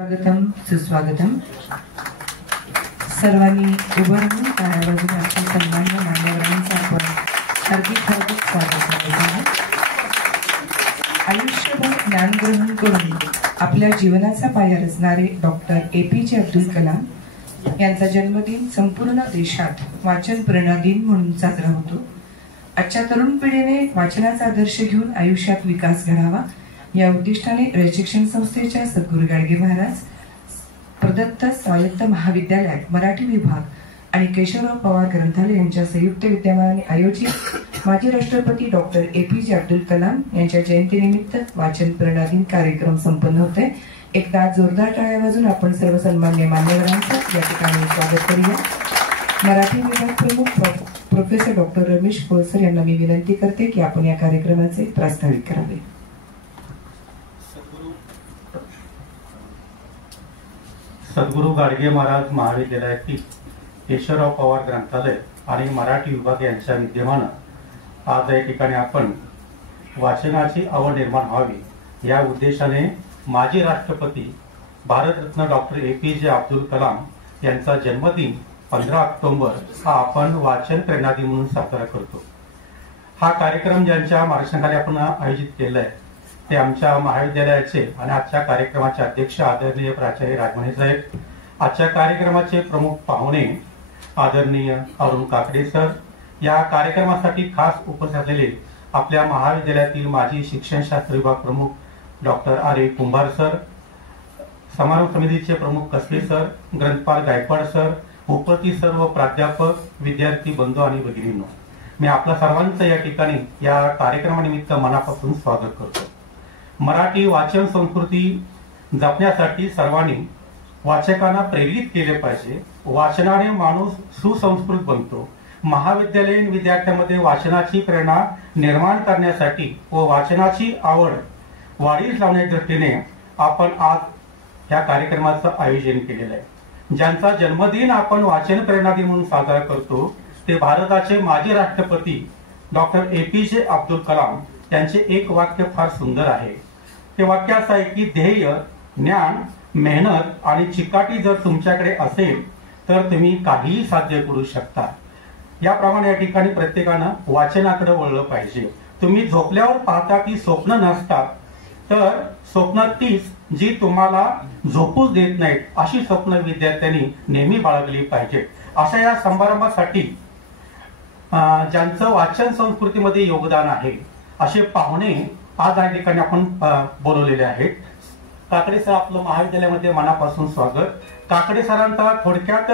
स्वागतम सुस्वागतम. सर्वांनी उभं राहून टाळ्या वाजवून आपल्या सन्मान्य मान्यवरांचं आपण हार्दिक स्वागत करत आहोत. आयुष्यभर ज्ञानग्रहण करून आपल्या जीवनाचा पाया रचणारे डॉक्टर APJ अब्दुल कलाम यांचा जन्मदिन संपूर्ण देशात वाचन प्रेरणा दिन म्हणून साजरा होतो. आजच्या तरुण पिढीने वाचनाचा आदर्श घेऊन आयुष्यात विकास घडावा या उद्दिष्टाने रयत शिक्षण संस्थेच्या सद्गुरू गाडगे महाराज प्रदत्त स्वायत्त महाविद्यालयात मराठी विभाग आणि केशवराव पवार ग्रंथालय यांच्या संयुक्त विद्यमाने आयोजित माजी राष्ट्रपती डॉक्टर APJ अब्दुल कलाम यांच्या जयंतीनिमित्त वाचन प्रेरणा दिन कार्यक्रम संपन्न होते. एकदा जोरदार टाळ्या वाजून आपण सर्व सन्मान्य मान्यवरांचं या ठिकाणी स्वागत करूया. मराठी विभाग प्रमुख प्रोफेसर डॉक्टर रमेश कोळसर यांना मी विनंती करते की आपण या कार्यक्रमाचे प्रास्ताविक करावे. सद्गुरू गाडगे महाराज महाविद्यालयातील केशवराव पवार ग्रंथालय आणि मराठी विभाग यांच्या विद्यमानं आज या ठिकाणी आपण वाचनाची आवड निर्माण व्हावी या उद्देशाने माजी राष्ट्रपती भारतरत्न डॉक्टर APJ अब्दुल कलाम यांचा जन्मदिन 15 ऑक्टोबर हा आपण वाचन प्रेरणा दिन म्हणून साजरा करतो. हा कार्यक्रम ज्यांच्या मार्गदर्शनाखाली आपण आयोजित केला आहे ते आमच्या महाविद्यालयाचे आणि आजच्या कार्यक्रमाचे अध्यक्ष आदरणीय प्राचार्य राजमणी साहेब, आजच्या कार्यक्रमाचे प्रमुख पाहुणे आदरणीय अरुण काकडे सर, या कार्यक्रमासाठी खास उपस्थित असलेले आपल्या महाविद्यालयातील माजी शिक्षणशास्त्र विभाग प्रमुख डॉक्टर RA कुंभार सर, समारोप समितीचे प्रमुख कसबे सर, ग्रंथपाल गायकवाड सर, उपस्थित सर्व प्राध्यापक, विद्यार्थी बंधू आणि भगिनींनो, मी आपल्या सर्वांचं या ठिकाणी या कार्यक्रमानिमित्त मनापासून स्वागत करतो. मराठी वाचन संस्कृती जपण्यासाठी सर्वांनी वाचकांना प्रेरित केले पाहिजे. वाचनाने माणूस सुसंस्कृत बनतो. महाविद्यालयीन विद्यार्थ्यांमध्ये वाचनाची प्रेरणा निर्माण करण्यासाठी व वाचनाची आवड वाढीस लावण्याच्या दृष्टीने आपण आज या कार्यक्रमाचं आयोजन केलेलं आहे. ज्यांचा जन्मदिन आपण वाचन प्रेरणा दिन म्हणून साजरा करतो ते भारताचे माजी राष्ट्रपती डॉक्टर APJ अब्दुल कलाम यांचे एक वाक्य फार सुंदर आहे. ते वाक्य असं आहे की ध्येय, ज्ञान, मेहनत आणि चिकाटी जर तुमच्याकडे असेल तर तुम्ही काहीही साध्य करू शकता. याप्रमाणे या ठिकाणी प्रत्येकानं वाचनाकडे वळलं पाहिजे. तुम्ही झोपल्यावर पाहता ती स्वप्न नसतात, तर स्वप्न तीच जी तुम्हाला झोपूच देत नाहीत अशी स्वप्न विद्यार्थ्यांनी नेहमी बाळगली पाहिजेत. अशा या समारंभासाठी ज्यांचं वाचन संस्कृतीमध्ये योगदान आहे असे पाहुणे आज या ठिकाणी आपण बोलवलेले आहेत. काकडे सर, आपलं महाविद्यालयामध्ये मनापासून स्वागत. काकडे सरांचा थोडक्यात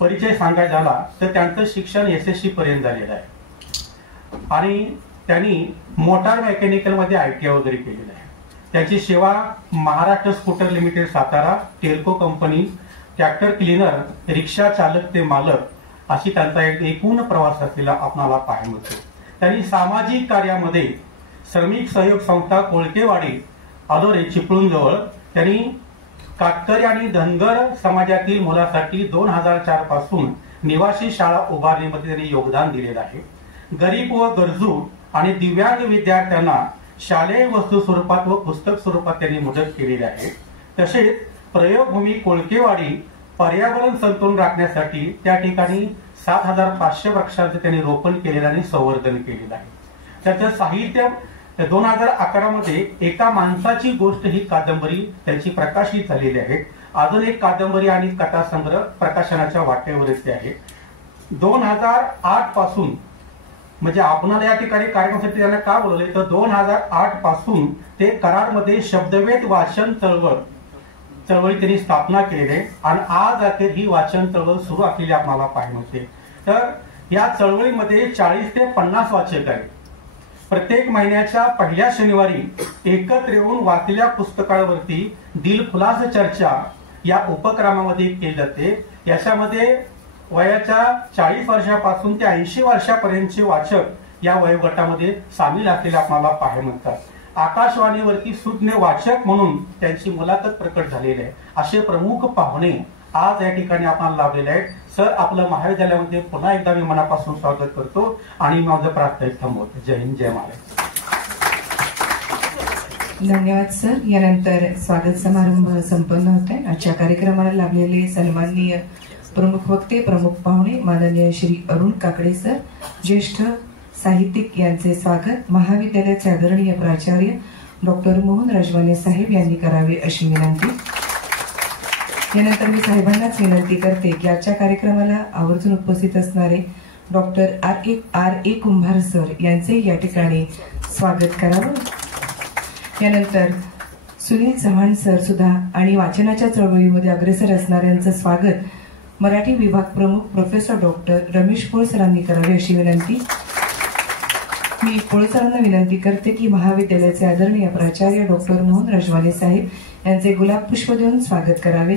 परिचय सांगायचा झाला तर त्यांचं शिक्षण SSC पर्यंत झालेलं आहे आणि त्यांनी मोटार मेकॅनिकल मध्ये ITI वगैरे केलेलं आहे. त्याची सेवा Maharashtra scooter limited Satara, Telco company, tractor cleaner, रिक्षा चालक ते मालक अशी त्यांचा एक एकूण प्रवास असलेला आपणाला पाहायला मिळतो. त्यांनी सामाजिक कार्यामध्ये श्रमिक सहयोग संस्था कोळकेवाडी अलोरे चिपळूण जवळ त्यांनी कातकरी आणि धनगर समाजातील मुलासाठी 2004 पासून निवासी शाळा उभारणीमध्ये त्यांनी योगदान दिलेलं आहे. गरीब व गरजू आणि दिव्यांग विद्यार्थ्यांना शालेय वस्तू स्वरूपात व पुस्तक स्वरूपात त्यांनी मदत केलेली आहे. तसेच प्रयोगभूमी कोळकेवाडी पर्यावरण संतुलन राखण्यासाठी त्या ठिकाणी 7500 वृक्षांचं त्यांनी रोपण केलेलं आणि संवर्धन केलेलं आहे. त्याचं साहित्य 2011 मध्ये एका माणसाची गोष्ट ही कादंबरी त्यांची प्रकाशित झालेली आहे. अजून एक कादंबरी आणि कथासंग्रह प्रकाशनाच्या वाटेवरच आहे. 2008 पासून म्हणजे आपणाला या ठिकाणी कार्यक्रमासाठी त्यांना का बोलवले तर 2008 पासून ते कराडमध्ये शब्दवेध वाचन चळवळी त्यांनी स्थापना केलेली आहे आणि आज अखेर ही वाचन चळवळ सुरू असलेली आपल्याला पाहायला मिळते. तर या चळवळीमध्ये 40 ते 50 वाचक आहेत. प्रत्येक महिन्याच्या पहिल्या शनिवारी एकत्र येऊन वाचलेल्या पुस्तकांवरती दिलखुलास चर्चा या उपक्रमामध्ये केली जाते. याच्यामध्ये वयाच्या 40 वर्षापासून ते 80 वर्षापर्यंतचे वाचक या वयोगटामध्ये सामील असलेले आपल्याला पाहायला मिळतात. आकाशवाणीवरती सुज्ञ वाचक म्हणून त्यांची मुलाखत प्रकट झालेली आहे. असे प्रमुख पाहुणे आज या ठिकाणी आपण लाभलेले आहेत. सर, आपलं महाविद्यालयामध्ये पुन्हा एकदा मी मनापासून स्वागत करतो आणि माझं प्रास्ताविक थांबवतो. जय हिंद, जय महाराष्ट्र. धन्यवाद सर. यानंतर स्वागत समारंभ संपन्न होत आहे. आजच्या कार्यक्रमाला लाभलेले सन्माननीय प्रमुख वक्ते, प्रमुख पाहुणे माननीय श्री अरुण काकडे सर, ज्येष्ठ साहित्यिक यांचे स्वागत महाविद्यालयाचे आदरणीय प्राचार्य डॉक्टर मोहन राजवाने साहेब यांनी करावे अशी विनंती. यानंतर मी साहेबांनाच विनंती करते की आजच्या कार्यक्रमाला आवर्जून उपस्थित असणारे doctor R A Kumbhar sir यांचे या ठिकाणी स्वागत करावं. यानंतर सुनील चव्हाण सर सुद्धा आणि वाचनाच्या चळवळीमध्ये अग्रेसर असणाऱ्यांचं स्वागत मराठी विभाग प्रमुख प्रोफेसर डॉक्टर रमेश पोळ सरांनी करावे अशी विनंती. मी पोळ सरांना विनंती करते की महाविद्यालयाचे आदरणीय प्राचार्य डॉक्टर मोहन राजवाने साहेब यांचे गुलाब पुष्प देऊन स्वागत करावे.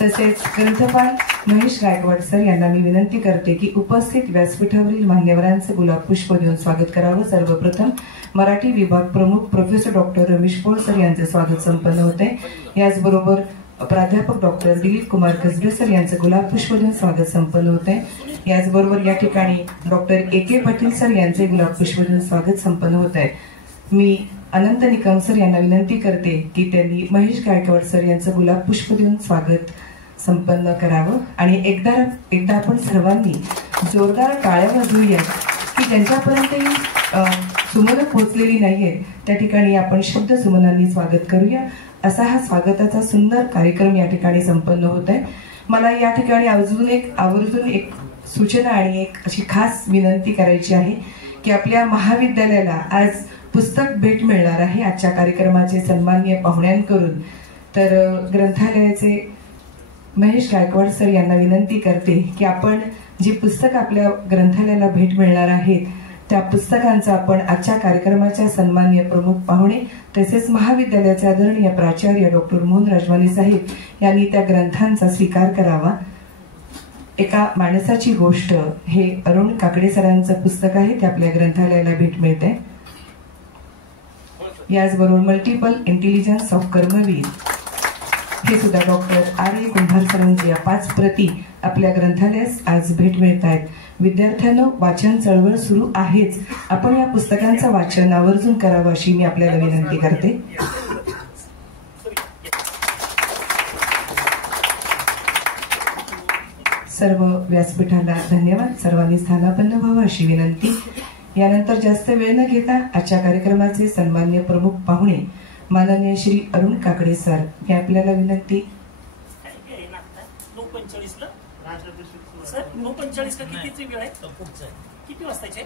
तसेच ग्रंथपाल महेश गायकवाड सर यांना मी विनंती करते की उपस्थित व्यासपीठावरील मान्यवरांचे गुलाब पुष्प देऊन स्वागत करावं. सर्वप्रथम मराठी विभाग प्रमुख प्रोफेसर डॉक्टर रमेश पोळ सर यांचे स्वागत संपन्न होते. याचबरोबर प्राध्यापक डॉक्टर दिलीप कुमार कसबे सर यांचं गुलाब पुष्प देऊन स्वागत संपन्न होते. याचबरोबर या ठिकाणी doctor A K Patil sir यांचे गुलाब पुष्प देऊन स्वागत संपन्न होत आहे. मी अनंत निकम सर यांना विनंती करते की त्यांनी महेश गायकवाड सर यांचं गुलाब पुष्प देऊन स्वागत संपन्न करावं. आणि एकदा आपण सर्वांनी जोरदार टाळ्या वाजवूया की ज्यांच्यापर्यंतही सुमनं पोहोचलेली नाहीये त्या ठिकाणी आपण शब्द सुमनांनी स्वागत करूया. असा हा स्वागताचा सुंदर कार्यक्रम या ठिकाणी संपन्न होत आहे. मला या ठिकाणी आवर्जून एक सूचना आणि एक अशी खास विनंती करायची आहे की आपल्या महाविद्यालयाला आज पुस्तक भेट मिळणार आहे आजच्या कार्यक्रमाचे सन्माननीय पाहुण्यांकडून. तर ग्रंथालयाचे महेश गायकवाड सर यांना विनंती करते की आपण जी पुस्तक आपल्या ग्रंथालयाला भेट मिळणार आहेत त्या पुस्तकांचा आपण आजच्या कार्यक्रमाच्या सन्माननीय प्रमुख पाहुणे तसेच महाविद्यालयाचे आदरणीय प्राचार्य डॉक्टर मोहन राजवाने साहेब यांनी त्या ग्रंथांचा स्वीकार करावा. एका माणसाची गोष्ट हे अरुण काकडे सरांचं पुस्तक आहे, ते आपल्या ग्रंथालयाला भेट मिळते. याचबरोबर मल्टिपल इंटेलिजन्स ऑफ कर्मवीर हे सुद्धा डॉक्टर आर ए कुंभार सरांची या 5 प्रती आपल्या ग्रंथालयास आज भेट मिळत आहेत. विद्यार्थ्यांनो, वाचन चळवळ सुरू आहेच. आपण या पुस्तकांचं वाचन आवर्जून करावं अशी मी आपल्याला विनंती करते. सर्व व्यासपीठाला धन्यवाद. सर्वांनी स्थानापन्न व्हावं अशी विनंती. यानंतर जास्त वेळ न घेता आजच्या कार्यक्रमाचे सन्माननीय प्रमुख पाहुणे माननीय श्री अरुण काकडे सर हे आपल्याला विनंती. 9:45 कितीची वेळ आहे? किती वाजताचे?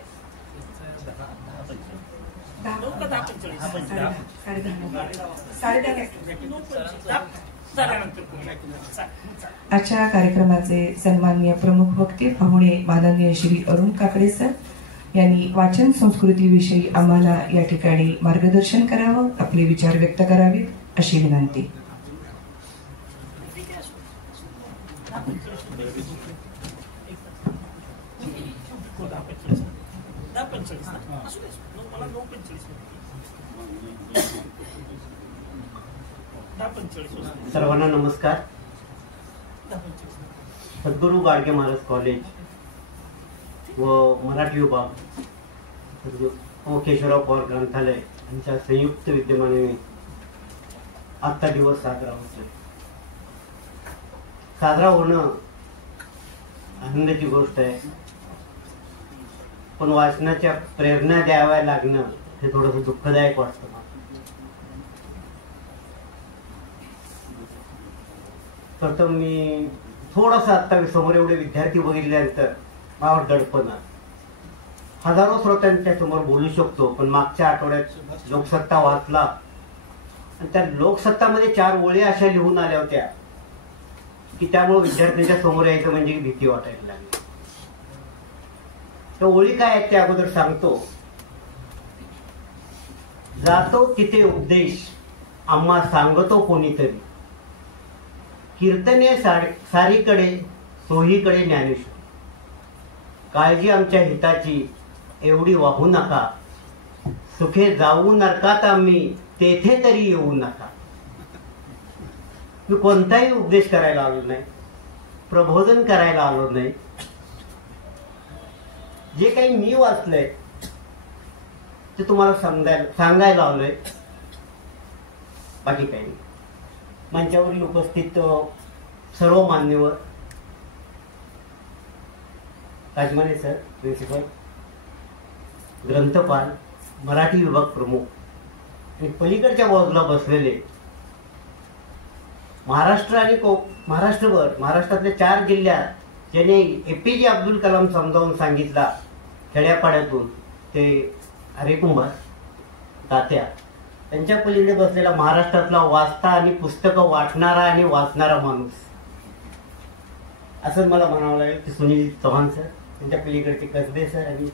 10:45. आजच्या कार्यक्रमाचे सन्माननीय प्रमुख वक्ते पाहुणे माननीय श्री अरुण काकडे सर यांनी वाचन संस्कृतीविषयी आम्हाला या ठिकाणी मार्गदर्शन करावं, आपले विचार व्यक्त करावेत अशी विनंती. सर्वांना नमस्कार. सद्गुरू गाडगे महाराज कॉलेज व मराठी विभाग व केशवराव पवार ग्रंथालय यांच्या संयुक्त विद्यमाने आजचा दिवस साजरा होतो. साजरा होणं आनंदाची गोष्ट आहे, पण वाचनाच्या प्रेरणा द्याव्या लागणं हे थोडंसं दुःखदायक वाटतं. तर मी थोडासा आता समोर एवढे विद्यार्थी बघितल्यानंतर मला दडपण हजारो श्रोत्यांच्या समोर बोलू शकतो, पण मागच्या आठवड्यात लोकसत्ता वाचला आणि त्या लोकसत्तामध्ये 4 ओळी अशा लिहून आल्या होत्या की त्यामुळे विद्यार्थ्यांच्या समोर यायचं म्हणजे भीती वाटायला लागली. त्या ओळी काय आहेत त्या अगोदर सांगतो. जातो तिथे उपदेश आम्हा सांगतो कोणीतरी, कीर्तने सारीकडे सोहीकडे ज्ञानेश्वर, काळजी आमच्या हिताची एवढी वाहू नका, सुखे जाऊ नरकात आम्ही तेथे तरी येऊ नका. मी कोणताही उपदेश करायला आलो नाही, प्रबोधन करायला आलो नाही. जे काही मी वाचलंय ते तुम्हाला सांगायला आलोय. बाकी काही नाही. मंचावरील उपस्थित सर्व मान्यवर, राजमाने सर, प्रिन्सिपल, ग्रंथपाल, मराठी विभाग प्रमुख आणि पलीकडच्या बाजूला बसलेले महाराष्ट्र आणि महाराष्ट्रभर, महाराष्ट्रातल्या 4 जिल्ह्यात ज्याने APJ अब्दुल कलाम समजावून सांगितला, खेड्यापाड्यातून ते हरेकुंभार तात्या, त्यांच्या पलीकडे बसलेला महाराष्ट्रातला वाचता आणि पुस्तकं वाटणारा आणि वाचणारा माणूस, असं मला म्हणावं लागेल की सुनील चव्हाण सर, त्यांच्या पलीकडचे कसबे सर आणि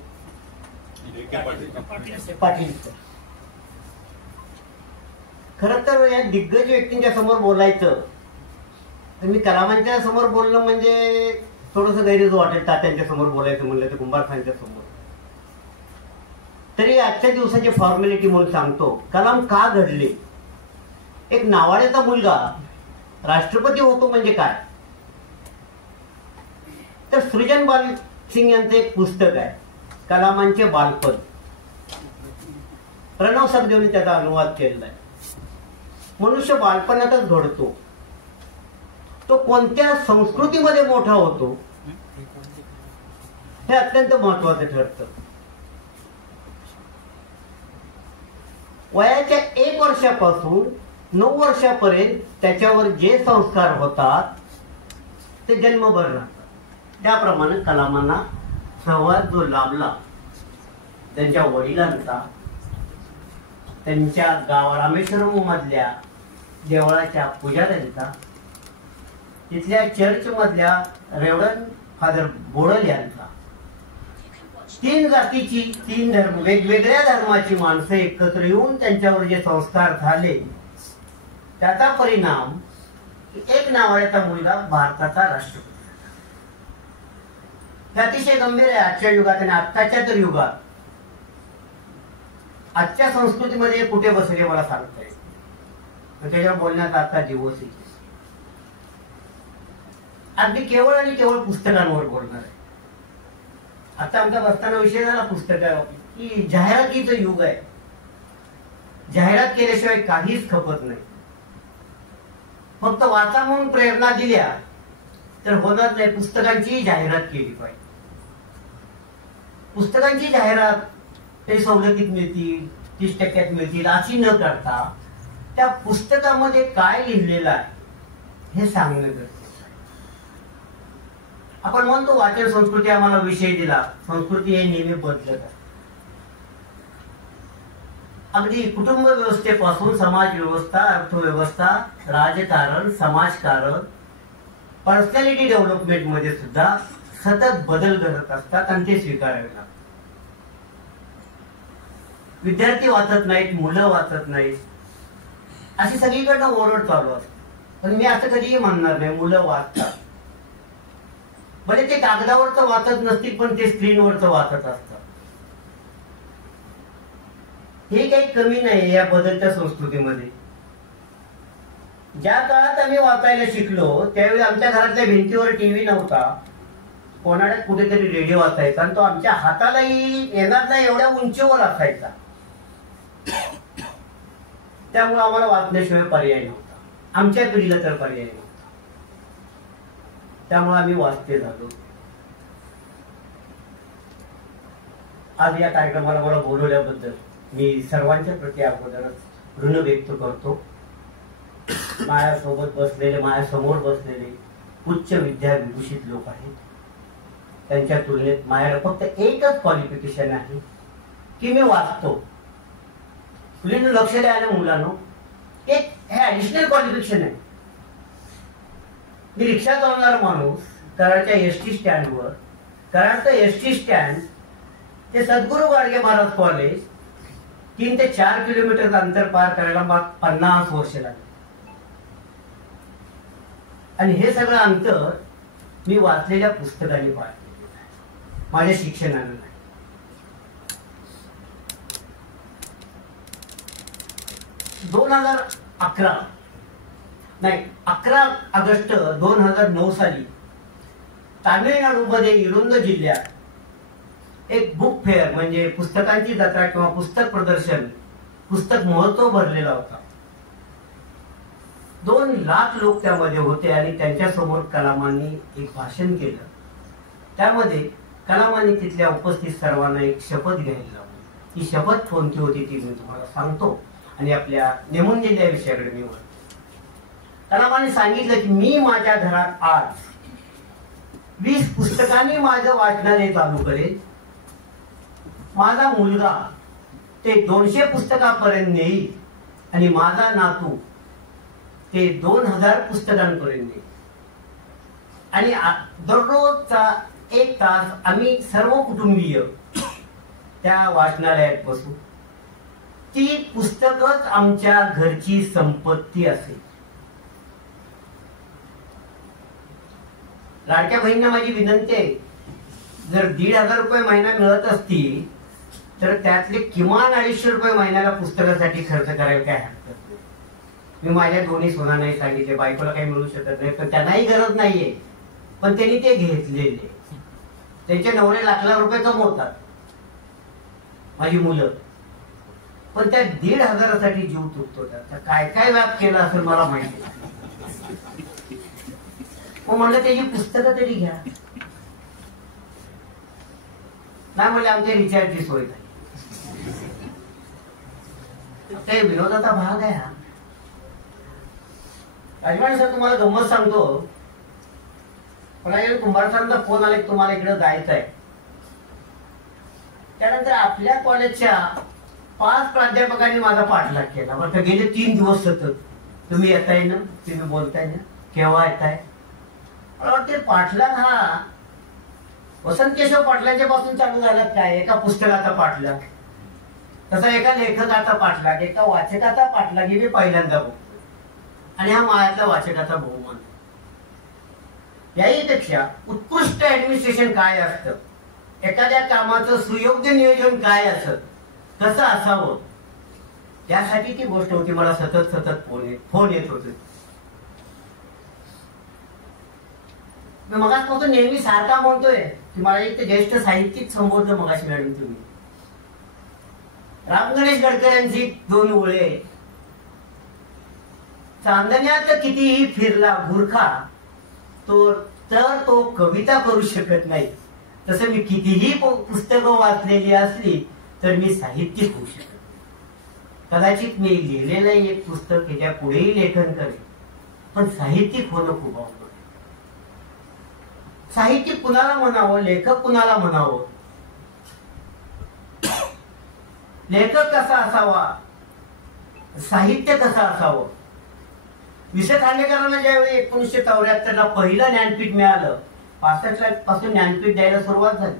पाटील सर. खर तर या दिग्गज व्यक्तींच्या समोर बोलायचं तर मी कलामांच्या समोर बोलणं म्हणजे थोडंसं गैरच वाटेल. तात्यांच्या समोर बोलायचं म्हणलं तर कुंभार खानच्या समोर. तरी आजच्या दिवसाची फॉर्मॅलिटी म्हणून सांगतो, कलाम का घडले. एक नावाड्याचा मुलगा राष्ट्रपती होतो म्हणजे काय. तर सृजन बाल सिंग यांचं एक पुस्तक आहे, कलामांचे बालपण. प्रणव सखदेवने त्याचा अनुवाद केलेला आहे. मनुष्य बालपणातच घडतो, तो कोणत्या संस्कृतीमध्ये मोठा होतो हे अत्यंत महत्वाचं ठरतं. वयाच्या 1 वर्षापासून 9 वर्षापर्यंत त्याच्यावर जे संस्कार होतात ते जन्मभर राहतात. त्याप्रमाणे कलामांना सहवास जो लाभला त्यांच्या वडिलांचा, त्यांच्या गाव रामेश्वरम मधल्या देवळाच्या पुजाऱ्यांचा, तिथल्या चर्च मधल्या रेव्हरंड फादर बोडल यांचा, 3 जातीची, 3 धर्म, वेगवेगळ्या धर्माची माणसं एकत्र येऊन त्यांच्यावर जे संस्कार झाले त्याचा परिणाम एक नावाड्याचा मुलगा भारताचा राष्ट्रपती. हे अतिशय गंभीर आहे आजच्या युगात आणि आत्ताच्या तर युगात. आजच्या संस्कृतीमध्ये कुठे बसले मला सांगता येईल, त्याच्यावर बोलण्याचा आता दिवस येईल. आज मी केवळ आणि केवळ पुस्तकांवर बोलणार आहे. आता आमचा बसताना विषय झाला पुस्तकावर की जाहिरातीचं युग आहे. जाहिरात केल्याशिवाय काहीच खपत नाही. फक्त वाचा म्हणून प्रेरणा दिल्या तर होणार नाही. पुस्तकांची जाहिरात केली पाहिजे. पुस्तकांची जाहिरात ते सवलतीत मिळतील, 30% मिळतील अशी न करता त्या पुस्तकामध्ये काय लिहिलेलं आहे हे सांगणं गरजेचं आहे. आपण म्हणतो वाचन संस्कृती आम्हाला विषय दिला. संस्कृती हे नेहमी बदलत आहे. अगदी कुटुंब व्यवस्थेपासून समाज व्यवस्था, अर्थव्यवस्था, राजकारण, समाजकारण, पर्सनॅलिटी डेव्हलपमेंट मध्ये सुद्धा सतत बदल घडत असतात आणि ते स्वीकारावे लागतात. विद्यार्थी वाचत नाहीत, मुलं वाचत नाहीत, अशी सगळीकडनं ओरड चालू असते. पण मी असं कधीही म्हणणार नाही मुलं वाचतात. भले ते कागदावरचं वाचत नसतील पण ते स्क्रीनवरचं वाचत असतात. हे काही कमी नाही या बदलत्या संस्कृतीमध्ये. ज्या काळात आम्ही वाचायला शिकलो त्यावेळी आमच्या घरातल्या भिंतीवर टीव्ही नव्हता, कोणाड्यात कुठेतरी रेडिओ असायचा आणि तो आमच्या हातालाही येणार नाही एवढ्या उंचीवर असायचा. त्यामुळे आम्हाला वाचण्याशिवाय पर्याय नव्हता. आमच्या पिढीला तर पर्याय नव्हता. त्यामुळे आम्ही वाचते झालो. आज या कार्यक्रमाला मला बोलवल्याबद्दल मी सर्वांच्या प्रती अगोदरच ऋण व्यक्त करतो. माझ्यासोबत बसलेले, माझ्यासमोर बसलेले उच्च विद्याविभूषित लोक आहेत. त्यांच्या तुलनेत माझ्याकडे फक्त एकच क्वालिफिकेशन आहे की मी वाचतो. मुलींना लक्ष द्यायला मुलांनो, एक हे ऍडिशनल क्वालिफिकेशन आहे. मी रिक्षा चालवणारा माणूस कराडच्या ST स्टँडवर, कराडचं ST स्टँड ते सद्गुरू गाडगे महाराज कॉलेज 3 ते 4 किलोमीटर अंतर पार करायला मला 50 वर्ष लागली. आणि हे सगळं अंतर मी वाचलेल्या पुस्तकांनी पार केलेलं आहे, माझ्या शिक्षणानं नाही. 11 ऑगस्ट 2009 साली तामिळनाडूमध्ये इरुंद जिल्ह्यात एक बुक फेअर म्हणजे पुस्तकांची जत्रा किंवा पुस्तक प्रदर्शन, पुस्तक महोत्सव भरलेला होता. 2 लाख लोक त्यामध्ये होते आणि त्यांच्यासमोर कलामांनी एक भाषण केलं. त्यामध्ये कलामांनी तिथल्या उपस्थित सर्वांना एक शपथ घ्यायला लावली. ती शपथ कोणती होती ती मी तुम्हाला सांगतो आणि आपल्या नेमून दिलेल्या विषयाकडे मी वळतो. कलामांनी सांगितलं की मी माझ्या घरात आज 20 पुस्तकांनी माझं वाचनालय चालू करेल. माझा मुलगा ते 200 पुस्तकापर्यंत नेईल आणि माझा नातू ते 2000 पुस्तकांपर्यंत नेईल. आणि दररोजचा 1 तास आम्ही सर्व कुटुंबीय त्या वाचनालयात बसू. ती पुस्तकच आमच्या घरची संपत्ती असेल. लाडक्या बहिणींना माझी विनंती आहे, जर 1,500 रुपये महिना मिळत असतील तर त्यातले किमान 250 रुपये महिन्याला पुस्तकासाठी खर्च करायला काय हरकत नाही. मी माझ्या दोन्ही सुनांनाही सांगितले, बायकोला काही मिळू शकत नाही पण त्यांनाही गरज नाहीये, पण त्यांनी ते घेतलेले. त्यांचे नवरे लाख रुपये कमवतात, माझी मुलं, पण त्या 1,500साठी जीव तुटतो. त्याचा काय काय व्याप केला असेल मला माहिती नाही. मग म्हणलं त्याची पुस्तकं तरी घ्या. नाही म्हणले आमच्या रिचार्जची सोय झाली. ते विनोदाचा भाग आहे हा. राजवाणी सर, तुम्हाला गंमत सांगतो. पण कुंभार सरांचा फोन आला की तुम्हाला इकडे जायचं आहे. त्यानंतर आपल्या कॉलेजच्या 5 प्राध्यापकांनी माझा पाठलाग केला. बरं, गेले 3 दिवस सतत तुम्ही येताय ना, तुम्ही बोलताय ना, केव्हा येताय. मला वाटते पाठलाग हा वसंत केशव पाटलांच्या पासून चालू झाला काय. एका पुस्तकाचा पाठलाग, तसा एका लेखकाचा पाठलाग, एका वाचकाचा पाठलाग हे मी पहिल्यांदा बघतो. आणि हा माझ्यातला वाचकाचा बहुमान. याही पेक्षा उत्कृष्ट ऍडमिनिस्ट्रेशन काय असतं, एखाद्या कामाचं सुयोग्य नियोजन काय असत, कसं असावं, त्यासाठी ती गोष्ट होती. मला सतत फोन येत होते. मी मगासपासून नेहमी सारखा म्हणतोय की मला एक ज्येष्ठ साहित्यिक संबोधलं मगाशी मॅडम तुम्ही. राम गणेश गडकर यांची 2 ओळे, चांदण्यात कितीही फिरला गुरखा तर तो कविता करू शकत नाही. तसं मी कितीही पुस्तकं वाचलेली असली तर मी साहित्यिक होऊ शकत. कदाचित मी लिहिलेलं एक पुस्तक याच्या पुढेही लेखन करेल, पण साहित्यिक होणं खूप आवडतं. साहित्यिक कुणाला म्हणावं, लेखक कुणाला म्हणावं, लेखक कसा असावा, साहित्य कसं असावं. विसे खांडेकरांना ज्यावेळी 1974ला पहिलं ज्ञानपीठ मिळालं, 65 पासून ज्ञानपीठ द्यायला सुरुवात झाली.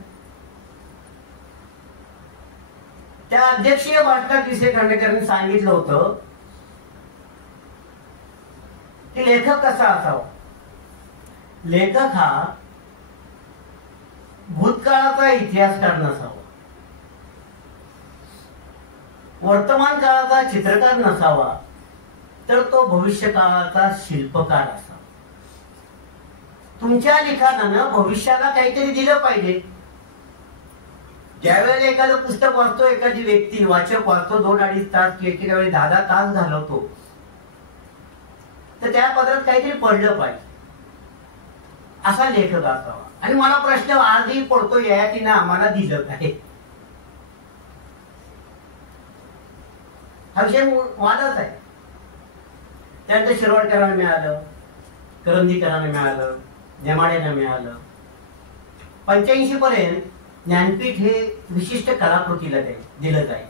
त्या अध्यक्षीय भाषणात विसे खांडेकरांनी सांगितलं होतं की लेखक कसा असावा. लेखक हा भूतकाळाचा इतिहासकार नसावा, वर्तमान काळाचा चित्रकार नसावा, तर तो भविष्य काळाचा शिल्पकार असावा. तुमच्या लिखाणानं भविष्याला काहीतरी दिलं पाहिजे. ज्यावेळेला एखादं पुस्तक वाचतो, एखादी व्यक्ती वाचक वाचतो, 2-2.5 तास एकेका वेळी 10-10 तास घालवतो, तर त्या पदरात काहीतरी पडलं पाहिजे, असा लेखक असावा. आणि मला प्रश्न आजही पडतो, ययातीनं आम्हाला दिलं काय. हा विषय वादच आहे. त्यानंतर शिरवाडकरांना मिळालं, करंदीकरांना मिळालं, नेमाड्यांना मिळालं. 85 पर्यंत ज्ञानपीठ हे विशिष्ट कलाकृतीला दिलं जाईल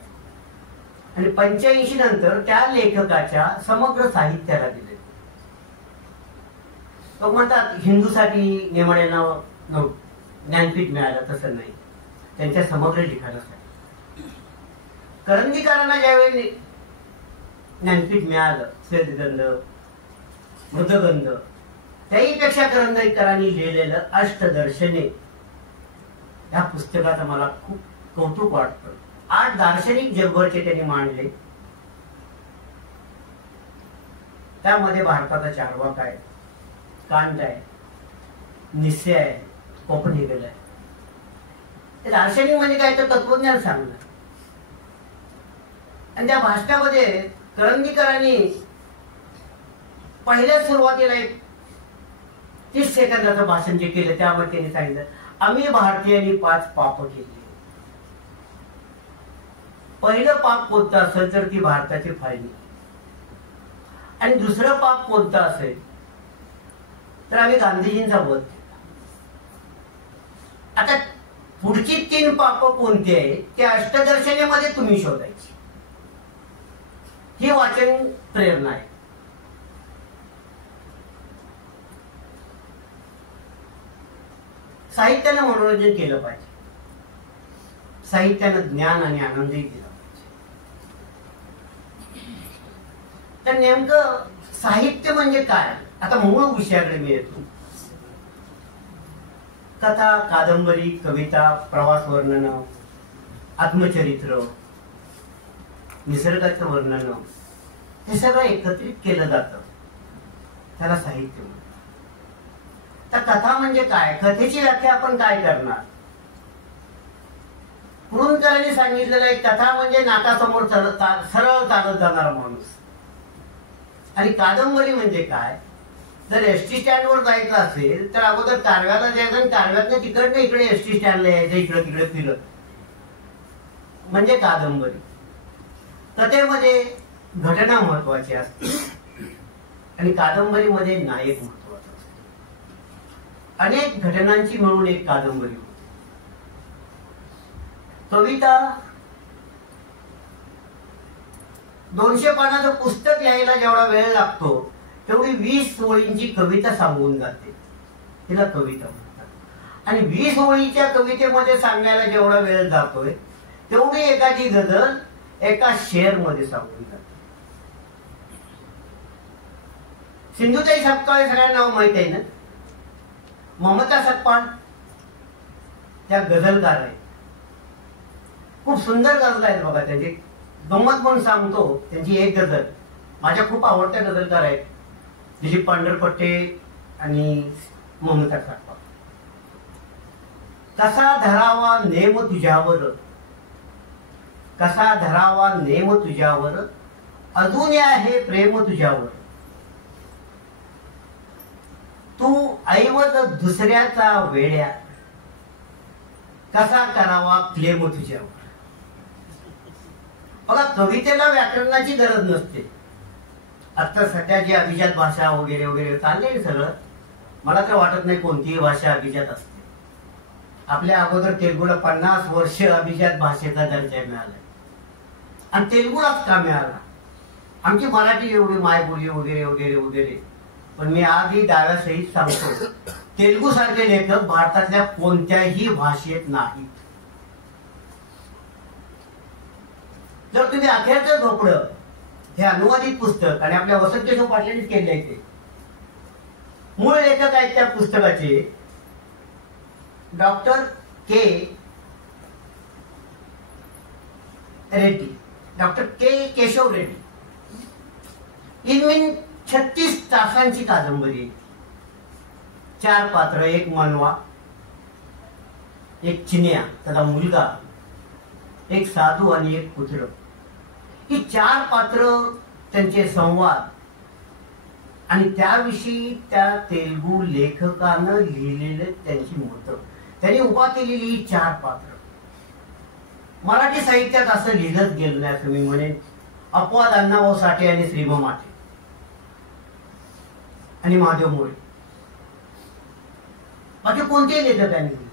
आणि 85 नंतर त्या लेखकाच्या समग्र साहित्याला दिले. लोक म्हणतात हिंदूसाठी नेमाड्यांना ज्ञानपीठ मिळालं, तसं नाही, त्यांच्या समग्र लिखाणासाठी. करंदीकरांना ज्यावेळी ज्ञानपीठ मिळालं, स्वेदगंध, मृदगंध, त्याहीपेक्षा करंदीकरांनी लिहिलेलं अष्टदर्शने या पुस्तकाचं मला खूप कौतुक वाटतं. 8 दार्शनिक जगभरचे त्यांनी मांडले. त्यामध्ये भारताचा चार्वाक आहे, कांट आहे, निश्चय आहे, कोपनिकल आहे. दार्शनिक म्हणजे काय, तर तत्वज्ञान सांगणं. आणि त्या भाषणामध्ये करंदीकरांनी पहिल्या सुरुवातीला एक 30 सेकंदाचं भाषण जे केलं त्यामध्ये त्यांनी सांगितलं, आम्ही भारतीयांनी 5 पाप केली. पहिलं पाप कोणतं असेल तर ती भारताची फाळणी, आणि दुसरं पाप कोणतं असेल तर आम्ही गांधीजींचा वध केला. आता पुढची 3 पाप कोणती आहे ते अष्टदर्शनेमध्ये तुम्ही शोधायची. ही वाचन प्रेरणा आहे. साहित्यानं मनोरंजन केलं पाहिजे, साहित्यानं ज्ञान आणि आनंदही दिला पाहिजे. तर नेमकं साहित्य म्हणजे काय? आता मूळ विषयाकडे मी येतो. कथा, कादंबरी, कविता, प्रवास वर्णन, आत्मचरित्र, निसर्गाचं वर्णन, हे सगळं एकत्रित केलं जातं, त्याला साहित्य म्हणतात. तर कथा म्हणजे काय? कथेची व्याख्या आपण काय करणार? पुरुणकरांनी सांगितलेलं आहे, कथा म्हणजे नाकासमोर सरळ चालत जाणारा माणूस. आणि कादंबरी म्हणजे काय? जर एसटी स्टँडवर जायचं असेल तर अगोदर कारव्याला जायचं आणि कारव्यातनं तिकडनं इकडे एसटी स्टँडला यायचं, इकडे तिकडे फिरत, म्हणजे कादंबरी. कथेमध्ये घटना महत्वाची असते आणि कादंबरीमध्ये नायक महत्वाचा असतो. अनेक घटनांची मिळून एक कादंबरी होती. कविता 200 पानाचं पुस्तक लिहायला जेवढा वेळ लागतो तेवढी 20 ओळींची कविता सांगून जाते, तिला कविता म्हणतात. आणि 20 ओळीच्या कवितेमध्ये सांगायला जेवढा वेळ जातोय तेवढी एखादी गझल एका शेर मध्ये सांगून जाते. सिंधुताई सपकाळ सगळ्यांना नाव माहित आहे ना. ममता सपकाळ त्या गझलकार आहेत, खूप सुंदर गझल आहेत बघा. त्यांची गंमत म्हणून सांगतो, त्यांची एक गझल माझ्या खूप आवडत्या गझलकार आहेत, दिलीप पांढरपट्टे आणि ममता सपकाळ. कसा धरावा नेम तुझ्यावर, कसा धरावा नेम तुझ्यावर, अजून आहे प्रेम तुझ्यावर, तू ऐवज दुसऱ्याचा वेड्या, कसा करावा क्लेम तुझ्यावर. बघा, कवितेला व्याकरणाची गरज नसते. आता सध्या जी अभिजात भाषा वगैरे वगैरे चालले सगळं, मला तर वाटत नाही कोणतीही भाषा अभिजात असते. आपल्या अगोदर तेलुगूला 50 वर्ष अभिजात भाषेचा दर्जा मिळाला, आणि तेलुगुलाच का मिळाला? आमची मराठी एवढी मायबोली वगैरे वगैरे वगैरे. पण मी आधी दाव्यासहित सांगतो, तेलुगू सारखे लेखक भारतातल्या कोणत्याही भाषेत नाहीत. जर तुम्ही अखेरचं झोपडं हे अनुवादित पुस्तक, आणि आपल्या वसंत केशव पाटलांनीच केले आहे, ते मूळ लेखक आहेत त्या पुस्तकाचे डॉक्टर के रेड्डी, डॉक्टर के केशव रेड्डी. इनमीन 36 तासांची कादंबरी, 4 पात्र, एक मनवा, एक चिन्या त्याचा मुलगा, एक साधू आणि एक पुत्र. ही 4 पात्र, त्यांचे संवाद, आणि त्याविषयी त्या तेलुगू लेखकानं लिहिलेले त्यांची मतं, त्यांनी उभा केलेली ही 4 पात्र. मराठी साहित्यात असं लिहिलंच गेलं नाही असं मी म्हणेन. अपवाद अण्णाभाऊ साठे आणि श्रीमा माटे आणि महादेव मोरे, बाकी कोणतेही लेखकांनी लिहिलं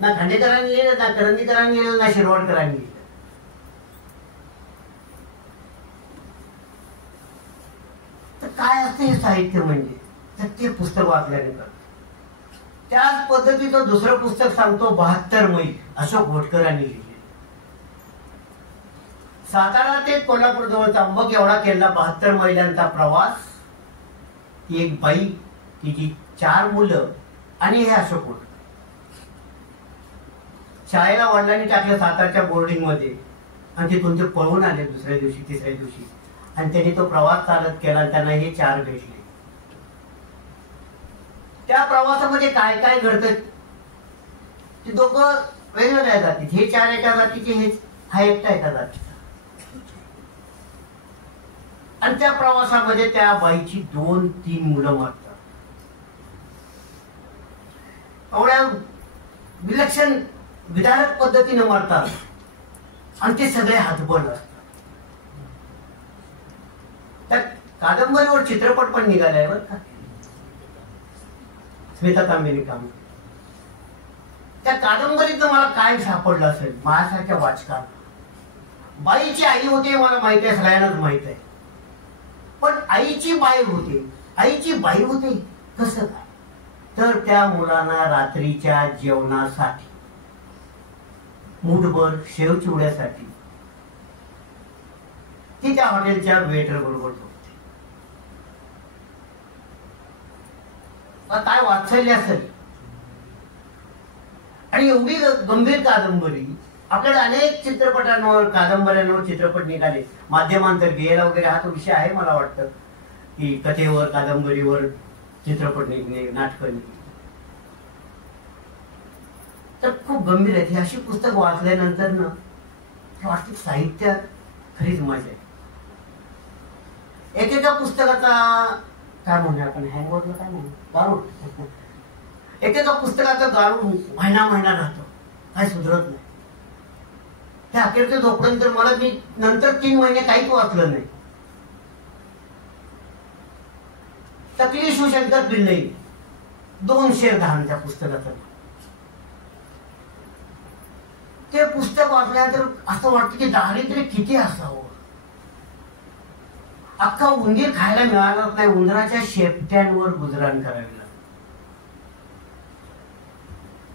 ना. खांडेकरांनी लिहिलं ना, करंदीकरांनी लिहिलं ना, शिरवाडकरांनी लिहिलं. तर काय असतं हे साहित्य म्हणजे? तर ते पुस्तक वाचल्यानंतर त्याच पद्धतीचं दुसरं पुस्तक सांगतो, 72 मैल, अशोक घोटकरांनी लिहिले. सातारा ते कोल्हापूर जवळ त्र्यंबक एवढा केला 72 मैलांचा प्रवास. ती एक बाई, तिची 4 मुलं आणि हे अशोक घोटकर. शाळेला वडिलांनी टाकलं सातारच्या बोर्डिंग मध्ये, आणि तिथून ते पळून आले दुसऱ्या दिवशी, तिसऱ्या दिवशी, आणि त्यांनी तो प्रवास चालत केला, आणि त्यांना हे 4 भेटले. त्या प्रवासामध्ये काय काय घडतं ते दोघं वेगवेगळ्या जातीत, हे 4 एका जातीचे, हे हा एकटा एका जातीचा. आणि त्या प्रवासामध्ये त्या बाईची 2-3 मुलं मरतात. एवढ्या विलक्षण विदारक पद्धतीने मरतात आणि ते सगळे हातबल असतात. त्या कादंबरीवर चित्रपट पण निघालाय बरं का, स्मिता तांबेनी काम. त्या कादंबरीत मला काय सापडलं असेल माझ्यासारख्या वाचकांना. बाईची आई होते मला माहिती आहे, सगळ्यांनाच माहित आहे. पण आईची बाई होते, आईची बाई होते कसं काय? तर त्या मुलांना रात्रीच्या जेवणासाठी, मूठभर शेव चिवड्यासाठी ती त्या हॉटेलच्या वेटर बरोबर होते. काय वाचले असेल. आणि एवढी गंभीर कादंबरी आपल्याला अनेक चित्रपटांवर, कादंबऱ्यांवर चित्रपट निघाले. माध्यमांतर गेला वगैरे हा तो विषय आहे. मला वाटतं की कथेवर, कादंबरीवर चित्रपट निघणे, नाटकं निघणे, तर खूप गंभीर आहे. ही अशी पुस्तक वाचल्यानंतर ना वास्तविक साहित्यात खरीच मजा आहे. एकेका पुस्तकाचा काय म्हणूया आपण, हँगओव्हरला काय म्हणू, गारूड. एकेका पुस्तकाचं गारूड महिना राहतो, काय सुधरत नाही. त्या अखेरचे जोपर्यंत मला, मी नंतर 3 महिने काहीच वाचलं नाही. तकली शिवशंकर पिल्लई 200 धान त्या पुस्तकाचं. ते पुस्तक वाचल्यानंतर असं वाटतं की दारिद्र्य किती असावं. अख्खा उंदीर खायला मिळालाच नाही, उंदराच्या शेपट्यांवर गुजराण करावी लागली.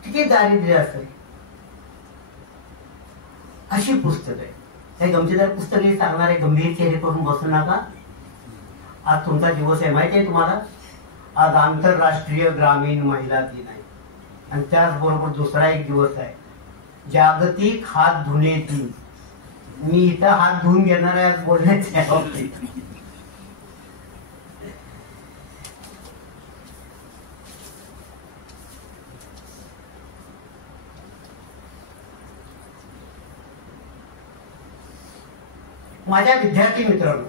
किती दारिद्र्य असेल. अशी पुस्तक आहे. हे गमतीदार पुस्तक सांगणारे गंभीर चेहरे करून बसू नका. आज तुमचा दिवस आहे, माहिती आहे तुम्हाला. आज आंतरराष्ट्रीय ग्रामीण महिला दिन आहे. आणि त्याचबरोबर दुसरा एक दिवस आहे, जागतिक हात धुणे दिन. मी इथं हात धुवून घेणार आहे आज बोलण्याच्या बाबतीत. माझ्या विद्यार्थी मित्रांनो,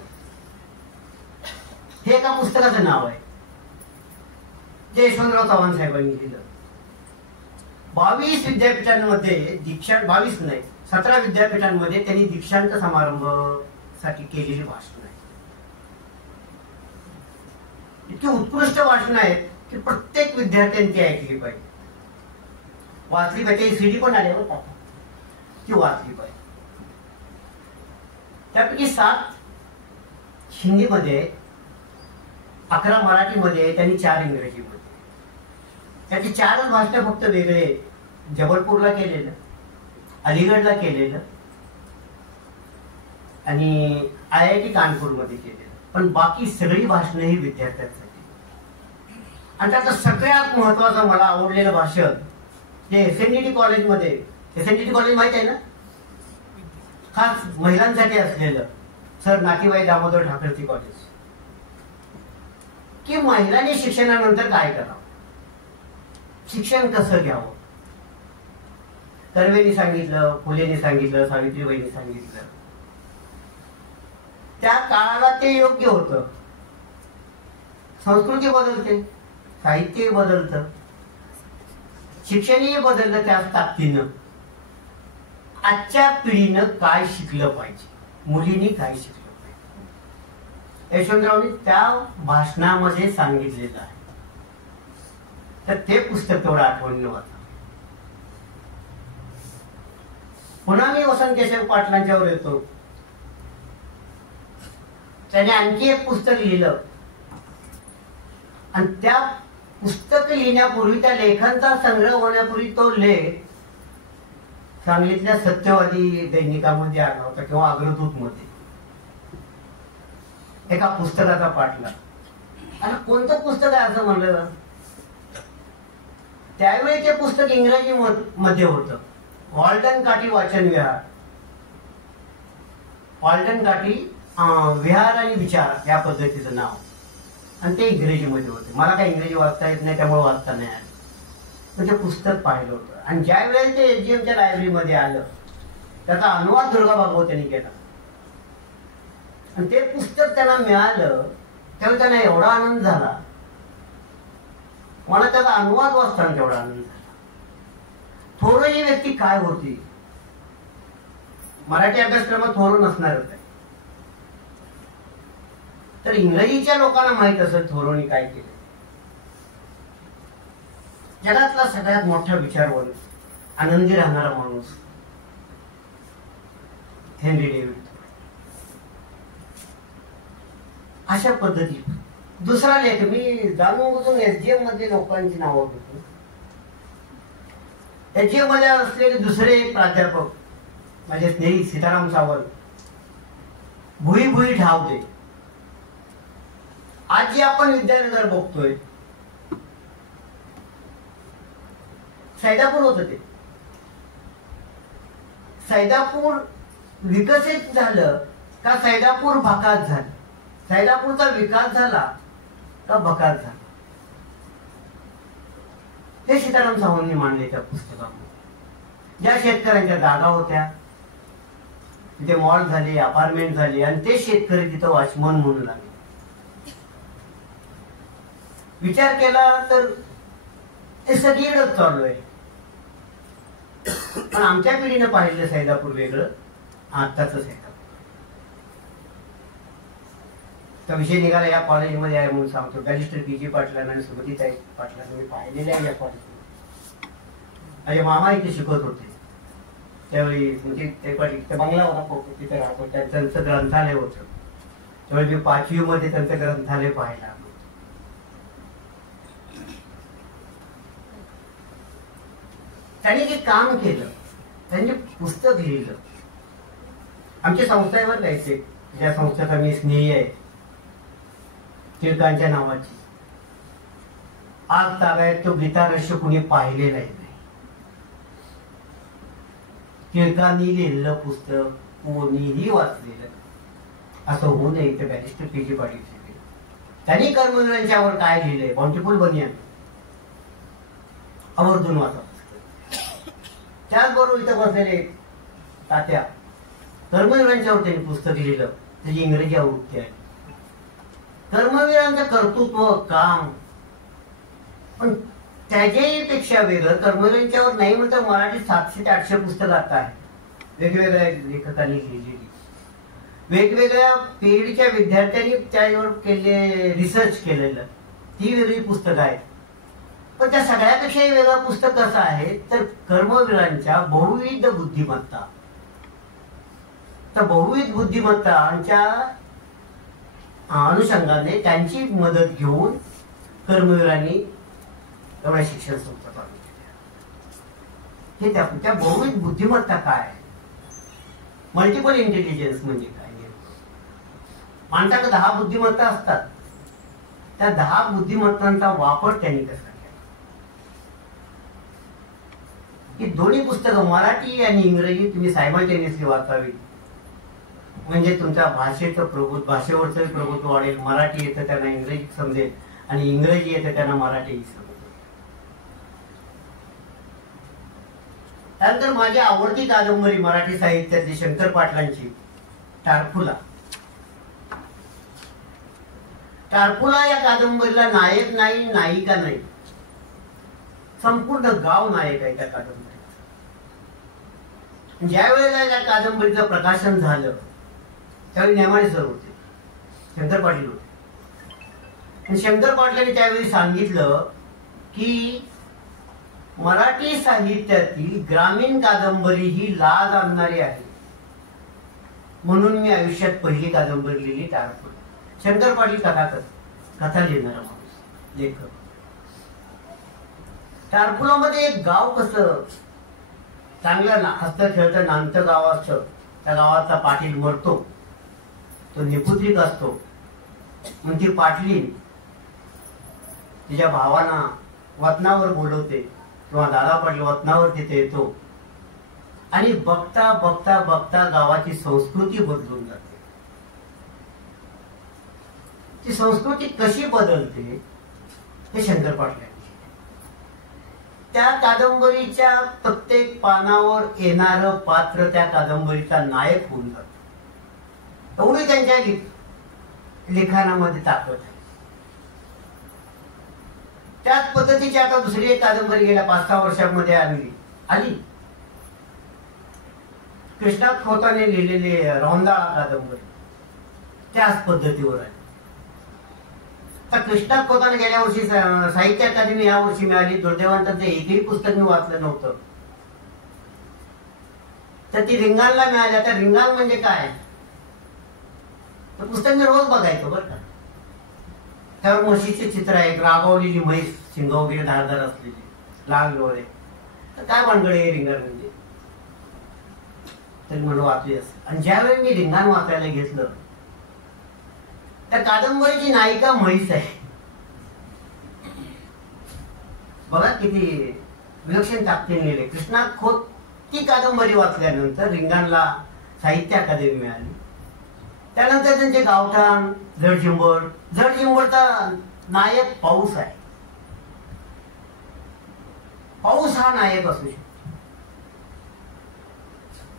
हे एका पुस्तकाचं नाव आहे जे यशवंतराव चव्हाण साहेबांनी लिहिलं. 22 विद्यापीठांमध्ये दीक्षांत, 22 नाही 17 विद्यापीठांमध्ये त्यांनी दीक्षांत समारंभासाठी केलेली भाषण आहे. इतकी उत्कृष्ट भाषण आहेत की प्रत्येक विद्यार्थ्यांनी ती ऐकली पाहिजे, वाचली पाहिजे. CD पण आले होता, ती वाचली पाहिजे. त्यापैकी 7 हिंदीमध्ये, 11 मराठीमध्ये, त्यांनी 4 इंग्रजीमध्ये. त्याची 4च भाषा फक्त वेगळे. जबलपूरला केलेलं, अलीगडला केलेलं आणि IIT कानपूरमध्ये केलेलं. पण बाकी सगळी भाषणं ही विद्यार्थ्यांसाठी. आणि त्याचं सगळ्यात महत्वाचं मला आवडलेलं भाषण जे SNDT कॉलेजमध्ये, SNDT कॉलेज माहित आहे ना, खास महिलांसाठी असलेलं, सर नाकीबाई दामोदर ठाकरसी कॉलेज, की महिलांनी शिक्षणानंतर काय करावं, शिक्षण कसं घ्यावं. कर्वेनी सांगितलं, फुलेनी सांगितलं, सावित्रीबाईंनी सांगितलं. त्या काळाला ते योग्य होतं. संस्कृती बदलते, साहित्य बदलतं, शिक्षणही बदललं त्याच ताकदीनं. आजच्या पिढीनं काय शिकलं पाहिजे, मुलींनी काय शिकलं पाहिजे, यशवंतरावनी त्या भाषणामध्ये सांगितलेलं आहे. तर ते पुस्तक तेवढं आठवणीनं वाचा. पुन्हा मी वसंत केशव पाटलांच्यावर येतो. त्याने आणखी एक पुस्तक लिहिलं आणि त्या पुस्तक लिहिण्यापूर्वी, त्या लेखांचा संग्रह होण्यापूर्वी तो लेख सांगलीतल्या सत्यवादी दैनिकामध्ये आला होता किंवा अग्रदूत मध्ये. एका पुस्तकाचा पाठला. आणि कोणतं पुस्तक आहे असं म्हणलं. त्यावेळी ते पुस्तक इंग्रजी मध्ये होतं. वॉल्टन काटी वाचन विहार, वॉल्टन काटी विहार आणि विचार या पद्धतीचं नाव. आणि ते इंग्रजीमध्ये होते. मला काही इंग्रजी वाचता येत नाही, त्यामुळे वाचता नाही आलं. म्हणजे पुस्तक पाहिलं होतं. आणि ज्या वेळेला ते SGMच्या लायब्ररीमध्ये आलं, त्याचा अनुवाद दुर्गा भागवत यांनी केला. आणि ते पुस्तक त्यांना मिळालं त्यावेळी त्यांना एवढा आनंद झाला, मला त्याचा अनुवाद वाचताना तेवढा आनंद झाला. थोर ही व्यक्ती काय होती, मराठी अभ्यासक्रमात थोर नसणारच आहे, तर इंग्रजीच्या लोकांना माहित असेल थोरोनी काय केलं. जगातला सगळ्यात मोठा विचारवंत, आनंदी राहणारा माणूस हेनरी डेव्हिड. अशा पद्धती दुसरा लेख मी जाणून बुजून एसजीएम मध्ये लोकांची नावं घेतो. एसजीएम मध्ये असलेले दुसरे एक प्राध्यापक माझे स्नेही सीताराम सावंत भुई भुई ठावते. आज जे आपण विद्यानगर बघतोय सैदापूर होत. ते सैदापूर विकसित झालं का सैदापूर भकास झालं, सैदापूरचा विकास झाला का भकास झाला, हे सीताराम सावंतनी मांडले त्या पुस्तकामध्ये. ज्या शेतकऱ्यांच्या जागा होत्या तिथे मॉल झाले, अपार्टमेंट झाले आणि ते शेतकरी तिथं वॉचमन म्हणू लागले. विचार केला तर हे सगळीकडे चालू आहे. पण आमच्या पिढीनं पाहिलेलं सैदापूर वेगळं, आत्ताच सैदापूर. तो विषय निघाला या कॉलेजमध्ये आहे म्हणून सांगतो. Barrister P G. पाटलांना आणि सुमतीताई पाटलांना मी पाहिलेले आहे या कॉलेजमध्ये. माझे मामा इथे शिकवत होते त्यावेळी, म्हणजे ते बंगला होता तिथे राहतो, त्यांचं ग्रंथालय होतं. त्यावेळी मी 5वी मध्ये त्यांचं ग्रंथालय पाहिलं. त्यांनी जे काम केलं, त्यांनी पुस्तक लिहिलं. आमच्या संस्थेवर जायचे, ज्या संस्थेचा मी स्नेही आहे टिळकांच्या नावाची, आज ताब्यात तो गीतारस्य कुणी पाहिलेला नाही. टिळकांनी लिहिलेलं पुस्तक कोणीही वाचलेलं असं होऊ नये. ते बॅरिस्टर पी.जी. पाटील त्यांनी कर्मवीरांच्यावर काय लिहिलंय, बाउंटिफुल बनियान आवर्जून वाचा. त्याचबरोबर इथं बसलेले तात्या कर्मवीरांच्यावर त्यांनी पुस्तक लिहिलं, त्याची इंग्रजी आवृत्ती आहे. कर्मवीरांचं कर्तृत्व, काम, पण त्याच्याही पेक्षा वेगळं कर्मवीरांच्यावर नाही म्हणतं मराठी 700 ते 800 पुस्तकं आता आहे वेगवेगळ्या लेखकांनी लिहिलेली. वेगवेगळ्या पिरियडच्या विद्यार्थ्यांनी त्याच्यावर केले रिसर्च केलेलं, ती वेगळी पुस्तकं आहेत. पण त्या सगळ्यापेक्षाही वेगळं पुस्तक कसं आहे तर कर्मवीरांच्या बहुविध बुद्धिमत्ता. तर बहुविध बुद्धिमत्तांच्या अनुषंगाने त्यांची मदत घेऊन कर्मवीरांनी एवढ्या शिक्षण संस्था चालू केल्या. हे त्या बहुविध बुद्धिमत्ता काय आहे, मल्टिपल इंटेलिजन्स म्हणजे काय. माणसाकडे 10 बुद्धिमत्ता असतात, त्या 10 बुद्धिमत्तांचा वापर त्यांनी कसा केला. ही दोन्ही पुस्तकं मराठी आणि इंग्रजी तुम्ही सायमल्टेनियसली वाचावी, म्हणजे तुमच्या भाषेवरचं प्रभुत्व वाढेल. मराठी येतं त्यांना इंग्रजी समजेल आणि इंग्रजी येतं त्यांना मराठीही समजेल. त्यानंतर माझी आवडती कादंबरी मराठी साहित्यातली शंकर पाटलांची टारफुला. टारफुला या कादंबरीला नायक नाही, नायिका नाही, संपूर्ण गाव नायक आहे त्या कादंबरीत. ज्या वेळेला या कादंबरीचं प्रकाशन झालं त्यावेळी नेमाडे सर होते, शंकर पाटील होते. शंकर पाटलांनी त्यावेळी सांगितलं की मराठी साहित्यातील ग्रामीण कादंबरी ही लाज आणणारी आहे, म्हणून मी आयुष्यात पहिली कादंबरी लिहिली टारफुला. शंकर पाटील कथा लिहिणारा माणूस, लेखक. टारफुलामध्ये एक गाव कसं चांगलं हसतं खेळतं नांदतं गाव असतं, त्या गावाचा पाटील मरतो, तो निपुत्रिक असतो. मग ती पाटली तिच्या भावांना वतनावर बोलवते किंवा दादा पाटील वतनावर तिथे येतो आणि बघता बघता बघता गावाची संस्कृती बदलून जाते. ती संस्कृती कशी बदलते हे शंकर पाटलांनी. त्या कादंबरीच्या प्रत्येक पानावर येणारं पात्र त्या कादंबरीचा नायक होऊन जातं. एवढी त्यांच्या लिखाणामध्ये ताकद आहे. त्याच पद्धतीची आता दुसरी एक कादंबरी गेल्या 5-6 वर्षांमध्ये आली कृष्णात खोताने लिहिलेली रौंदाळा कादंबरी त्याच पद्धतीवर आहे. तर कृष्णात खोताने गेल्या वर्षी साहित्य अकादमी या वर्षी मिळाली. दुर्दैवांचं एकही पुस्तक मी वाचलं नव्हतं, तर ती रिंगाणला मिळाली. आता रिंगाण म्हणजे काय, तर पुस्तक मी रोज बघायचो बरं का. त्यावर म्हशीचे चित्र आहे, रागावलेली म्हैस, शिंग वगैरे धारदार असलेली, लाल डोळे. तर काय भानगडे रिंगाण म्हणजे, तरी म्हणून वाचली असेल. आणि ज्यावेळी मी रिंगाण वाचायला घेतलं, त्या कादंबरीची नायिका म्हैस आहे. बघा किती विलक्षण ताकदीने लिहिले. कृष्णात खोत ती कादंबरी वाचल्यानंतर रिंगाणला साहित्य अकादमी मिळाली. त्यानंतर त्यांचे गावठाण, जडझिंबडचा नायक पाऊस आहे. पाऊस हा नायक असू शकतो.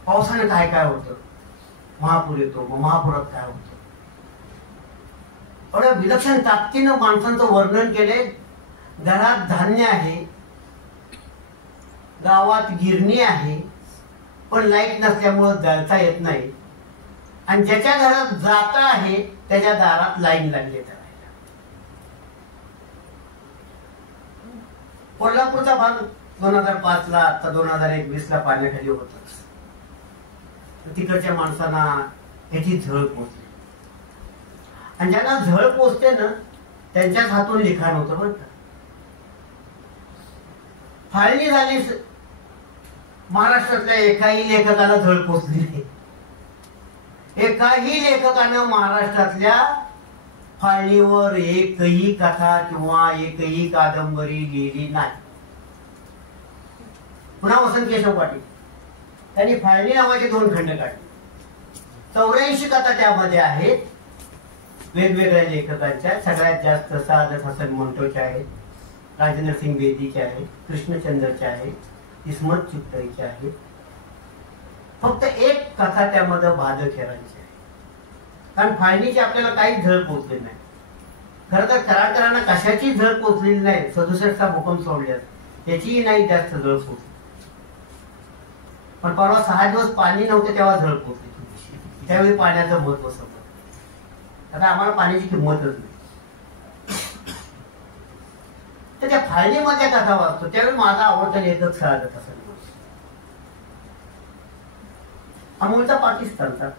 पावसाने काय काय होतं, महापूर येतो, मग महापुरात काय होतं. एवढ्या विलक्षण ताकदीनं माणसांचं वर्णन केले. घरात धान्य आहे, गावात गिरणी आहे, पण लाईट नसल्यामुळं जळता येत नाही. आणि ज्याच्या घरात जाता आहे त्याच्या दारात लाईन लागली. कोल्हापूरचा भाग 2005 ला, आता 2021 ला पाण्याखाली होता. तिकडच्या माणसांना याची झळ पोचली. आणि ज्यांना झळ पोचते ना, त्यांच्याच हातून लिखाण होतं बरं का. फाळणी झाली, महाराष्ट्रातल्या एकाही लेखकाला झळ पोचली नाही. एकाही लेखकानं महाराष्ट्रातल्या फाळणीवर एकही कथा किंवा एकही कादंबरी लिहिली नाही. पुन्हा वसंत केशव पाटील त्यांनी फाळणी नावाचे 2 खंड काढले. 84 कथा त्यामध्ये आहेत वेगवेगळ्या लेखकांच्या. सगळ्यात जास्त सादत हसन मंटोच्या आहेत, राजेंद्र सिंग बेदीच्या आहेत, कृष्णचंद्रच्या आहेत, इस्मत चित्तईच्या आहेत. फक्त एक कथा त्यामध्ये भादखेरांची आहे. कारण फाळणीची आपल्याला काही झळ पोचली नाही. खरं तर कराडकरांना कशाची झळ पोचलेली नाही. 67चा भूकंप सोडल्यास त्याचीही नाही जास्त झळ पोचली. पण परवा 6 दिवस पाणी नव्हते तेव्हा झळ पोचली. त्यावेळी पाण्याचं महत्व समजलं. आता आम्हाला पाण्याची किंमतच नाही. तर त्या फाळणीमध्ये कथा वाचतो त्यावेळी माझा आवडता लेखक सादत हसन. अमोलचा पाकिस्तानचा,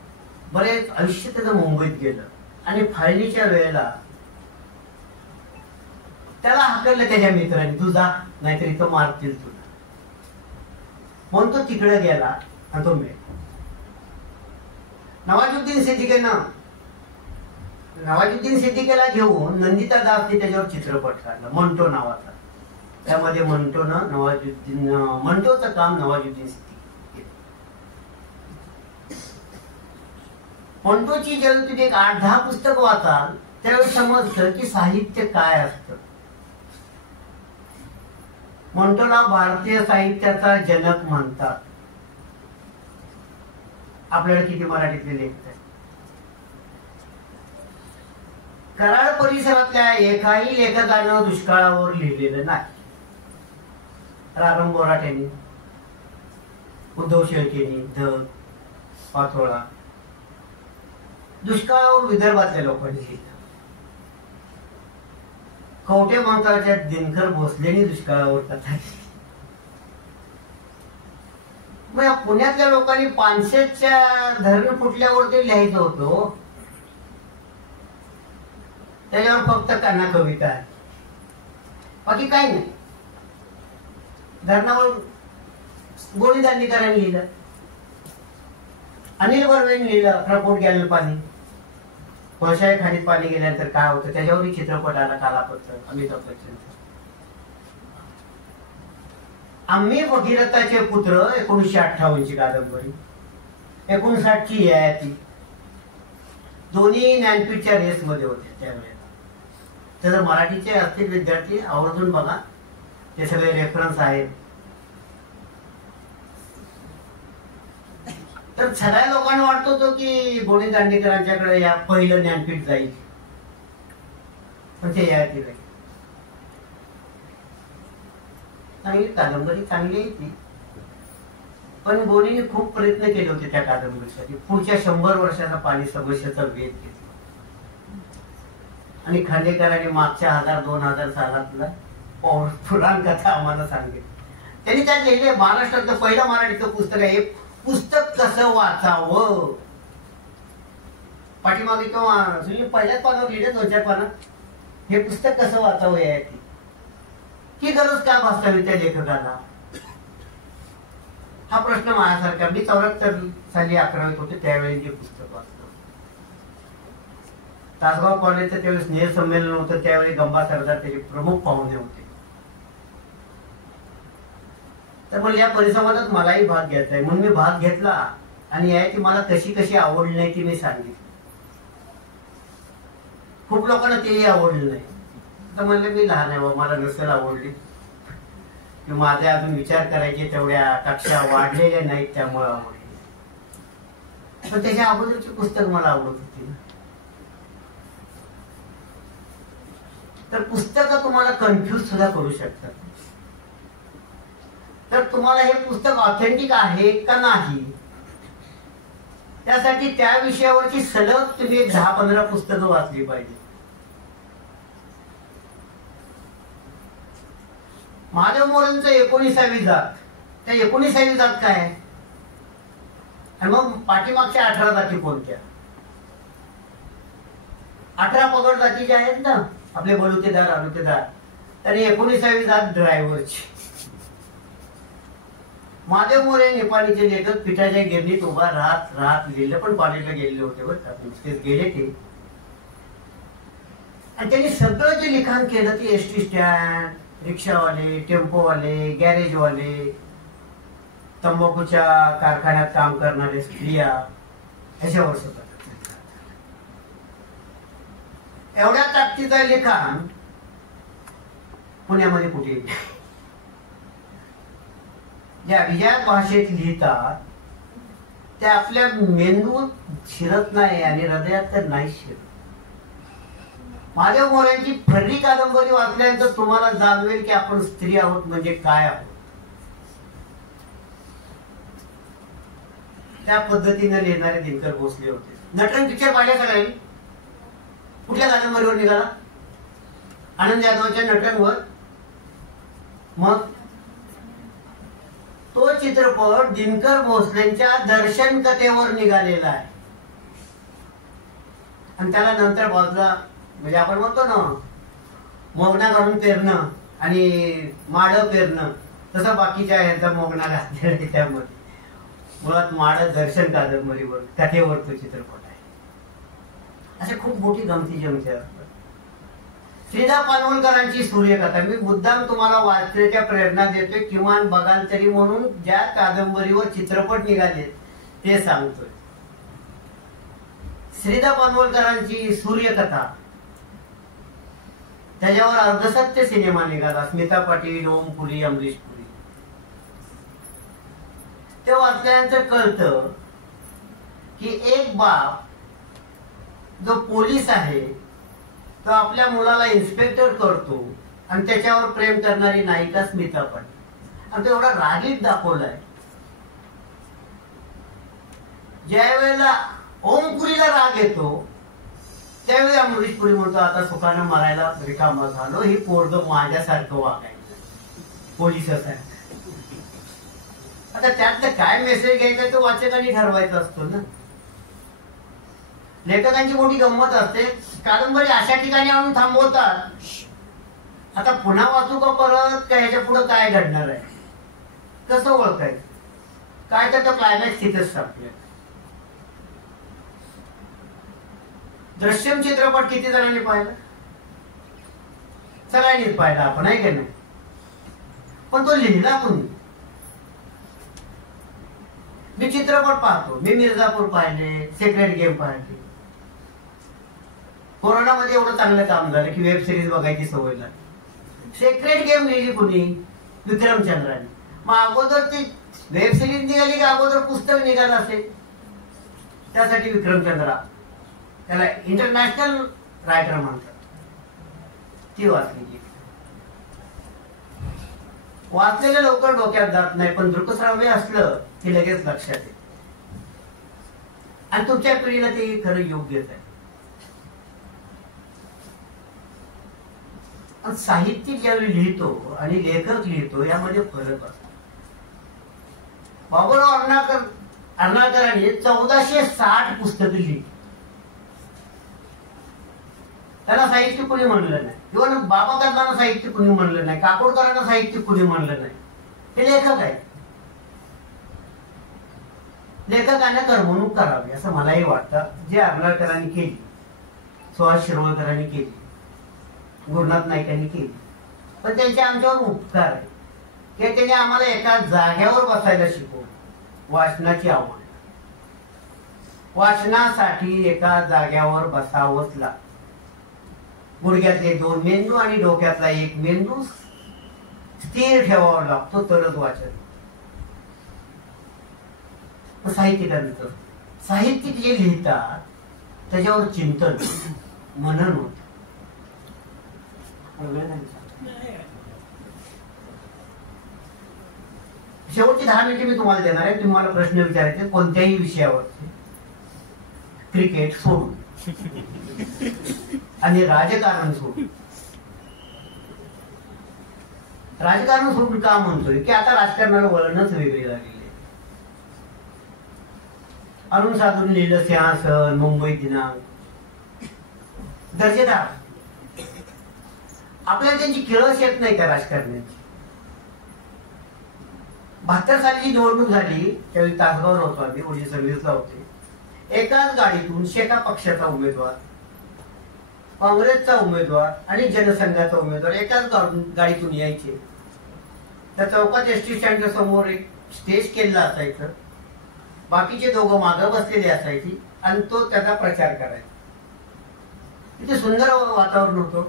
बरेच आयुष्य त्याचं मुंबईत गेलं. आणि फाळणीच्या वेळेला त्याला हाकललं त्याच्या मित्रांनी, तू जा नाहीतर इथं मारतील तुला. म्हणून तो तिकडे गेला आणि तो मेला. नवाजुद्दीन सिद्दीकीला घेऊन नंदिता दासने त्याच्यावर चित्रपट काढला, मंटो नावाचा. त्यामध्ये मंटोचं काम नवाजुद्दीन सिद्दीकी. मंटोची जेव्हा तुम्ही 8-10 पुस्तक वाचाल त्यावेळी समजतं की साहित्य काय असतं. मंटोला भारतीय साहित्याचा जनक म्हणतात. आपल्याला किती मराठीतले लेखक आहेत. कराड परिसरातल्या एकाही लेखकानं दुष्काळावर लिहिलेलं नाही. रामराम बोराटेंनी, उद्धव शेळकेंनी, धग, पाचोळा, दुष्काळावर विदर्भातल्या लोकांनी लिहिलं. कवठे महांकाळच्या दिनकर भोसलेंनी दुष्काळावर कथा लिहिली. मग या पुण्यातल्या लोकांनी पानशेतच्या धरण फुटल्यावरती लिहायचं होतं. त्याच्यावर फक्त कन्ना कविता आहे, बाकी काही नाही. धरणावर गोळी दांडीकरांनी लिहिलं, अनिल बर्वेंनी लिहिलं 18 फूट गेलं पाणी, कोळशाच्या खाणीत पाणी गेल्यानंतर काय होतं त्याच्यावरही चित्रपट आला कालापत्र अमिताभ बच्चनचा. आम्ही भगीरथाचे पुत्र 1958 ची कादंबरी, 59 ची ययाती, दोन्ही ज्ञानपीठच्या रेस मध्ये होते त्यावेळेला. तर मराठीचे असतील विद्यार्थी आवर्जून बघा, ते सगळे रेफरन्स आहेत. तर सगळ्या लोकांना वाटत होतं की गोणी दांडेकरांच्याकडे या पहिलं ज्ञानपीठ जाईल, पण ते यायला नाही. चांगली कादंबरी चांगली आहे ती, पण गोणीने खूप प्रयत्न केले होते त्या कादंबरीसाठी. पुढच्या 100 वर्षाचा पाणी समस्येचा वेध घेतला आणि खांडेकरांनी मागच्या 1000-2000 सालातला पुराण कथा आम्हाला सांगितली. त्यांनी त्यात लिहिले महाराष्ट्रातलं पहिलं मराठीचं पुस्तक आहे. पुस्तक कसं वाचावं, पाठीमागे किंवा पहिल्याच पानावर लिहिले 2-4 पानं, हे पुस्तक कसं वाचावं याची ही गरज का भासावी त्या लेखकाला, हा प्रश्न माझ्यासारखा. मी 74 साली 11वीत होते त्यावेळी जे पुस्तक वाचलं. तासगाव कॉलेजचं त्यावेळी स्नेह संमेलन होतं, त्यावेळी गंबा सरदार त्याचे प्रमुख पाहुणे होते. तर मग या परिसंवादात मलाही भाग घ्यायचा आहे म्हणून मी भाग घेतला आणि याची मला कशी कशी आवडली नाही ती मी सांगितली. खूप लोकांना तेही आवडलं नाही. तर म्हणलं मी लहान आहे बाबा, मला नसेल आवडली, की माझे अजून विचार करायचे तेवढ्या कक्षा वाढलेल्या नाहीत त्यामुळे आवडली. पण त्याच्या अगोदरची पुस्तक मला आवडत होती ना. तर पुस्तकं तुम्हाला कन्फ्युज सुद्धा करू शकतात. तर तुम्हाला हे पुस्तक ऑथेंटिक आहे का नाही त्यासाठी त्या विषयावरची सलग तुम्ही 10-15 पुस्तकं वाचली पाहिजे. महादेव मोरेंचं 19वी जात, त्या 19वी जात काय आहे आणि मग पाठीमागच्या 18 जाती कोणत्या? 18 पगड जाती ज्या आहेत ना आपले बलुतेदार अलुतेदार, त्याने 19वी जात ड्रायव्हरची. महादेव मोरे नेपाळीचे लेखक पिठाच्या गिरणीत उभा राहत राहत लिहिलं, पण कॉलेजला गेलेले होते बरं का, नुसतेच गेले ते. आणि त्यांनी सगळं जे लिखाण केलं ते एसटी स्टँड, रिक्षावाले, टेम्पोवाले, गॅरेजवाले, तंबाखूच्या कारखान्यात काम करणारे स्त्रिया, ह्याच्यावर सुद्धा एवढ्या ताकदीचं लिखाण पुण्यामध्ये कुठे ज्या विजयात भाषेत लिहितात त्या आपल्या मेंदूत शिरत नाही आणि हृदयात तर नाही शिरत. महादेव मोरेंची फर्री कादंबरी वाचल्यानंतर तुम्हाला जाणवेल की आपण स्त्री आहोत म्हणजे काय आहोत. त्या पद्धतीने लिहिणारे दिनकर भोसले होते. नटरंग पिक्चर पाहिल्या सगळ्यांनी? कुठल्या कादंबरीवर निघाला? आनंद यादवच्या नटरंगवर. मग तो चित्रपट दिनकर भोसलेंच्या दर्शन कथेवर निघालेला आहे आणि त्याला नंतर बाजूला म्हणजे आपण म्हणतो ना मोगना घालून पेरणं आणि माड पेरणं, तसं बाकीच्या ह्यांचा मोगना घातलेला आहे. त्यामध्ये मुळात माड दर्शन कादंबरीवर कथेवर तो चित्रपट आहे. असे खूप मोठी गमती जमती असतात. श्रीदा पानवलकरांची सूर्यकथा मी मुद्दाम तुम्हाला वाचण्याच्या प्रेरणा देतोय, किमान बघाल तरी म्हणून ज्या कादंबरीवर चित्रपट निघाले ते सांगतोय. श्रीदा पानवलकरांची सूर्यकथा, त्याच्यावर अर्धसत्य सिनेमा निघाला. स्मिता पाटील, ओम पुरी, अमरीश पुरी. ते वाचल्यानंतर कळतं की एक बाप जो पोलीस आहे तो आपल्या मुलाला इन्स्पेक्टर करतो आणि त्याच्यावर प्रेम करणारी नायिका स्मिता पाटील, आणि तो एवढा रागीट दाखवलाय. ज्या वेळेला ओमपुरीला राग येतो त्यावेळी अमरीश पुरी म्हणतो आता सुखानं मरायला रिकामा झालो, ही पोरग माझ्यासारखं वागायचं पोलिसासारखं. आता त्यातलं काय मेसेज घ्यायचा तो वाचकांनी ठरवायचा असतो ना. लेखकांची मोठी गंमत असते, कादंबरी अशा ठिकाणी आणून थांबवतात, आता पुन्हा वाचू का परत, का ह्याच्या पुढे काय घडणार आहे कसं ओळखायचं, काय तर तो क्लायमॅक्स तिथेच संपले. दृश्यम चित्रपट किती जणांनी पाहिला? सगळ्यांनीच पाहिला आपण, आहे की नाही? पण तो लिहिला कोणी? मी चित्रपट पाहतो, मी मिर्झापूर पाहिले, सेक्रेट गेम पाहिले. कोरोनामध्ये एवढं चांगलं काम झालं की वेब सिरीज बघायची सवय लागली. सेक्रेट गेम लिहिली कोणी? विक्रमचंद्रांनी. मग अगोदर ती वेब सिरीज निघाली का अगोदर पुस्तक निघालं असेल? त्यासाठी विक्रमचंद्रा, त्याला इंटरनॅशनल रायटर म्हणतात, ती वाचली. वाचलेलं लवकर डोक्यात जात नाही, पण दृकश्राव्य असलं की लगेच लक्षात येते. आणि तुमच्या पिढीला ते खरं योग्यच आहे. साहित्य ज्यावेळी लिहितो आणि लेखक लिहितो यामध्ये फरक असतो. बाबूराव अर्नाळकरांनी 1460 पुस्तकं लिहिली. त्याला साहित्य कुणी म्हणलं नाही. इव्हन बाबा कर्णांना साहित्य कुणी म्हणलं नाही, काकोडकरांना साहित्य कुणी म्हणलं नाही. हे लेखक आहेत. लेखकाने करमणूक करावी असं मलाही वाटतं. जे अर्नाळकरांनी केली, सुहास शिरवळकरांनी केली, गुरुनाथ नाईकांनी केली, पण त्यांचे आमच्यावर उपकार आहे की त्यांनी आम्हाला एका जाग्यावर बसायला शिकवलं. वाचनाची आवड, वाचनासाठी एका जाग्यावर बसावंच लागतं. गुडघ्यातले 2 मेंदू आणि डोक्यातला 1 मेंदू स्थिर ठेवावा लागतो, तरच वाचन. साहित्यिकांचं साहित्यिक जे लिहितात त्याच्यावर चिंतन, मनन होत. शेवटची 10 मिनिटे मी तुम्हाला देणार आहे. तुम्हाला प्रश्न विचारायचे कोणत्याही विषयावरचे, क्रिकेट सोडून आणि राजकारण सोडून. राजकारण सोडून का म्हणतोय की आता राजकारणाला वळणच वेगळे लागले. अरुण साधून लिहिलं सिंहासन, मुंबई दिनांक, दर्जेदार. आपल्याला त्यांची किळस येत नाही का राजकारण्याची? 72 साली जी निवडणूक झाली त्यावेळी तासगावला होतो आम्ही, ओजी सर्व्हिसला होते. एकाच गाडीतून शेका पक्षाचा उमेदवार, काँग्रेसचा उमेदवार आणि जनसंघाचा उमेदवार एकाच गाडीतून यायचे. त्या चौकात एसटी स्टँडच्या समोर एक स्टेज केलेला असायचं, बाकीचे दोघं मागं बसलेले असायची आणि तो त्याचा प्रचार करायचा. किती सुंदर वातावरण होतं.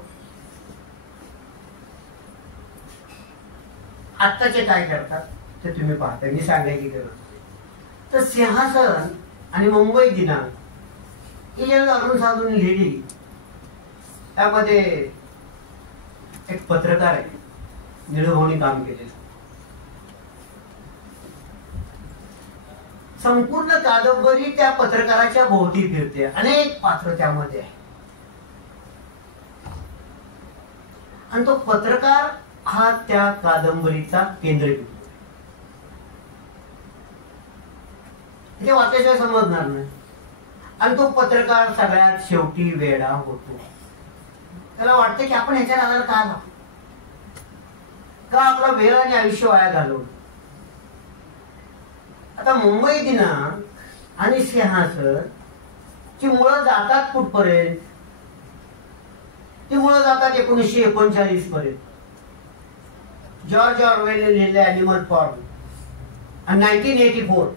आत्ताचे काय करतात ते तुम्ही पाहता, मी सांगायची गरज नाही. तर सिंहासन आणि मुंबई दिनांक ही ज्यावेळी अरुण साधून लिहिली, त्यामध्ये एक पत्रकार आहे, निळूभाऊनी काम केलेलं. संपूर्ण कादंबरी त्या पत्रकाराच्या भोवती फिरते, अनेक पात्र त्यामध्ये आहे. आणि तो पत्रकार हा त्या कादंबरीचा केंद्रबिंदू. हे वाचल्याशिवाय समजणार नाही. आणि तो पत्रकार सगळ्यात शेवटी वेडा होतो. त्याला वाटतं की आपण ह्याच्या नादाला का लागलो, का आपला वेळ आणि आयुष्य वाया घालवलं. आता मुंबई दिनांक आणि सिंहासन ची मुळं जातात कुठपर्यंत? ती मुळं जातात 1939 पर्यंत. जॉर्ज ऑरवेलने लिहिलं ॲनिमल फॉर्म आणि 1984.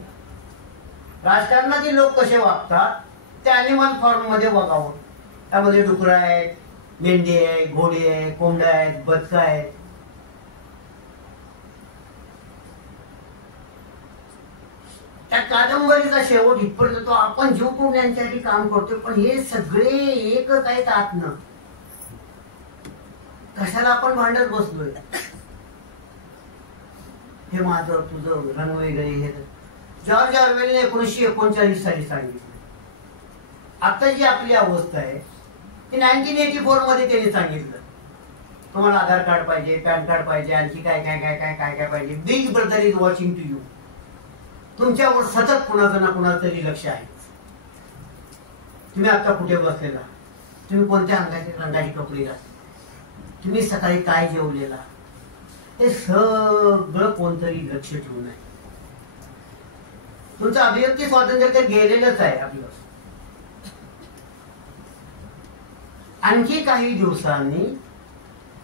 राजकारणातील लोक कसे वागतात ते ॲनिमल फॉर्म मध्ये बघावं. त्यामध्ये डुकरं आहेत, मेंढी आहे, घोडे आहे, कोंबड्या आहेत, बदकं आहेत. त्या कादंबरीचा शेवट इथपर्यंत आपण जीव कोण यांच्यासाठी काम करतोय, पण हे सगळे एकच आहेत आतनं. कशाला आपण भांडत बसलोय? हे माझं तुझं रंग वेगळे. हे जॉर्ज ऑरवेलने 1939 साली सांगितलं. आता जी आपली अवस्था आहे ती 1984 मध्ये त्यांनी सांगितलं. तुम्हाला आधार कार्ड पाहिजे, पॅन कार्ड पाहिजे, आणखी काय काय काय काय काय काय पाहिजे. Big brother is watching to you. तुमच्यावर सतत कुणाचं ना कुणाचं तरी लक्ष आहे. तुम्ही आता कुठे बसलेला, तुम्ही कोणत्या रंगाचे कपडे घातले, तुम्ही सकाळी काय जेवलेला, हे सगळं कोणतरी लक्ष ठेवून आहे. तुमचं अभिव्यक्ती स्वातंत्र्य तर गेलेलंच आहे आपलं. आणखी काही दिवसांनी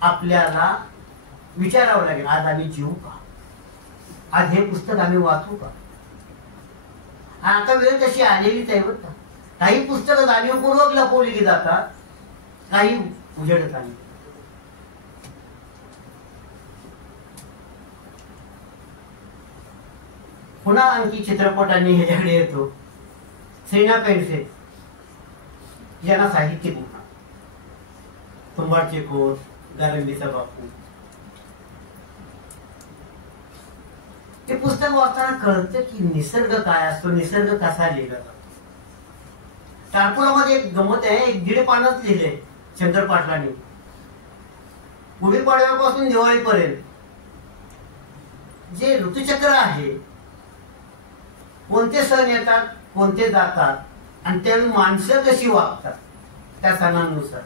आपल्याला विचारावं लागेल, आज आम्ही जीवू का, आज हे पुस्तक आम्ही वाचू का. आता वेळ तशी आलेलीच आहे बरं का. काही पुस्तकं जाणीवपूर्वक लपवली जातात, काही उजेडत आली. पुन्हा आणखी चित्रपटांनी ह्याच्याकडे येतो. श्रीना पेंडसे यांना साहित्य म्हणा, तुंबाडचे कोर, गारंबीचा बापू. ते पुस्तक वाचताना कळतं की निसर्ग काय असतो, निसर्ग कसा लिहिला जातो. टाळपुरामध्ये एक गमत आहे, एक 1.5 पानच लिहिले शंकर पाटलांनी. गुढीपाडव्यापासून दिवाळीपर्यंत जे ऋतुचक्र आहे, कोणते सण येतात, कोणते जातात, आणि त्यावेळी माणसं कशी वागतात त्या सणांनुसार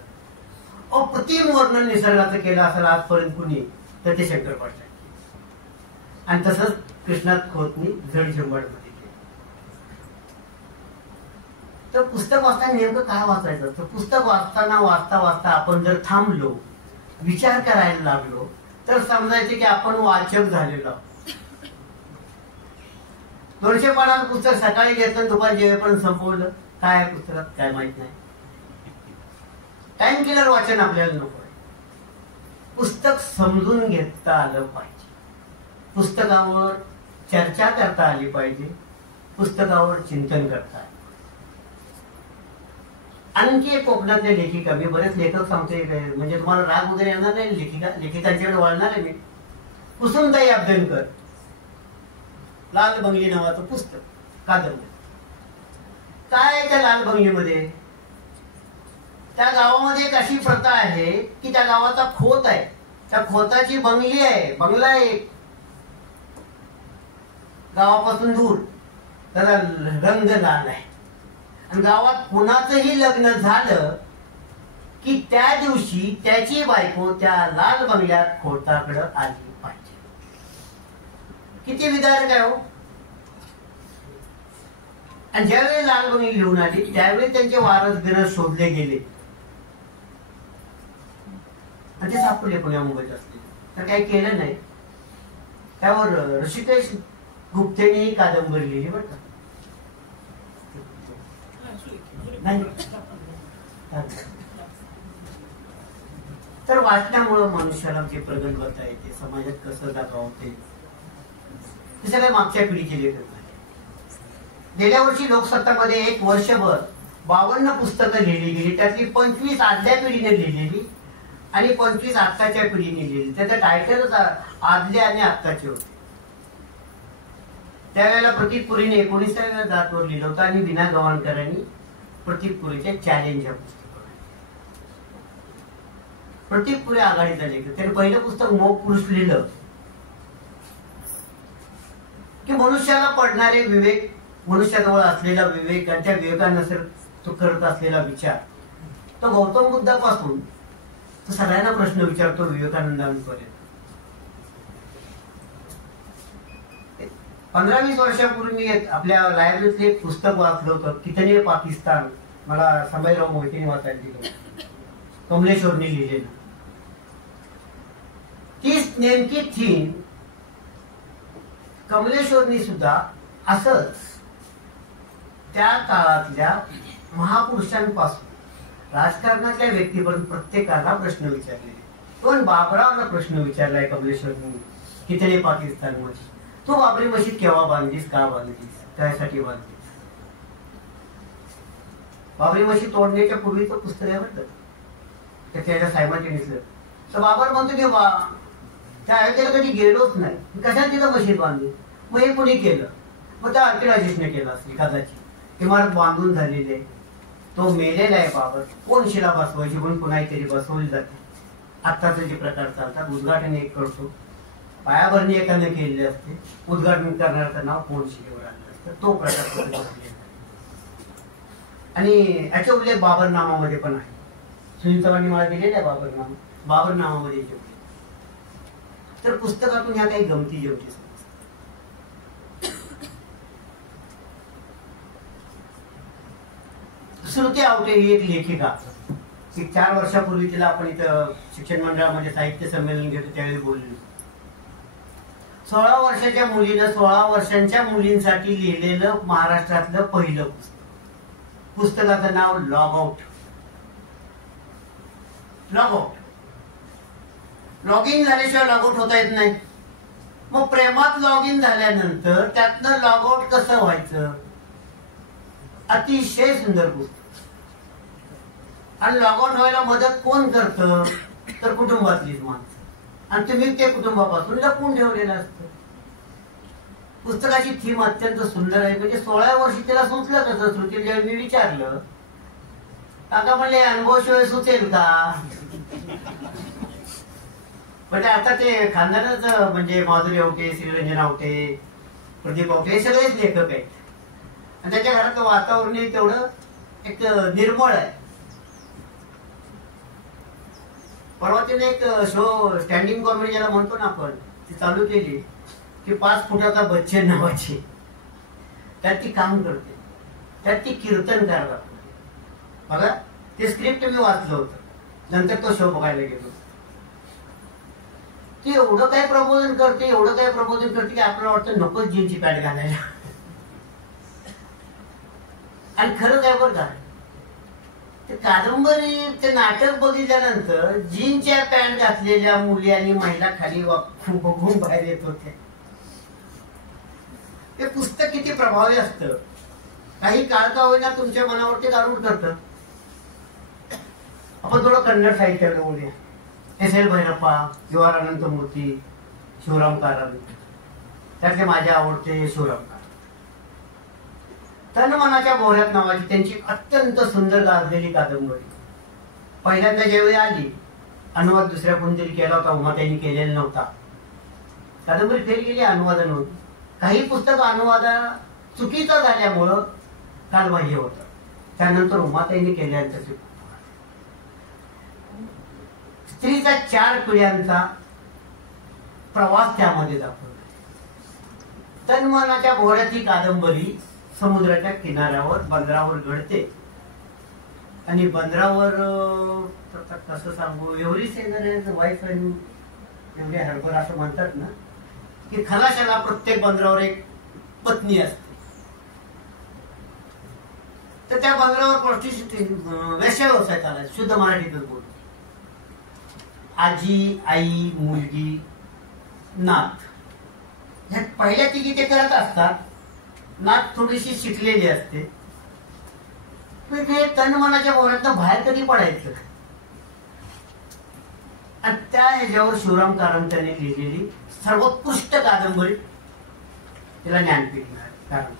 अप्रतिम वर्णन निसर्गाचं केलं असेल आजपर्यंत कुणी, तर ते शंकर पाटलांनी. आणि तसंच कृष्णात खोतनी झड झंबाडमध्ये केलं. तर पुस्तक वाचताना नेमकं काय वाचायचं, तर पुस्तक वाचताना वाचता वाचता आपण जर थांबलो, विचार करायला लागलो, तर समजायचे की आपण वाचक झालेलो. 200 पानाचं पुस्तक सकाळी घेतलं, दुपारी जेवेपर्यंत संपवलं. काय आहे पुस्तकात काय माहित नाही. टाइम किलर वाचन आपल्याला नको आहे. पुस्तक समजून घेता आलं पाहिजे, पुस्तकावर चर्चा करता आली पाहिजे, पुस्तकावर चिंतन करता आलं. आणखी एक कोकणातल्या लेखिका, मी बरेच लेखक सांगते म्हणजे तुम्हाला राग वगैरे येणार नाही, लेखिकांच्याकडे वळणार आहे मी. कुसुमताई अभ्यंकर, लाल बंगली नावाचं पुस्तक, कादंबरी. काय आहे त्या लाल बंगलीमध्ये? त्या गावामध्ये एक अशी प्रथा आहे की त्या गावाचा खोत आहे, त्या खोताची बंगली आहे, बंगला आहे गावापासून दूर, त्याचा रंग लाल आहे. आणि गावात कुणाचंही लग्न झालं की त्या दिवशी त्याची बायको त्या लाल बंगल्यात खोताकडे आली पाहिजे. किती विदारक आहे हो. आणि ज्यावेळी लाल बंगली घेऊन आली त्यावेळी त्यांचे वारस बिरस शोधले गेले आणि ते सापडले पुण्या मुंबईत असले. तर काही केलं नाही. त्यावर ऋषिकेश गुप्तेने ही कादंबरी लिहिली बरं का. तर वाचण्यामुळे मनुष्याला जे प्रगल्भता येते, समाजात कसं जगावं ते सगळ्या मागच्या पिढीचे लेखक आहे. गेल्या वर्षी लोकसत्तामध्ये एक वर्षभर 52 पुस्तकं लिहिली गेली. त्यातली 25 आदल्या पिढीने लिहिलेली आणि 25 आत्ताच्या पिढीने लिहिली. त्याचं टायटलच आदल्या आणि आत्ताचे होते. त्यावेळेला प्रतीकपुरीने 19व्या जातवर लिहिलं होतं आणि विना गवाणकरांनी प्रतीकपुरीचे चॅलेंज या पुस्तकावर. प्रतीकपुरी आघाडीचा लेखक, त्याने पहिलं पुस्तक मोग पुरुष लिहिलं की मनुष्याला पडणारे विवेक, मनुष्याजवळ असलेला विवेक आणि त्या विवेकानुसार तो करत असलेला विचार, तो गौतम बुद्धापासून तो सगळ्यांना प्रश्न विचारतो विवेकानंदांपर्यंत. 15-20 वर्षापूर्वी मी आपल्या लायब्ररीतले एक पुस्तक वाचलं होतं, कितने पाकिस्तान. मला संभाजीराव मोहितेने वाचायला दिलं, कमलेश्वरने लिहिलेलं. तीच नेमकी थीम कमलेश्वरनी सुद्धा असंच त्या काळातल्या महापुरुषांपासून राजकारणातल्या व्यक्तीपर्यंत प्रत्येकाला प्रश्न विचारले. पण बाबरावला प्रश्न विचारलाय कमलेश्वरनी कितने पाकिस्तान मध्ये. तू बाबरी मशीद केव्हा बांधलीस, का बांधलीस, त्यासाठी बांधलीस. बाबरी मशीद तोडण्याच्या पूर्वीचं पुस्तक आहे बरं. त्याच्या साहेबांचे दिसलं तर बाबर म्हणतो की त्या अयोध्येला कधी गेलोच नाही, कशाने तिथं मशीद बांधली. मग हे कोणी केलं? मग त्या आर्किओलॉजिस्टने केलं असेल कदाचित. इमारत बांधून झालेली आहे, तो मेलेला आहे बाबर. कोण शिला बसवायची म्हणून पुन्हा तरी बसवली जाते. आत्ताचे जे प्रकार चालतात, उद्घाटन एक करतो, पायाभरणी एकाने केलेली असते, उद्घाटन करण्याचं नाव कोण शिलेवर आणलं असतं, तो प्रकार. आणि याचे उल्लेख बाबरनामामध्ये पण आहे. सुनील चव्हाणांनी मला दिलेला आहे बाबरनामामध्ये. तर पुस्तकातून ह्या काही गमती जमती. श्रुती आवटे ही एक लेखिका. 4 वर्षापूर्वी तिला आपण इथं शिक्षण मंडळामध्ये साहित्य संमेलन घेतो त्यावेळी बोलली. 16 वर्षाच्या मुलीनं 16 वर्षांच्या मुलींसाठी लिहिलेलं महाराष्ट्रातलं पहिलं पुस्तक. पुस्तकाचं नाव लॉगआउट. लॉग इन झाल्याशिवाय लॉगआउट होता येत नाही. मग प्रेमात लॉग इन झाल्यानंतर त्यातनं लॉगआउट कसं व्हायचं. अतिशय सुंदर पुस्तक. आणि लॉग आउट व्हायला मदत कोण करतं तर कुटुंबातलीच माणसं, आणि तुम्ही ते कुटुंबापासून लपवून ठेवलेलं असतं. पुस्तकाची थीम अत्यंत सुंदर आहे. म्हणजे 16व्या वर्षी त्याला सुचलं कसं, श्रुतीला जेव्हा मी विचारलं, काका म्हणले अनुभवशिवाय सुचेल का. म्हणजे आता ते खानदानच, म्हणजे माधुरी आवटे, श्रीरंजन आवटे, प्रदीप आवटे हे सगळेच लेखक आहेत. आणि त्याच्या घरात वातावरण तेवढं एक निर्मळ आहे. परवा तिने एक शो स्टँडिंग कॉमेडी ज्याला म्हणतो ना आपण, ती चालू केली की 5 फुटाचा बच्चन नावाची. त्यात ती काम करते, त्यात ती कीर्तन करायला लागते. बघा ते स्क्रिप्ट मी वाचलं होतं, नंतर तो शो बघायला गेलो. ती एवढं काय प्रबोधन करते, एवढं काय प्रबोधन करते की आपल्याला वाटतं नकोच जीनची पॅन्ट घालायला. आणि खरं काय बरं का, ते कादंबरी ते नाटक बघितल्यानंतर जीनच्या पॅन्ट घातलेल्या मुली आणि महिला खाली बघून बाहेर येत होत्या. ते पुस्तक किती प्रभावी असतं, काही काळ का होईना तुमच्या मनावरती गारूड करतं. आपण थोडं कन्नड साहित्याला बोलूया. S.L. भैरप्पा, युवा अनंतमूर्ती, शिवराम कारंत, त्यातले माझे आवडते शिवराम कारंत. तनमनाच्या भोवऱ्यात नावाची त्यांची अत्यंत सुंदर गाजलेली कादंबरी पहिल्यांदा ज्यावेळी आली, अनुवाद दुसऱ्या कोणतरी केला होता, उमा त्यांनी केलेला नव्हता. कादंबरी फेल गेली, अनुवाद नव्हतं. काही पुस्तक अनुवादा चुकीचं झाल्यामुळं कालबाह्य होतं. त्यानंतर उमा त्यांनी केल्यानंतर स्त्रीचा 4 पिढ्यांचा प्रवास त्यामध्ये दाखवला. तन्मनाच्या भोवऱ्यात ही कादंबरी समुद्राच्या किनाऱ्यावर बंदरावर घडते. आणि बंदरावर कसं सांगू, एव्हरी सेनर वाईफ एवढे हरभर असं म्हणतात ना, की खलाशाला प्रत्येक बंदरावर एक पत्नी असते. तर त्या बंदरावर वेश्या व्यवसाय चालायचा, शुद्ध मराठीतच बोलतो. आजी, आई, मुलगी, नात, ह्या पहिल्या तिघी ते करत असतात. नात थोडीशी शिकलेली असते. पण ते तनमनाच्या भोवऱ्यातनं बाहेर कधी पडायचं. आणि त्या ह्याच्यावर शिवराम कारंताने लिहिलेली सर्वोत्कृष्ट कादंबरी, तिला ज्ञानपीठ मिळाली.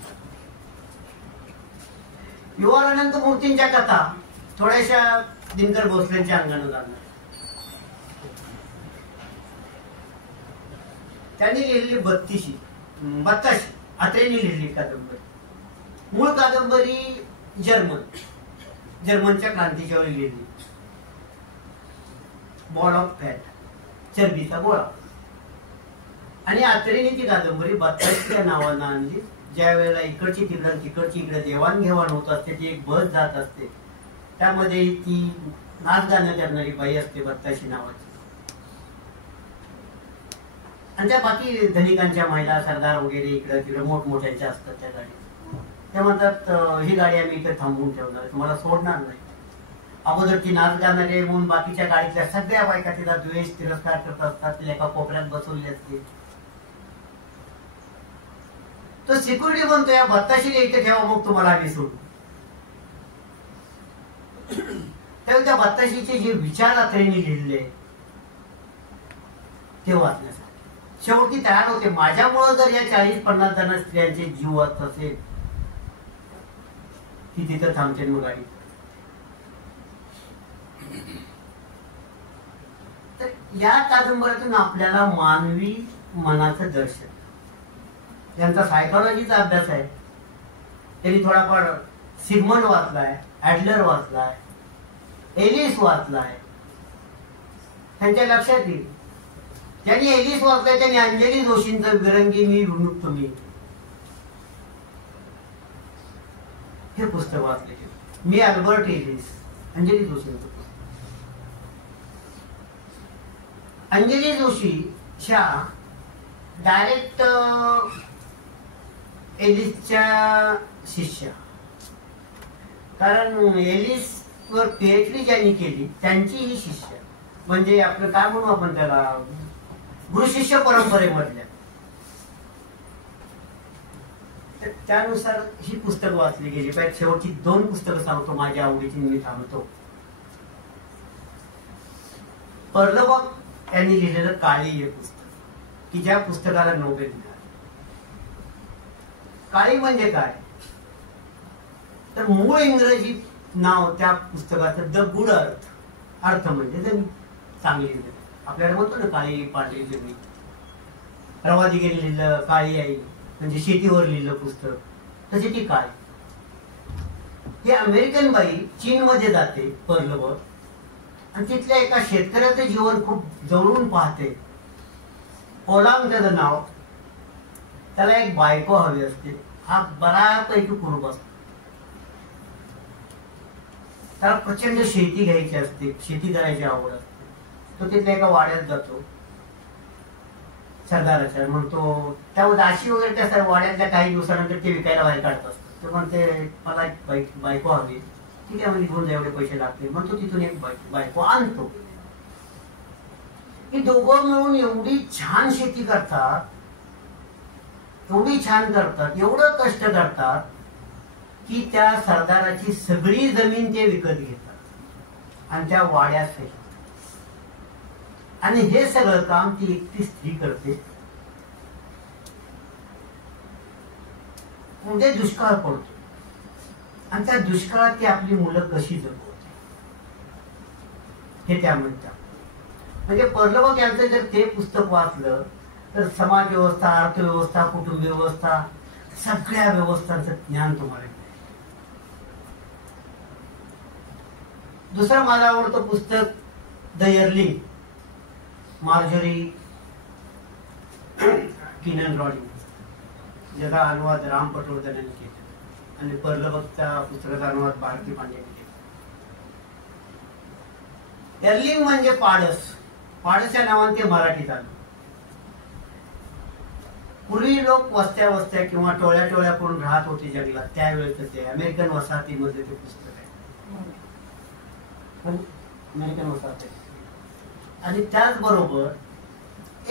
युवा अनंतमूर्तींच्या कथा थोड्याशा दिनकर भोसलेंच्या अंगानं जाणार. त्यांनी लिहिलेली 32 अत्रेंनी लिहिलेली कादंबरी. मूळ कादंबरी जर्मनच्या क्रांतीच्या वेळी लिहिली. बॉल ऑफ फॅट, चरबीचा गोळा. आणि अत्रेंनी ती कादंबरी 32 नावानं आणली. ज्या वेळेला इकडची तिकडं तिकडची इकडे देवाणघेवाण होत असते, ती एक बस जात असते, त्यामध्ये ती नाच गाणं करणारी बाई असते 32 नावाची. आणि त्या बाकी धनिकांच्या महिला, सरदार वगैरे इकडे तिकडे मोठमोठ्यांच्या असतात त्या गाडी. ते म्हणतात ही गाडी आम्ही इथे थांबवून ठेवणार, तुम्हाला सोडणार नाही. अगोदर ती नाच गाणारे म्हणून बाकीच्या गाडीतल्या सगळ्या बायका तिला द्वेष तिरस्कार करत असतात. तिला एका कोपऱ्यात बसवली असते. तो सिक्युरिटी बनतो, या 32 इथे ठेवा, मग तुम्हाला आम्ही सोडू. तेव्हा त्या 32 जे विचार अत्रेंनी लिहिलेले ते वाचण्यासाठी शेवटी तयार होते. माझ्यामुळे जर या 40-50 जण स्त्रियांचे जीव वाचत असेल, ती तिथं थांबते मग गाडी. तर या कादंबरीतून आपल्याला मानवी मनाचं दर्शन, यांचा सायकोलॉजीचा अभ्यास आहे. त्यांनी थोडाफार सिग्मंड वाचलाय, ऍडलर वाचलाय, एलिस वाचलाय. त्यांच्या लक्षात येईल, त्यांनी एलिस वाचलाय, त्यांनी अंजली जोशींचं विरंगी मी विमुक्त मी हे पुस्तक वाचले. मी अल्बर्ट एलिस, अंजली जोशींचं पुस्तक. अंजली जोशीच्या डायरेक्ट एलिसच्या शिष्या, कारण एलिस वर PhD ज्यांनी केली त्यांची ही शिष्य, म्हणजे आपलं काय म्हणू आपण त्याला, गुरु शिष्य परंपरेमधल्या. त्यानुसार ही पुस्तकं वाचली गेली पाहिजे. शेवटची 2 पुस्तकं सांगतो माझ्या आवडीची, मी थांबतो. पर्लबॉक यांनी लिहिलेलं काळी हे पुस्तक, की ज्या पुस्तकाला नोबेल मिळाले. काळी म्हणजे काय, तर मूळ इंग्रजी नाव त्या पुस्तकाचं द गुड अर्थ, अर्थ म्हणजे जमीन, चांगली जमीन. आपल्याकडे म्हणतो ना काळी पांढरी जमीन. रवादिगेने लिहिलं काळी आई म्हणजे शेतीवर लिहिलं पुस्तक, तशी ती काळी. ही अमेरिकन बाई चीनमध्ये जाते पर्लवर, आणि तिथल्या एका शेतकऱ्याचं जीवन खूप जवळून पाहते. ओलांग त्याचं नाव. त्याला एक बायको हवी असते. हा बऱ्यापैकी कुरूप असतो. त्याला प्रचंड शेती घ्यायची असते, शेती करायची आवड असते. तो तिथल्या एका वाड्यात जातो सरदाराच्या, म्हणतो त्या दाशी वगैरे त्या वाड्यातल्या काही दिवसानंतर ते विकायला बाहेर काढत असतात. तो म्हणते मला एक बायको हवी. ठीक आहे म्हणजे घेऊन एवढे पैसे लागतील. म्हणतो तिथून एक बायको आणतो. ही दोघं मिळून एवढी छान शेती करतात, एवढी छान करतात, एवढं कष्ट करतात की त्या सरदाराची सगळी जमीन ते विकत घेतात आणि त्या वाड्यात. आणि हे सगळं काम ती एकटी स्त्री करते. म्हणजे दुष्काळ पडतो आणि त्या दुष्काळात ती आपली मुलं कशी जगवते हे त्या म्हणतात. म्हणजे पर्लबॉक यांचं जर ते पुस्तक वाचलं तर समाज व्यवस्था, अर्थव्यवस्था, कुटुंब व्यवस्था, सगळ्या व्यवस्थांचं ज्ञान तुम्हाला मिळेल. दुसरं माझं आवडतं पुस्तक द यर्लिंग, मार्जरी किनन रॉडिंग, ज्याचा अनुवाद राम पटवर्धन यांनी केला आणि पर्लबॉकच्या पुस्तकाचा अनुवाद भारती पांडे यांनी केला. यर्लिंग म्हणजे पाडस. पाडस या नावाने ते मराठीत आलं. पूर्वी लोक वस्त्या वस्त्या किंवा टोळ्या टोळ्या करून राहत होते जंगलात, त्यावेळेस ते अमेरिकन वसाहतीमध्ये ते पुस्तक आहे. अमेरिकन वसाहती. आणि त्याचबरोबर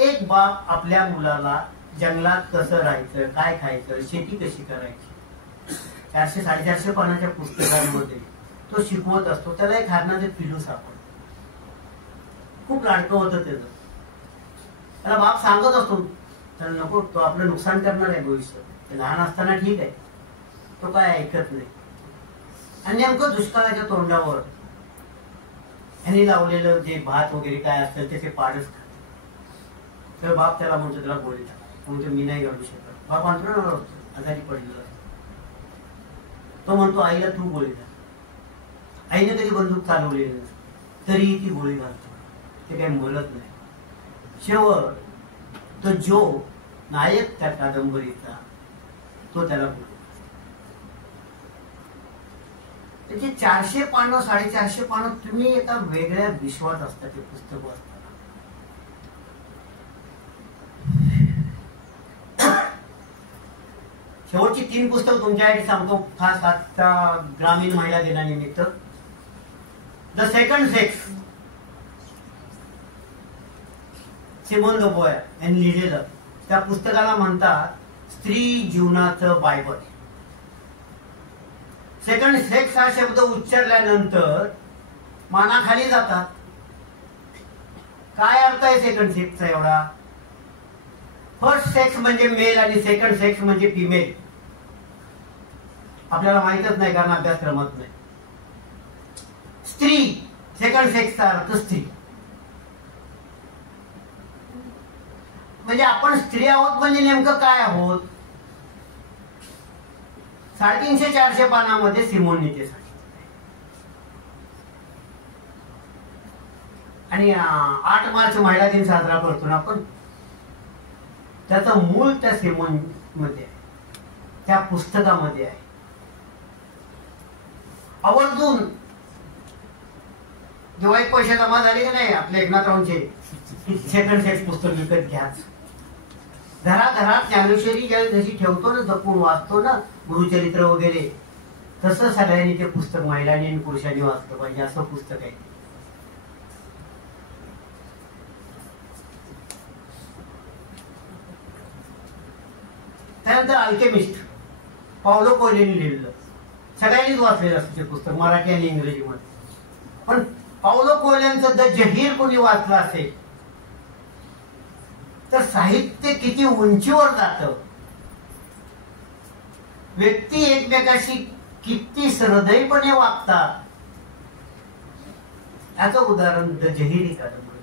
एक बाप आपल्या मुलाला जंगलात कसं राहायचं, काय खायचं, शेती कशी करायची, 400-450 पानाच्या पुस्तकांमध्ये तो शिकवत असतो. त्याला एक हरणाचं पिलू सापडतं. खूप लाडकं होतं त्याचं. त्याला बाप सांगत असतो त्याला नको, तो आपलं नुकसान करणार आहे भविष्य. ते लहान असताना ठीक आहे, तो काय ऐकत नाही. आणि नेमकं दुष्काळाच्या तोंडावर ह्यांनी लावलेलं जे भात वगैरे काय असतं त्याचे पाडच खात. तर बाप त्याला म्हणतो त्याला गोळी टाका. म्हणतो मी नाही घालू शकत. बाप अंतरावर आजारी पडलेला. तो म्हणतो आईला तू गोळी टाक. आईने कधी बंदूक चालवलेली नसते तरीही ती गोळी घालतो. ते काही बोलत नाही. शेवट तो जो नायक त्या कादंबरीचा तो त्याला बोलतो. त्याची 400 पानं 450 पानं तुम्ही एका वेगळ्या विश्वात असता ते पुस्तक वाचताना. शेवटची 3 पुस्तक तुमच्यासाठी सांगतो खास आजच्या ग्रामीण महिला दिनानिमित्त. The second sex, Simone de boy यांनी लिहिलेलं. त्या पुस्तकाला म्हणतात स्त्री जीवनाचं बायबल. सेकंड सेक्स हा शब्द उच्चारल्यानंतर मानाखाली जातात. काय अर्थ आहे सेकंड सेक्सचा एवढा? फर्स्ट सेक्स म्हणजे मेल आणि सेकंड सेक्स म्हणजे फिमेल. आपल्याला माहितच नाही कारण अभ्यासक्रमात नाही. स्त्री, सेकंड सेक्सचा अर्थ स्त्री. म्हणजे आपण स्त्री आहोत म्हणजे नेमकं काय आहोत? 350-400 पानामध्ये सिमोनने ते सांगितलं. आणि 8 मार्च महिला दिन साजरा करतो ना आपण, त्याचं मूळ त्या सिमोन मध्ये आहे, त्या पुस्तकामध्ये आहे. आवर्जून दिवाळीत पैसे जमा झाले की नाही आपल्या एकनाथरावांचे, सेकंड सेक्स पुस्तक विकत घ्याच. घराघरात ज्ञानेश्वरी जशी ठेवतो ना, जपून वाचतो ना गुरुचरित्र वगैरे, तसं सगळ्यांनी ते पुस्तक महिलांनी आणि पुरुषांनी वाचलं पाहिजे. असं पुस्तक आहे. त्यानंतर अल्केमिस्ट, पावलो कोयलेने लिहिलेलं, सगळ्यांनीच वाचलेलं असतं ते पुस्तक मराठी आणि इंग्रजीमध्ये. पण पावलो कोयल्यांचं द जहीर कोणी वाचलं असेल तर साहित्य किती उंचीवर जातं, व्यक्ती एकमेकाशी किती सहृदयपणे वागतात याचं उदाहरण द जहीर ही कादंबरी.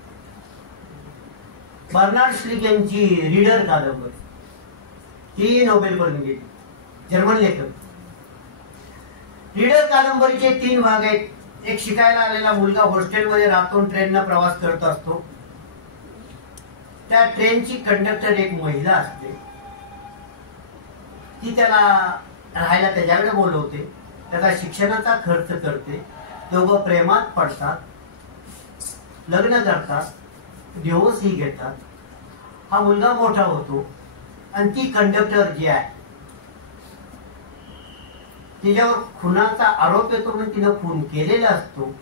बर्नार्ड श्लिक यांची रीडर कादंबरी ती नोबेल पर्यंत गेली, जर्मन लेखक. रीडर कादंबरीचे 3 भाग आहेत. एक शिकायला आलेला मुलगा हॉस्टेलमध्ये राहून ट्रेननं प्रवास करत असतो. त्या ट्रेनची कंडक्टर एक महिला असते, ती त्याला राहायला त्याच्याकडे बोलवते, त्याचा शिक्षणाचा खर्च करते, दोघं प्रेमात पडतात, लग्न करतात, डिवोर्सही घेतात. हा मुलगा मोठा होतो आणि ती कंडक्टर जी आहे तिच्यावर खुनाचा आरोप येतो म्हणून तिनं खून केलेला असतो.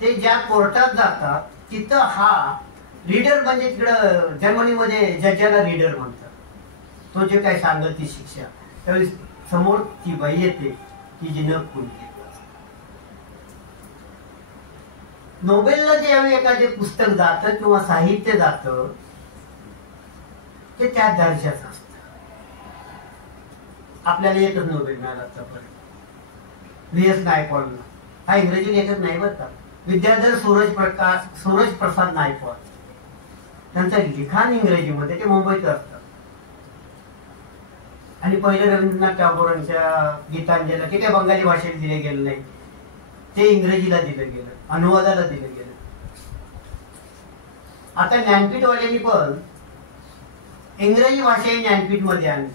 ते ज्या कोर्टात जातात तिथं हा रीडर, म्हणजे तिकडं जर्मनीमध्ये जजाला रीडर म्हणतात, तो जे काय सांगेल ती शिक्षा. त्यावेळी समोर ती बाई येते की जिनं खून केलं. नोबेलला ज्यावेळी एखादे पुस्तक जातं किंवा साहित्य जातं ते त्या दर्जाचं असतं. आपल्याला एकच नोबेल मिळाला आतापर्यंत, व्ही.एस. नायपॉलला. हा इंग्रजी लेखक नाही बरं का, विद्याधर सूरज प्रसाद नायपॉल. त्यांचं लिखाण इंग्रजीमध्ये, ते मुंबईत असतात. आणि पहिले रवींद्रनाथ टागोरांच्या गीतांजलीला ते काही बंगाली भाषेत दिले गेलं नाही, ते इंग्रजीला दिलं गेलं, अनुवादाला दिलं गेलं. आता ज्ञानपीठवाल्यांनी पण इंग्रजी भाषा ज्ञानपीठ मध्ये आणली.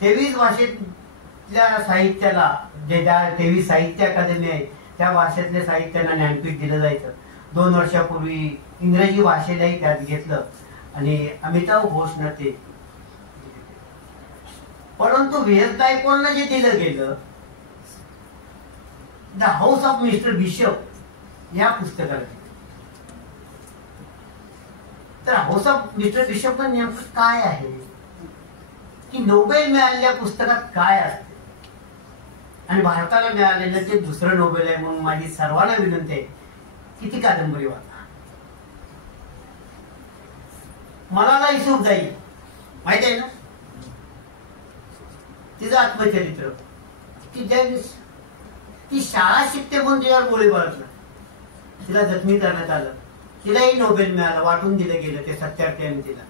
23 भाषेतल्या साहित्याला, जे 23 साहित्य अकादमी आहे त्या भाषेतल्या साहित्याला ज्ञानपीठ दिलं जायचं. 2 वर्षापूर्वी इंग्रजी भाषेलाही त्यात घेतलं आणि अमिताभ घोषनं ते. परंतु व्ही.एस. नायपॉलनं जे दिलं गेलं the house of mister bishop या पुस्तकाला, तर हाऊस ऑफ मिस्टर बिशप पण नेमकं काय आहे की नोबेल मिळालेल्या पुस्तकात काय असते आणि भारताला मिळालेलं ते दुसरं नोबेल आहे. म्हणून माझी सर्वांना विनंती आहे की ती कादंबरी वाचा. मलालाही सुख जाईल, माहिती आहे ना, तिचं आत्मचरित्र. ती शाळा शिकते म्हणून तिच्यावर गोळीबार झाला, तिला जखमी करण्यात आलं, तिलाही नोबेल मिळालं, वाटून दिलं गेलं ते सत्यार्थ्यांनी तिला.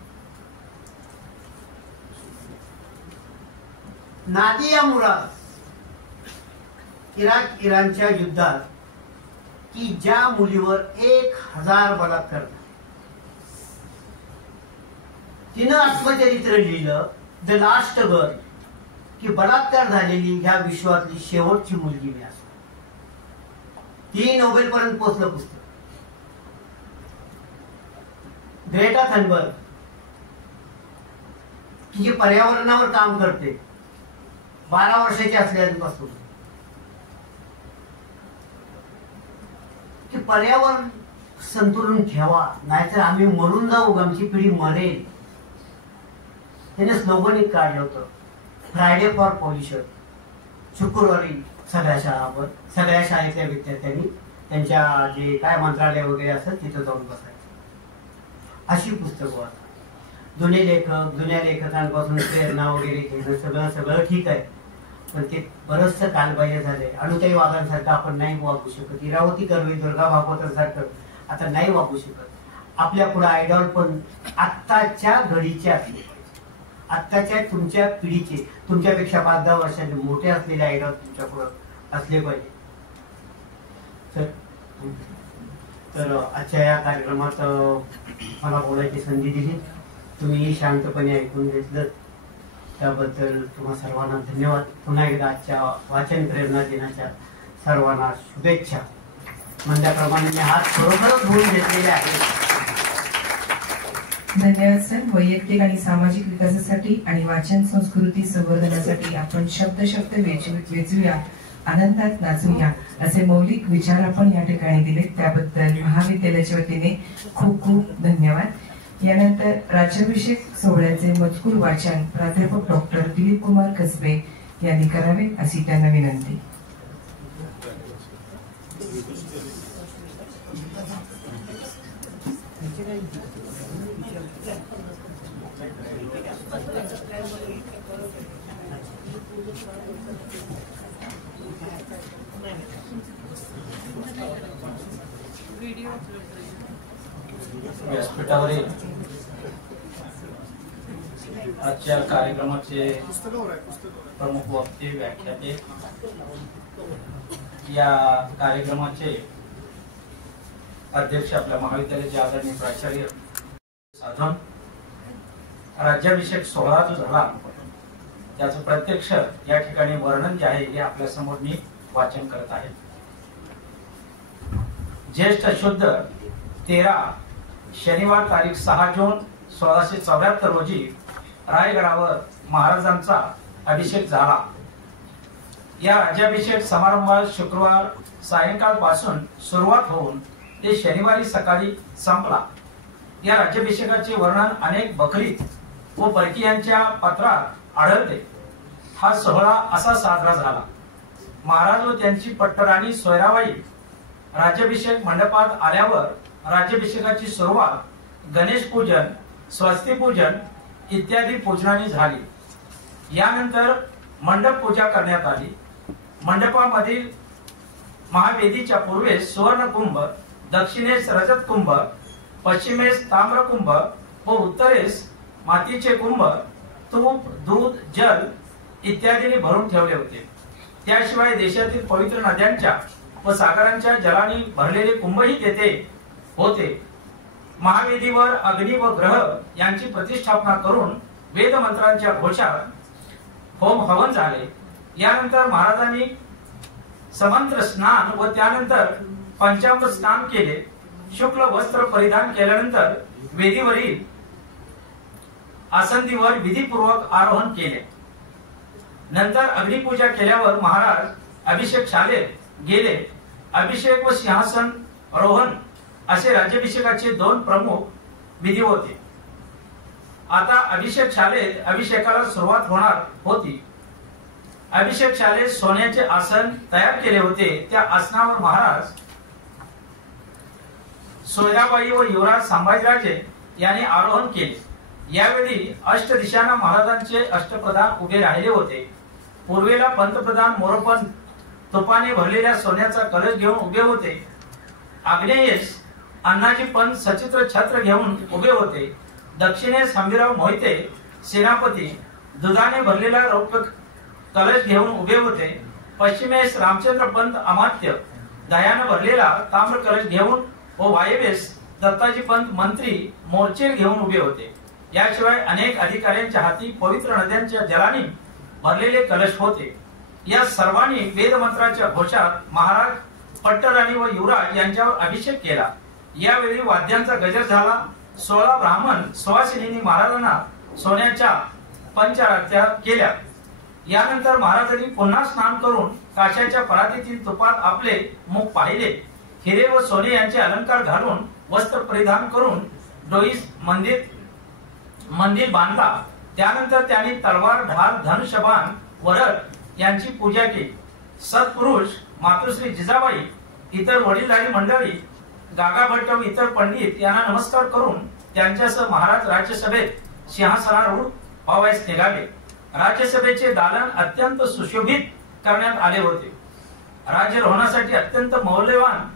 नादिया मुराद इराणच्या युद्धात की ज्या मुलीवर 1000 बलात्कार, तिनं आत्मचरित्र लिहिलं द लास्ट गर्ल, की बलात्कार झालेली ह्या विश्वातली शेवटची मुलगी मी असं. ती नोबेल पर्यंत पोहोचलं पुस्तक. ग्रेटा थनबर्ग की जी पर्यावरणावर काम करते, 12 वर्षाची असल्यापासून, की पर्यावरण संतुलन ठेवा नाहीतर आम्ही मरून जाऊ, आमची पिढी मरेल. त्याने स्लोगन एक काढलं होतं, फ्रायडे फॉर पॉल्युशन. शुक्रवारी सगळ्या शाळांवर, सगळ्या शाळेतल्या विद्यार्थ्यांनी त्यांच्या जे काय मंत्रालय वगैरे असतं तिथं जाऊन बसायचं. अशी पुस्तकं वाचा. जुने लेखक, जुन्या लेखकांपासून प्रेरणा वगैरे घेणं सगळं ठीक आहे, पण ते बरचसं कालबाह्य झालंय. अनुताई वाघांसारखं आपण नाही वागू शकत, इरावती कर्वे, दुर्गा भागवतांसारखं आता नाही वागू शकत. आपल्या पुढे आयडॉल पण आत्ताच्या घडीचे असले, आत्ताच्या तुमच्या पिढीचे, तुमच्यापेक्षा 5-10 वर्षांनी मोठे असलेले आयडॉल तुमच्या पुढे असले पाहिजे. तर आजच्या या कार्यक्रमात मला बोलायची संधी दिली, तुम्ही शांतपणे ऐकून घेतलं त्याबद्दल तुम्हा सर्वांना धन्यवाद. पुन्हा एकदा आजच्या वाचन प्रेरणा दिनाच्या सर्वांना शुभेच्छा. म्हणल्याप्रमाणे मी हात खरोखरच धुवून घेतलेले आहेत. धन्यवाद सर. वैयक्तिक आणि सामाजिक विकासासाठी आणि वाचन संस्कृती संवर्धनासाठी आपण शब्द वेचूया, आनंदात नाचूया असे मौलिक विचार आपण या ठिकाणी दिले, त्याबद्दल महाविद्यालयाच्या वतीने खूप खूप धन्यवाद. यानंतर राज्याभिषेक सोहळ्याचे मजकूर वाचन प्राध्यापक डॉक्टर दिलीप कुमार कसबे यांनी करावे अशी त्यांना विनंती. व्यासपीठावरील आजच्या कार्यक्रमाचे प्रमुख वक्ते व्याख्याते, या कार्यक्रमाचे अध्यक्ष आपल्या महाविद्यालयाचे आदरणीय प्राचार्य साधन, राज्याभिषेक सोहळा जो झाला त्याचं प्रत्यक्ष या ठिकाणी वर्णन जे आहे हे आपल्या समोर मी वाचन करत आहे. ज्येष्ठ शुद्ध 13 शनिवार तारीख 6 जून 1674 रोजी रायगडावर महाराजांचा अभिषेक झाला. या राज्याभिषेक समारंभात शुक्रवार सायंकाळपासून सुरुवात होऊन ते शनिवारी सकाळी संपला. या राज्याभिषेकाचे वर्णन अनेक बखरीत व परकीयांच्या पत्रात आढळते. हा सोहळा असा साजरा झाला. महाराज व त्यांची पट्टराणी सोयराबाई राज्याभिषेक मंडपात आल्यावर राज्याभिषेकाची सुरुवात गणेश पूजन, स्वस्ती पूजन इत्यादी पूजनाने झाली. यानंतर मंडप पूजा करण्यात आली. मंडपामधील महावेदीच्या पूर्वेस सुवर्ण कुंभ, दक्षिणेस रजत कुंभ, पश्चिमेस ताम्र कुंभ व उत्तरेस मातीचे कुंभ तूप, दूध, जल इत्यादीने भरून ठेवले होते. त्याशिवाय देशातील पवित्र नद्यांच्या व सागरांच्या जलाने भरलेले कुंभही तेथे होते. महावेदीवर अग्नी व ग्रह यांची प्रतिष्ठापना करून वेद मंत्रांच्या घोषात होम हवन झाले. यानंतर महाराजांनी समंत्र स्नान व त्यानंतर पंचामृत स्नान केले. शुक्ल वस्त्र परिधान केल्यानंतर वेदीवरील आसंदीवर विधीपूर्वक आरोहण केले. नंतर अग्निपूजा केल्यावर महाराज अभिषेक शाळेत गेले. अभिषेक व सिंहासन रोहन असे राज्याभिषेकाचे 2 प्रमुख विधी होते. आता अभिषेक शाळेत अभिषेकाला सुरुवात होणार होती. अभिषेक शाळेत सोन्याचे आसन तयार केले होते. त्या आसनावर महाराज, सोयराबाई व युवराज संभाजीराजे यांनी आरोहण केले. यावेळी अष्टदिशांना महाराजांचे अष्टप्रधान उभे राहिले होते. पूर्वेला पंतप्रधान मोरोपंत तुपाने भरलेल्या सोन्याचा कलश घेऊन उभे होते. आग्नेयेस अण्णाजी पंत सचित्र छत्र घेऊन उभे होते. दक्षिणेस हंबीराव मोहिते सेनापती दुधाने भरलेला रौप्य कलश घेऊन उभे होते. पश्चिमेस रामचंद्र पंत अमात्य दह्याने भरलेला ताम्र कलश घेऊन व वायव्येस दत्ताजी पंत मंत्री मोर्चे घेऊन उभे होते. याशिवाय अनेक अधिकाऱ्यांच्या हाती पवित्र नद्यांच्या जलाने भरलेले कलश होते. या सर्वांनी वेद मंत्राच्या घोषात महाराज, पट्टराणी व युवराज यांच्यावर अभिषेक केला. यावेळी वाद्यांचा गजर झाला. 16 ब्राह्मण सुवासिनींनी महाराजांना सोन्याच्या पंचारत्या केल्या. यानंतर महाराजांनी पुन्हा स्नान करून काशाच्या परातीतील तुपात आपले मुख पाहिले. हिरे व सोने यांचे अलंकार घालून वस्त्र परिधान करून डोईस मंदिर बांधला. त्यानंतर त्यांनी तलवार, ढाल, धनुष्यबाण, वरद यांची पूजा केली. सत्पुरुष मातुश्री जिजाबाई, इतर वडीलधारी मंडळी, गागा भट्ट व इतर पंडित यांना नमस्कार करून त्यांच्यासह महाराज राज्यसभेत सिंहासनारूढ व्हावयास निघाले. राज्यसभेचे दालन अत्यंत सुशोभित करण्यात आले होते. राज्यारोहणासाठी अत्यंत मौल्यवान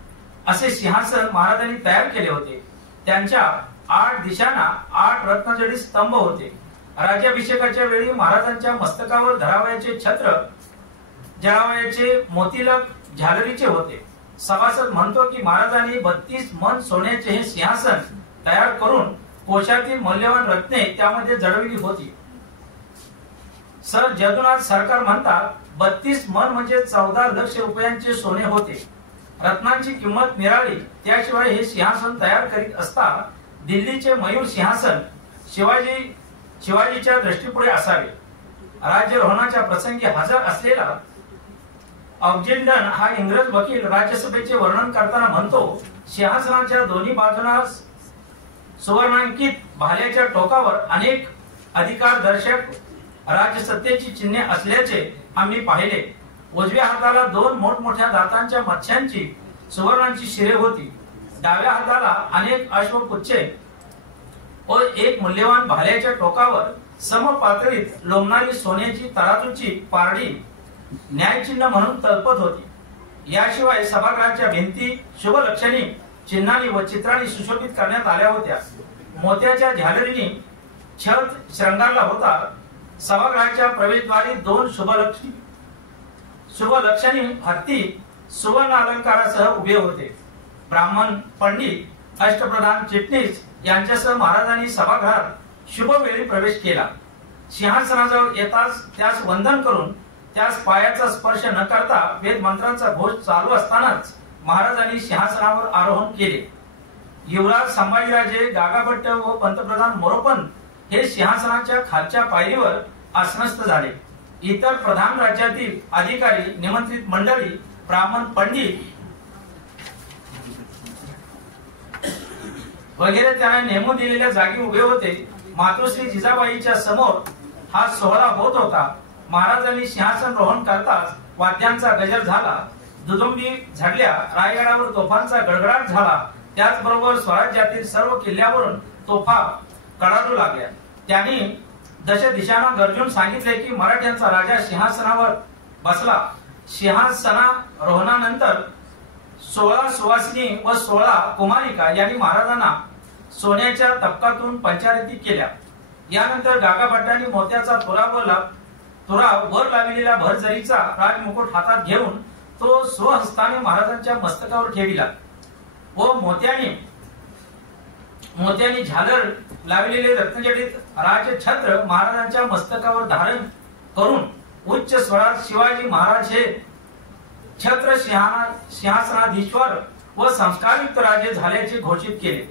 असे सिंहासन महाराजांनी तयार केले होते. त्यांच्या 8 दिशांना 8 रत्नजडित स्तंभ होते. राज्याभिषेकाच्या वेळी महाराजांच्या मस्तकावर धरावयाचे छत्र जळावयाचे मोतिलक झालरीचे होते. सभासद म्हणतो की महाराजांनी 32 मन सोन्याचे हे सिंहासन तयार करून कोशातील मौल्यवान रत्ने त्यामध्ये जडविली होती. सर जगन्नाथ सरकार म्हणतात 32 मन म्हणजे 14 लाख रुपयांचे सोने होते. रत्नांची किंमत निराळी. त्याशिवाय हे सिंहासन तयार करीत असता दिल्लीचे मयूर सिंहासन शिवाजीच्या दृष्टीपुढे असावे. राज्यारोहणाच्या प्रसंगी हजर असलेला ऑक्झिंडन हा इंग्रज वकील राज्यसभेचे वर्णन करताना म्हणतो, सिंहासनाच्या दोन्ही बाजूंना सुवर्णांकित भाल्याच्या टोकावर अनेक अधिकार दर्शक राजसत्तेची चिन्हे असल्याचे आम्ही पाहिले. उजव्या हाताला 2 मोठमोठ्या दातांच्या मत्स्यांची सुवर्णांची शिरे होती. डाव्या हाताला अनेक अश्वपुच्छे व एक मूल्यवान भाल्याच्या टोकावर समपातळीत लोंबणारी सोन्याची तराजूची पारडी न्यायचिन्ह म्हणून तळपत होती. याशिवाय सभागृहाच्या भिंती शुभलक्षणी चिन्हांनी व चित्रांनी सुशोभित करण्यात आल्या होत्या. मोत्याच्या झालरीने छत श्रंगारला होता. सभागृहाच्या प्रवेशद्वारी 2 शुभलक्षणी हत्ती सुवर्ण अलंकारासह उभे होते. ब्राह्मण, पंडित, अष्टप्रधान, चिटणीस यांच्यासह महाराजांनी सभागृहात शुभ वेळी प्रवेश केला. सिंहासनाजवळ येताच त्यास वंदन करून त्यास पायाचा स्पर्श न करता वेद मंत्रांचा घोष चालू असतानाच महाराजांनी सिंहासनावर आरोहण केले. युवराज संभाजीराजे, गागाभट्ट व पंतप्रधान मोरोपंत हे सिंहासनाच्या खालच्या पायरीवर आसनस्थ झाले. इतर प्रधान राज्यातील अधिकारी, निमंत्रित मंडळी, ब्राह्मण, पंडित वगैरे त्यांना नेमून दिलेल्या जागी उभे होते. मातोश्री जिजाबाईच्या समोर हा सोहळा होत होता. महाराजांनी सिंहासन रोहण करताच वाद्यांचा गजर झाला, दुदुंबी झाडल्या, रायगडावर तोफांचा गडगडाट झाला. त्याचबरोबर स्वराज्यातील सर्व किल्ल्यावरून तोफा कडाडू लागल्या. त्यांनी दश दिशांना गर्जून सांगितले की मराठ्यांचा राजा सिंहासनावर बसला. सिंहासनारोहणानंतर 16 सुवासिनी व 16 कुमारिका यांनी महाराजांना सोन्याच्या तपकातून पंचारती केल्या. यानंतर गागाभट्टांनी मोत्याचा तुरा वर लावलेला भरजरीचा राजमुकुट हातात घेऊन तो स्वहस्ताने महाराजांच्या मस्तकावर ठेविला व मोत्याने झालर लावलेले रत्नजडित राजछत्र महाराजांच्या मस्तकावर धारण करून उच्च स्वरात शिवाजी महाराज हे छत्र सिंहासनाधीश्वर व संस्कारयुक्त राजे झाल्याचे घोषित केले.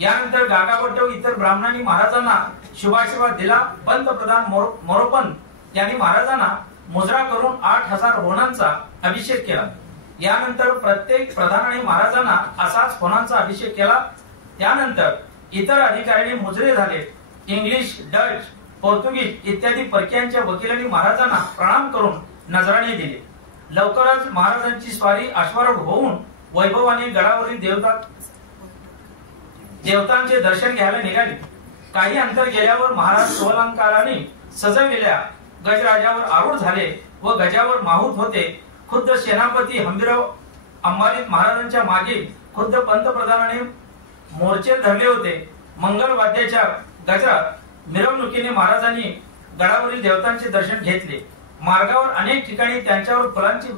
यानंतर गागाभट्ट व इतर ब्राह्मणांनी महाराजांना शुभाशीर्वाद दिला. पंतप्रधान मोरोपंत यांनी महाराजांना मुजरा करून 8000 होणांचा अभिषेक केला. यानंतर प्रत्येक प्रधानाने महाराजांना असाच होणांचा अभिषेक केला. त्यानंतर इतर अधिकाऱ्यांनी मुजरे झाले. इंग्लिश, डच, पोर्तुगीज इत्यादी परक्यांच्या वकिलांनी महाराजांना प्रणाम करून नजराणे दिले. लवकरच महाराजांची स्वारी अश्वारूढ होऊन वैभवाने गडावरील देवतांचे दर्शन घ्यायला निघाले. काही अंतर गेल्यावर महाराज सोलंकाराने सजविलेल्या गजराजावर आरूढ झाले व गजावर माहूत होते. खुद्द सेनापती हंबीरराव अंबारीत महाराजांच्या मागे खुद्द पंतप्रधानाने मोर्चे धरले होते. मंगल वाद्याच्या गजरात मिरवणुकीने महाराजांनी गडावरील देवतांचे दर्शन घेतले. मार्गावर अनेक ठिकाणी त्यांच्यावर फुलांची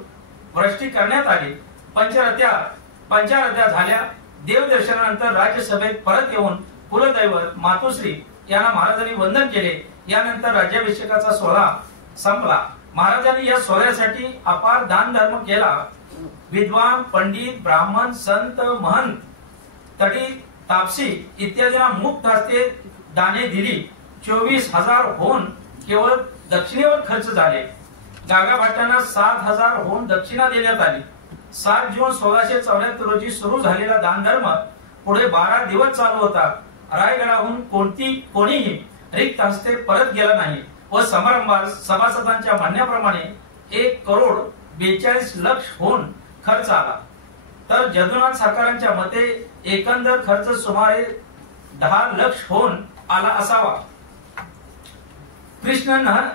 वृष्टी करण्यात आली. पंचारत्या झाल्या. देवदर्शनानंतर राज्यसभेत परत येऊन कुलदैवत मातोश्री यांना महाराजांनी वंदन केले. यानंतर राज्याभिषेकाचा सोहळा संपला. महाराजांनी या सोहळ्यासाठी अपार दान धर्म केला. विद्वान, पंडित, ब्राह्मण, संत, महंत, तडी, तापसी इत्यादींना मुक्त हस्ते दाने दिली. 24,000 होन केवळ दक्षिणेवर खर्च झाले. गागाभट्टांना 7,000 होन दक्षिणा देण्यात आली. 7 जून 1674 रोजी सुरू झालेला दानधर्म पुढे 12 दिवस चालू होता. रायगडाहून कोणीही रिक्त हस्ते परत गेला नाही व समारंभात सभासदांच्या म्हणण्याप्रमाणे 1,42,00,000 होन खर्च आला. तर जदुनाथ सरकारांच्या मते एकंदर खर्च सुमारे 10,00,000 होन आला असावा. कृष्ण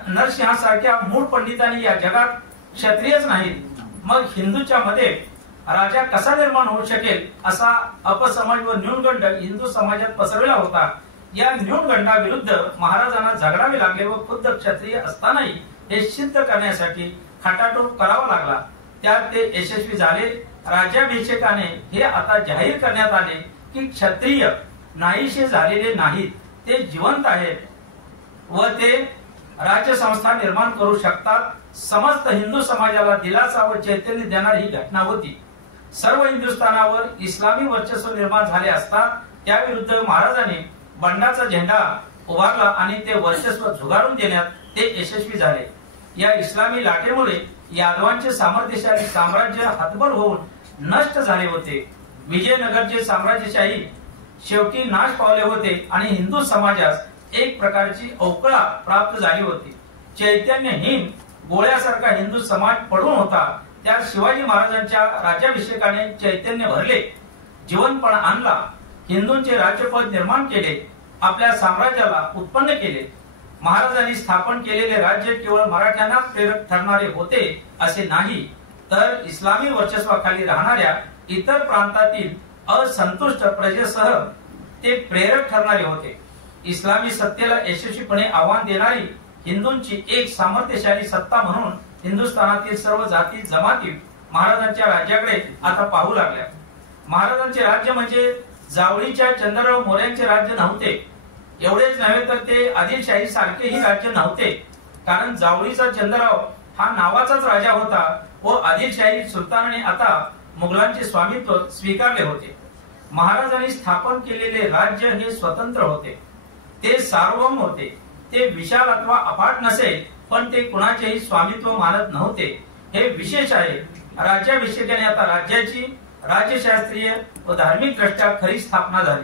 नरसिंहासारख्या मूळ पंडितांनी या जगात क्षत्रियच नाहीत, मग हिंदूच्या मध्ये राजा कसा निर्माण होऊ शकेल असा अपसमज व न्यूनगंड हिंदू समाजात पसरविला होता. या न्यूनगंडाविरुद्ध महाराजांना झगडावे लागले व खुद्द क्षत्रिय असतानाही हे सिद्ध करण्यासाठी खटाटोप करावा लागला. त्यात ते यशस्वी झाले. राज्याभिषेकाने हे आता जाहीर करण्यात आले की क्षत्रिय नाहीसे झालेले नाहीत, ते जिवंत आहेत व ते राज्यसंस्था निर्माण करू शकतात. समस्त हिंदू समाजाला दिलासा व चैतन्य देणारी ही घटना होती. सर्व हिंदुस्थानावर इस्लामी वर्चस्व निर्माण झाले असता त्याविरुद्ध महाराजांनी बंडाचा झेंडा उभारला आणि ते वर्चस्व झुगारून देण्यात ते यशस्वी झाले. या इस्लामी लाटेमुळे यादवांचे सामर्थ्यशाली साम्राज्य हतबल होऊन नष्ट झाले होते. विजयनगरचे साम्राज्यशाही शेवटी नाश पावले होते आणि हिंदू समाजास एक प्रकारची अवकळा प्राप्त झाली होती. चैतन्यहीन गोळ्यासारखा हिंदू समाज पडून होता, त्या शिवाजी महाराजांच्या राज्याभिषेकाने चैतन्य भरले, जीवनपण आणला, हिंदूंचे राज्यपद निर्माण केले, आपल्या साम्राज्याला उत्पन्न केले. महाराजांनी स्थापन केलेले राज्य केवळ मराठ्यांनाच प्रेरक ठरणारे होते असे नाही, तर इस्लामी वर्चस्वाखाली राहणाऱ्या इतर प्रांतातील असंतुष्ट प्रजेसह ते प्रेरक ठरणारे होते. इस्लामी सत्तेला यशस्वीपणे आव्हान देणारी हिंदूंची एक सामर्थ्यशाली सत्ता म्हणून हिंदुस्थानातील सर्व जाती जमाती महाराजांच्या राज्याकडे आता पाहू लागल्या. महाराजांचे राज्य म्हणजे जावळीच्या चंद्रराव मोऱ्यांचे राज्य नव्हते. एवढेच नव्हे तर ते आदिलशाही सारखेही राज्य नव्हते, कारण जावळीचा चंद्रराव हा नावाचाच राजा होता व आदिलशाही सुलतानाने आता मुघलांचे स्वामित्व स्वीकारले होते. महाराजांनी स्थापन केलेले राज्य हे स्वतंत्र होते, ते सार्वभौम होते, ते विशाल अथवा अफाट नसेल, पण ते कुणाचेही स्वामित्व मानत नव्हते. हे विशेष आहे. राज्याभिषेकाने आता राज्याची राज्यशास्त्रीय व धार्मिक दृष्ट्या खरी स्थापना झाली.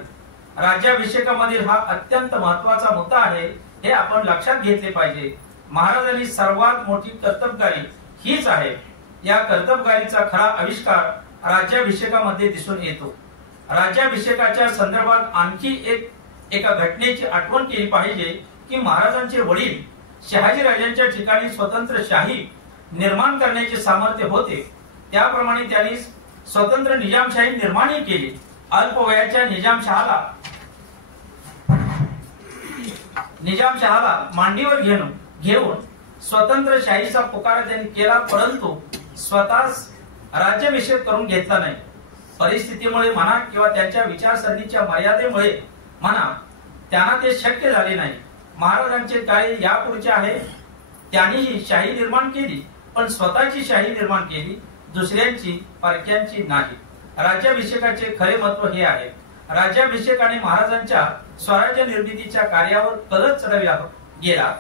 राज्याभिषेकामधील हा अत्यंत महत्वाचा मुद्दा आहे, हे आपण लक्षात घेतले पाहिजे. महाराजांनी सर्वात मोठी कर्तबगारी हीच आहे. या कर्तबगारीचा खरा आविष्कार राज्याभिषेकामध्ये दिसून येतो. राज्याभिषेकाच्या संदर्भात आणखी एका घटनेची आठवण केली पाहिजे की महाराजांचे वडील शहाजीराजांच्या ठिकाणी स्वतंत्र शाही निर्माण करण्याचे सामर्थ्य होते, त्याप्रमाणे त्यांनी स्वतंत्र निजामशाही निर्माणही केली. अल्पवयाच्या निजामशहाला मांडीवर घेऊन स्वतंत्र शाहीचा पुकारा त्यांनी केला, परंतु स्वतःच राज्याभिषेक करून घेतला नाही. परिस्थितीमुळे म्हणा किंवा त्यांच्या विचारसरणीच्या मर्यादेमुळे म्हणा, त्यांना ते शक्य झाले नाही. महाराजांचे कार्य यापुढचे आहे. त्यांनीही शाही निर्माण केली, पण स्वतःची शाही निर्माण केली, दुसऱ्यांची, परक्यांची नाही. राज्याभिषेकाचे खरे महत्व हे आहे. राज्याभिषेकाने महाराजांच्या स्वराज्य निर्मितीच्या कार्यावर कलच चढविला गेला.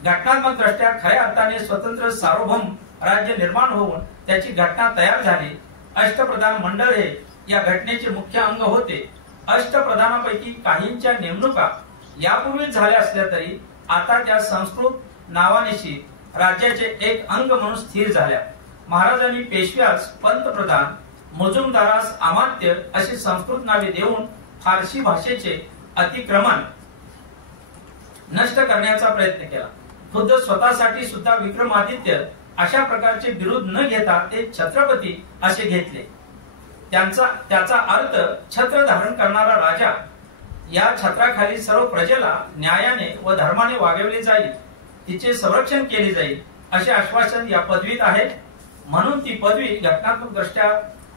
घटनात्मक दृष्ट्या खऱ्या अर्थाने स्वतंत्र सार्वभौम राज्य निर्माण होऊन त्याची घटना तयार झाली. अष्टप्रधान मंडळ हे या घटनेचे मुख्य अंग होते. अष्टप्रधानापैकी काहींच्या नेमणुका यापूर्वीच झाल्या असल्या तरी आता त्या संस्कृत नावानिशी राज्याचे एक अंग म्हणून स्थिर झाल्या. महाराजांनी पेशव्यास पंतप्रधान, मुजुमदारास अमात्य अशी संस्कृत नावे देऊन फारसी भाषेचे अतिक्रमण नष्ट करण्याचा प्रयत्न केला. खुद्द स्वतःसाठी सुद्धा विक्रमादित्य अशा प्रकारचे बिरुद न घेता ते छत्रपती असे घेतले. त्याचा अर्थ छत्र धारण करणारा राजा. या छत्राखाली सर्व प्रजेला न्यायाने व धर्माने वागवले जाईल, तिचे संरक्षण केले जाईल असे आश्वासन या पदवीत आहे. म्हणून ती पदवी घटनात्मक दृष्ट्या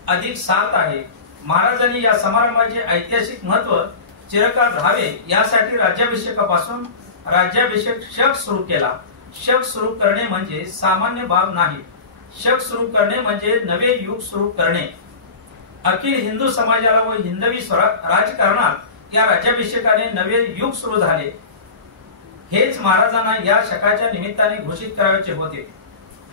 अधिक सार्थ आहे. महाराजांनी या समारंभाचे ऐतिहासिक महत्व चिरकाल राहावे यासाठी राज्याभिषेकापासून राज्याभिषेक शक सुरू केला. शक सुरू करणे म्हणजे सामान्य बाब नाही. शक सुरू करणे म्हणजे नवे युग सुरू करणे. अखिल हिंदू समाजाला व हिंदवी राजकारणात या राज्याभिषेकाने नवे युग सुरू झाले. हेच महाराजांना या शकाच्या निमित्ताने घोषित करायचे होते.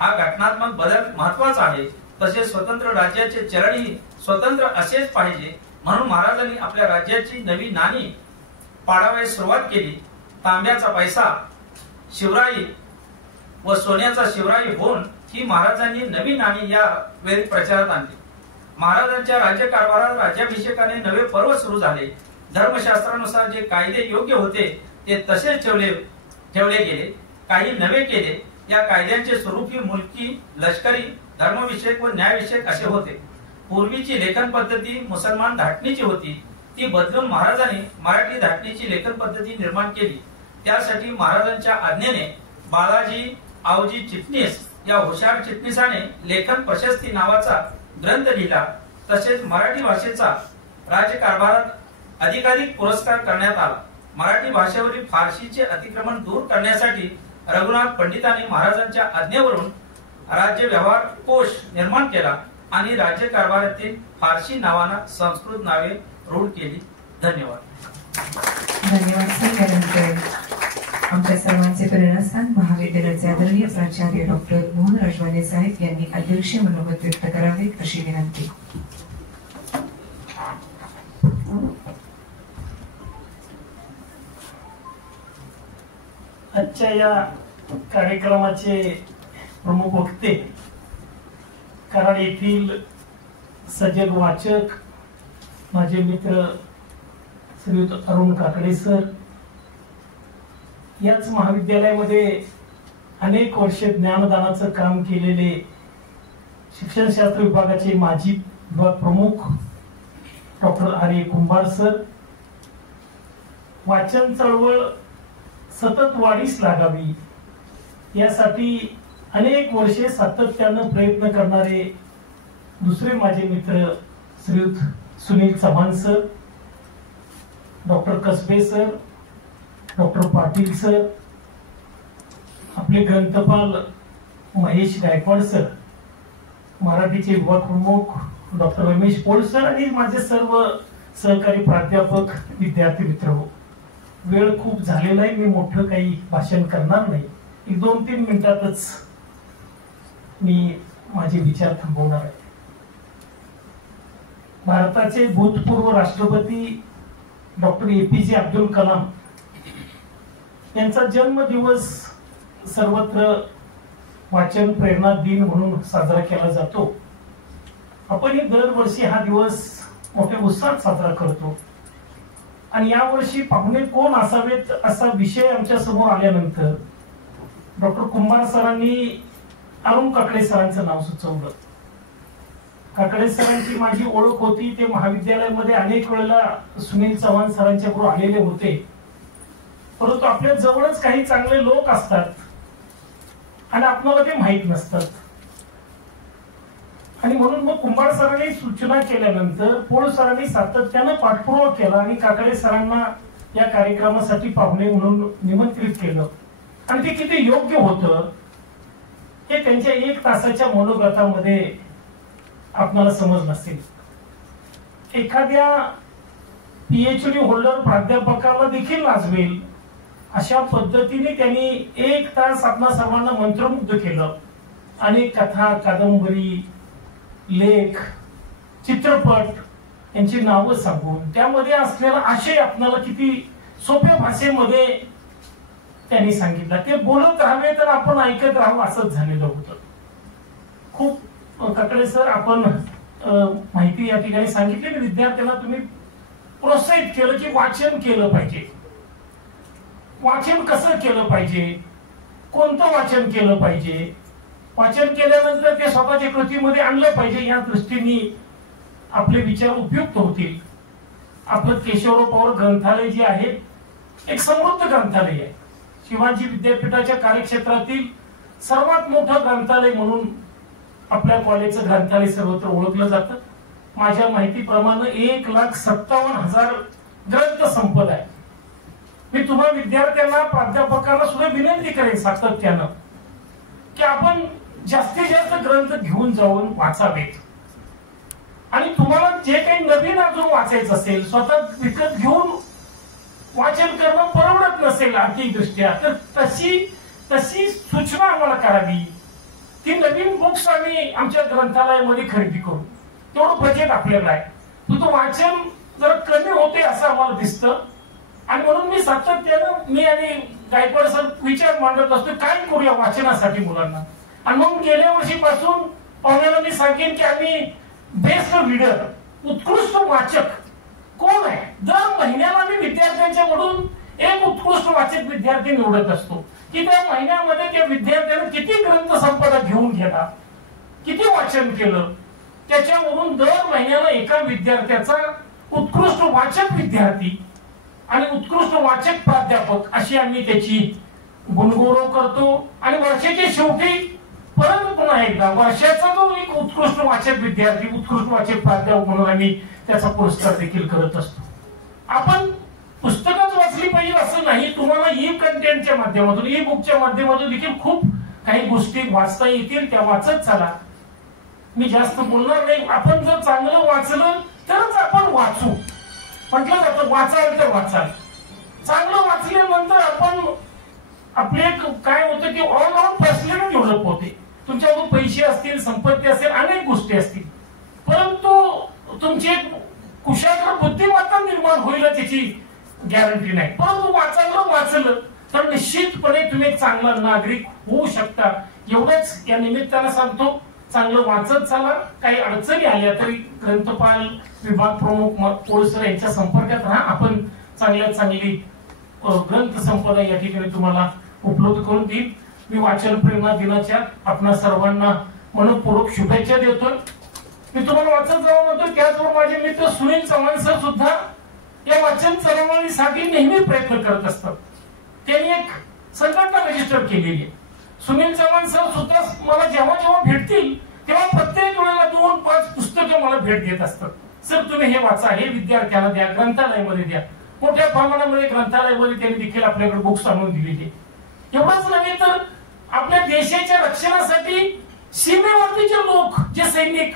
हा घटनात्मक बदल महत्वाचा आहे. तसेच स्वतंत्र राज्याचे चरणही स्वतंत्र असेच पाहिजे. म्हणून महाराजांनी आपल्या राज्याची नवी नाणी पाडावयास सुरुवात केली. तांब्याचा पैसा शिवराई व सोन्याचा शिवराई होऊन ही महाराजांनी नवी नाणी या वेळी प्रचारात आणली. महाराजांच्या राज्यकारभारात राज्याभिषेकाने नवे पर्व सुरू झाले. धर्मशास्त्रानुसार जे कायदे योग्य होते ते तसेच ठेवले गेले, काही नवे केले. या कायद्यांचे स्वरूप ही मुलकी, लष्करी, धर्मविषयक व न्यायविषयक असे होते. पूर्वीची लेखन पद्धती मुसलमान धाटणीची होती, ती बदलून महाराजांनी मराठी धाटणीची लेखन पद्धती निर्माण केली. त्यासाठी महाराजांच्या आज्ञेने बाळाजी आवजी चिटणीस या हुशार चिटणीसाने लेखन प्रशस्ती नावाचा ग्रंथ लिहिला. तसेच मराठी भाषेचा राज्यकारभारात अधिकाधिक पुरस्कार करण्यात आला. मराठी भाषेवरील फारसीचे अतिक्रमण दूर करण्यासाठी रघुनाथ पंडितांनी महाराजांच्या आज्ञेवरून राज्य व्यवहार कोश निर्माण केला आणि राज्यकारभारातील फारसी नावांना संस्कृत नावे रूढ केली. धन्यवाद. धन्यवाद सर. त्यानंतर आमच्या सर्वांचे प्रेरणास्थान महाविद्यालयाचे आदरणीय प्राचार्य डॉक्टर मोहन रजवाने साहेब यांनी अध्यक्षीय मनोगत व्यक्त करावेत अशी विनंती. आजच्या या कार्यक्रमाचे प्रमुख वक्ते, कराड येथील सजग वाचक, माझे मित्र श्रीयुत अरुण काकडे सर, याच महाविद्यालयामध्ये अनेक वर्ष ज्ञानदानाचं काम केलेले शिक्षणशास्त्र विभागाचे माजी विभाग प्रमुख डॉक्टर आर्य कुंभार सर, वाचन चळवळ सतत वाढीस लागावी यासाठी अनेक वर्षे सातत्यानं प्रयत्न करणारे दुसरे माझे मित्र श्रीयुत सुनील चव्हाण सर, डॉक्टर कसबे सर, डॉक्टर पाटील सर, आपले ग्रंथपाल महेश गायकवाड सर, मराठीचे विभाग प्रमुख डॉक्टर रमेश पोळ सर आणि माझे सर्व सहकारी प्राध्यापक, विद्यार्थी मित्र हो. वेळ खूप झालेला आहे, मी मोठं काही भाषण करणार नाही. एक 2-3 मिनिटातच मी माझे विचार थांबवणार आहे. भारताचे भूतपूर्व राष्ट्रपती डॉक्टर APJ अब्दुल कलाम यांचा जन्मदिवस सर्वत्र वाचन प्रेरणा दिन म्हणून साजरा केला जातो. आपण दरवर्षी हा दिवस मोठ्या उत्साहात साजरा करतो आणि यावर्षी पाहुणे कोण असावेत असा विषय आमच्या समोर आल्यानंतर डॉक्टर कुंभार सरांनी अरुण काकडे सरांचं नाव सुचवलं. काकडे सरांची माझी ओळख होती, ते महाविद्यालयामध्ये अनेक वेळेला सुनील चव्हाण सरांच्या बरोबर आलेले होते, परंतु आपल्या जवळच काही चांगले लोक असतात आणि आपल्याला ते माहीत नसतात. आणि म्हणून मग कुंभार सरांनी सूचना केल्यानंतर पोळ सरांनी सातत्यानं पाठपुरावा केला आणि काकडे सरांना या कार्यक्रमासाठी पाहुणे म्हणून निमंत्रित केलं. आणि ते किती योग्य होतं हे त्यांच्या 1 तासाच्या मनोगतामध्ये आपल्याला समजलं असेल. एखाद्या PhD होल्डर प्राध्यापकाला देखील लाजवेल अशा पद्धतीने त्यांनी 1 तास आपल्या सर्वांना मंत्रमुग्ध केलं. अनेक कथा, कादंबरी, लेख, चित्रपट यांची नावं सांगून त्यामध्ये असलेला आशय आपल्याला किती सोप्या भाषेमध्ये त्यांनी सांगितलं. ते बोलत राहावे तर आपण ऐकत राहावं असंच झालेलं होतं. खूप काकडे सर, आपण माहिती या ठिकाणी सांगितली, विद्यार्थ्यांना तुम्ही प्रोत्साहित केलं की वाचन केलं पाहिजे. वाचन कसं केलं पाहिजे, कोणतं वाचन केलं पाहिजे, वाचन केल्यानंतर ते स्वतःच्या कृतीमध्ये आणलं पाहिजे, या दृष्टीने आपले विचार उपयुक्त होतील. आपलं केशवराव पवार ग्रंथालय जे आहे एक समृद्ध ग्रंथालय आहे. शिवाजी विद्यापीठाच्या कार्यक्षेत्रातील सर्वात मोठं ग्रंथालय म्हणून आपल्या कॉलेजचं ग्रंथालय सर्वत्र ओळखलं जातं. माझ्या माहितीप्रमाणे 1,57,000 ग्रंथ संपदा आहे. मी तुम्हा विद्यार्थ्यांना, प्राध्यापकांना सुद्धा विनंती करेन सातत्यानं की आपण जास्तीत जास्त ग्रंथ घेऊन जाऊन वाचावेत. आणि तुम्हाला जे काही नवीन अजून वाचायचं असेल, स्वतः विकत घेऊन वाचन करणं परवडत नसेल आर्थिक दृष्ट्या, तर तशी सूचना आम्हाला करावी. ती नवीन बुक्स आम्ही आमच्या ग्रंथालयामध्ये खरेदी करू, तेवढं बजेट आपल्याला आहे. तो वाचन जरा कमी होते असं आम्हाला दिसतं. आणि म्हणून मी सातत्यानं, मी आणि गायकवाड सर विचार मांडत असतो काय करूया वाचनासाठी मुलांना. आणि मग गेल्या वर्षीपासून पाहुण्याला मी सांगेन की आम्ही बेस्ट रीडर, उत्कृष्ट वाचक कोण आहे, दर महिन्याला आम्ही विद्यार्थ्यांच्याकडून एक उत्कृष्ट वाचक विद्यार्थी निवडत असतो की त्या महिन्यामध्ये त्या विद्यार्थ्यानं किती ग्रंथ संपदा घेऊन गेला, किती वाचन केलं, त्याच्यावरून दर महिन्याला एका विद्यार्थ्याचा उत्कृष्ट वाचक विद्यार्थी आणि उत्कृष्ट वाचक प्राध्यापक अशी आम्ही त्याची गुणगौरव करतो. आणि वर्षाच्या शेवटी परत पुन्हा एकदा वर्षाचा जो एक उत्कृष्ट वाचक विद्यार्थी, उत्कृष्ट वाचक प्राध्यापक म्हणून आम्ही त्याचा पुरस्कार देखील करत असतो. आपण पुस्तकच वाचली पाहिजे असं नाही, तुम्हाला ई कंटेंटच्या माध्यमातून, ई बुकच्या माध्यमातून देखील खूप काही गोष्टी वाचता येतील, त्या वाचत चला. मी जास्त बोलणार नाही. आपण जर चांगलं वाचलं तरच आपण वाचू. म्हटलं जातं वाचाल तर वाचाल. चांगलं वाचल्यानंतर आपण आपले काय होतं की ऑल राऊंड पर्सनॅलिटी डेव्हलप होते. तुमच्याकडून पैसे असतील, संपत्ती असेल, अनेक गोष्टी असतील, परंतु तुमची एक कुशाग्र बुद्धिमत्ता निर्माण होईल त्याची गॅरंटी नाही. परंतु वाचलं तर निश्चितपणे तुम्ही एक चांगला नागरिक होऊ शकता. एवढंच या निमित्तानं सांगतो. चांगलं वाचत चाला. काही अडचणी आल्या तरी ग्रंथपाल विभाग प्रमुख पोळसर यांच्या संपर्कात राहा. आपण चांगल्यात चांगली ग्रंथ संपदा या ठिकाणी तुम्हाला उपलब्ध करून देईल. मी वाचन प्रेरणा दिनाच्या आपणा सर्वांना मनपूर्वक शुभेच्छा देतोय. मी तुम्हाला वाचत जावं म्हणतो. त्याचबरोबर माझे मित्र सुनील चव्हाण सर सुद्धा या वाचन चळवळीसाठी नेहमी प्रयत्न करत असतात. त्यांनी एक संघटना रजिस्टर केलेली आहे. सुनील चव्हाण सर सुद्धा मला जेव्हा जेव्हा भेटतील तेव्हा प्रत्येक वेळेला 2-5 पुस्तकं मला भेट देत असतात. सर तुम्ही हे वाचा, हे विद्यार्थ्यांना द्या, ग्रंथालयामध्ये द्या. मोठ्या प्रमाणामध्ये ग्रंथालयामध्ये त्यांनी देखील आपल्याकडे बुक्स आणून दिलेली. एवढंच नव्हे तर आपल्या देशाच्या रक्षणासाठी सीमेवरतीचे लोक, जे सैनिक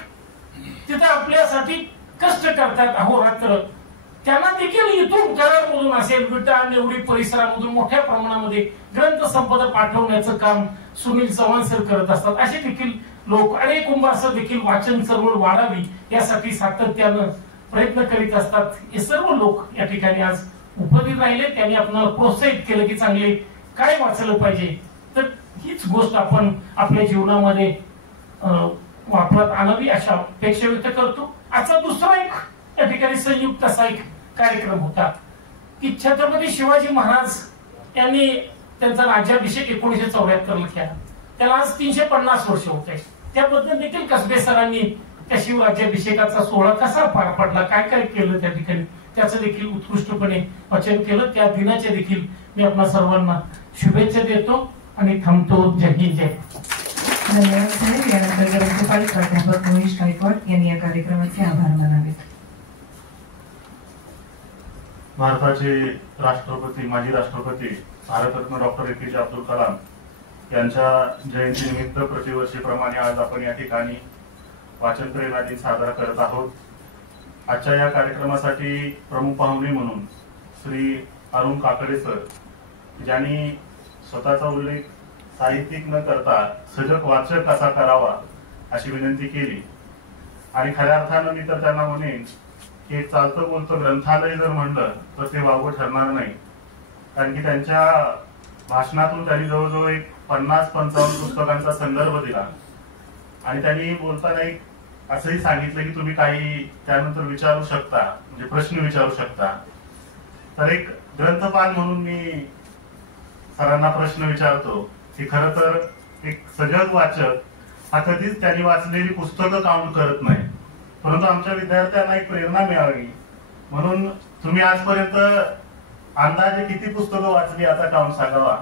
तिथे आपल्यासाठी कष्ट करतात अहोरात्र, त्यांना देखील इथून कराडमधून असेल, विटा निवडी परिसरामधून मोठ्या प्रमाणामध्ये ग्रंथ संपदा पाठवण्याचं काम सुनील चव्हाण सर करत असतात. असे देखील लोक अनेक कुंभासर देखील वाचन चळवळ वाढावी यासाठी सातत्यानं प्रयत्न करीत असतात. हे सर्व लोक या ठिकाणी आज उपस्थित राहिले. त्यांनी आपल्याला प्रोत्साहित केलं की चांगले काय वाचलं पाहिजे. तर हीच गोष्ट आपण आपल्या जीवनामध्ये वापरात आणावी अशा अपेक्षा व्यक्त करतो. आजचा दुसरा एक या ठिकाणी संयुक्त असा एक कार्यक्रम होता की छत्रपती शिवाजी महाराज यांनी त्यांचा राज्याभिषेक 1974 केला. त्याला आज 350 वर्ष होत आहे. त्याबद्दल देखील कसबे सरांनी त्या शिवराज्याभिषेकाचा सोहळा कसा पार पडला, काय काय केलं त्या ठिकाणी, त्याचं देखील उत्कृष्टपणे वाचन केलं. त्या दिनाच्या देखील मी आपल्या सर्वांना शुभेच्छा देतो आणि थांबतो. जय हिंद, जय. धन्यवाद साहेब. यानंतर ग्रंथपाल प्राध्यापक मोहिश गायकवाड यांनी या कार्यक्रमाचे आभार मानावेत. भारताचे राष्ट्रपती, माजी राष्ट्रपती भारतरत्न डॉक्टर APJ अब्दुल कलाम यांच्या जयंती निमित्त प्रतिवर्षीप्रमाणे आज आपण या ठिकाणी वाचन प्रेरणा दिन साजरा करत आहोत. आजच्या या कार्यक्रमासाठी प्रमुख पाहुणे म्हणून श्री अरुण काकडे सर, ज्यांनी स्वतःचा उल्लेख साहित्यिक न करता सजग वाचक कसा करावा अशी विनंती केली. आणि खऱ्या अर्थानं मी तर त्यांना म्हणेन की एक चालतं बोलतं ग्रंथालय जर म्हणलं तर ते वावगं ठरणार नाही. कारण की त्यांच्या भाषणातून त्यांनी जवळजवळ एक 50-55 पुस्तकांचा संदर्भ दिला. आणि त्यांनी बोलताना एक असंही सांगितलं की तुम्ही काही त्यानंतर विचारू शकता, म्हणजे प्रश्न विचारू शकता. तर एक ग्रंथपाल म्हणून मी सरांना प्रश्न विचारतो की खरं तर एक सजग वाचक हा कधीच त्यांनी वाचलेली पुस्तकं काउंट करत नाही, परंतु आमच्या विद्यार्थ्यांना एक प्रेरणा मिळावी म्हणून तुम्ही आजपर्यंत अंदाजे किती पुस्तकं वाचली याचा काउंट सांगावा.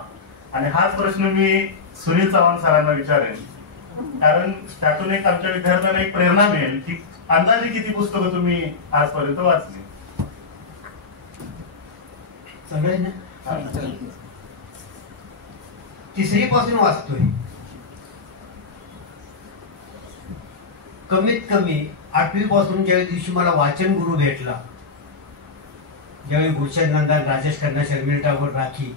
आणि हाच प्रश्न मी सुनील चव्हाण सरांना विचारेन, कारण त्यातून एक आमच्या विद्यार्थ्यांना एक प्रेरणा मिळेल की अंदाजे किती पुस्तकं तुम्ही आजपर्यंत वाचली. तिसरी पासून वाचतोय. कमीत कमी 8वी पासून ज्या दिवशी मला वाचन गुरु भेटला, ज्यावेळी गुलशन नंदन, राजेश खन्ना, शर्मिला टागोर, राखी,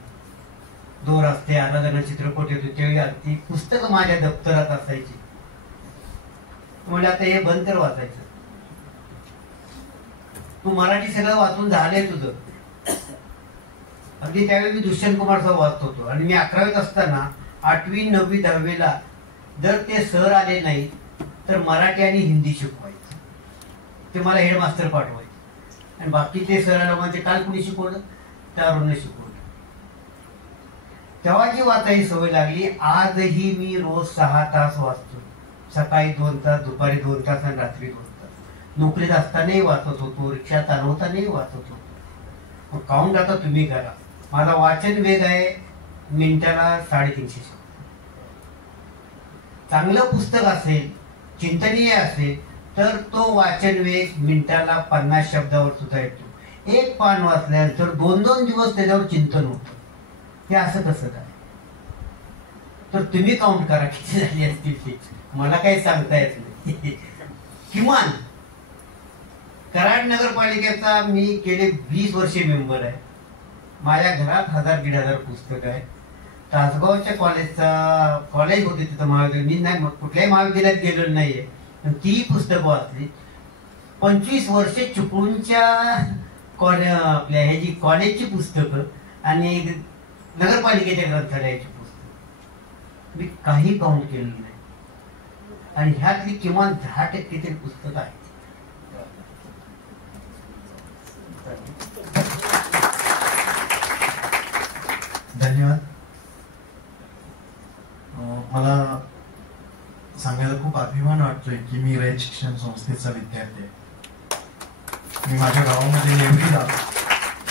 2 रस्ते, आराधना चित्रपट येतो, त्यावेळी ती पुस्तकं माझ्या दप्तरात असायची. म्हणजे आता हे बंद तर वाचायचं. तू मराठी सगळं वाचून झालंय तुझं. अगदी त्यावेळी मी दुष्यंत कुमार साहेब वाचत होतो. आणि मी 11वीत असताना 8वी, 9वी, 10वीला जर ते सर आले नाही तर मराठी आणि हिंदी शिकवायचं. ते मला हेडमास्टर पाठवायचे. आणि बाकी ते सरांना म्हणजे काल कुणी शिकवलं, त्यावरून शिकवलं. तेव्हा जी वाचायची सवय लागली. आजही मी रोज 6 तास वाचतो. सकाळी 2 तास, दुपारी 2 तास आणि रात्री 2 तास. नोकरीत असतानाही वाचत होतो, रिक्षा चालवतानाही वाचत होतो. काउंट आता तुम्ही करा. माझा वाचन वेग आहे मिनिटाला 350 शब्द. चांगलं पुस्तक असेल, चिंतनीय असेल तर तो वाचन वेग मिनिटाला 50 शब्दावर सुद्धा येतो. एक पान वाचल्यानंतर 2-2 दिवस त्याच्यावर चिंतन होतं. हे असं कसं काय? तर तुम्ही काउंट करा किती झाली असतील ते. मला काही सांगता येत नाही. किमान कराड नगरपालिकेचा मी गेले 20 वर्षे मेंबर आहे. माझ्या घरात 1000-1500 पुस्तकं आहेत. तासगावच्या कॉलेज होते तिथं महाविद्यालय. मी नाही कुठल्याही महाविद्यालयात गेलेलो नाहीये, पण ती पुस्तकं वाचली. 25 वर्षे चिपळूणच्या आपल्या ह्याची कॉलेजची पुस्तकं आणि नगरपालिकेच्या ग्रंथालयाची पुस्तक मी काही काउंट केलेलं नाही, आणि ह्यातली किमान 10% तरी पुस्तक आहे. धन्यवाद. मला सांगायला खूप अभिमान वाटतोय की मी रयत शिक्षण संस्थेचा विद्यार्थी आहे. मी माझ्या गावामध्ये नेवरीला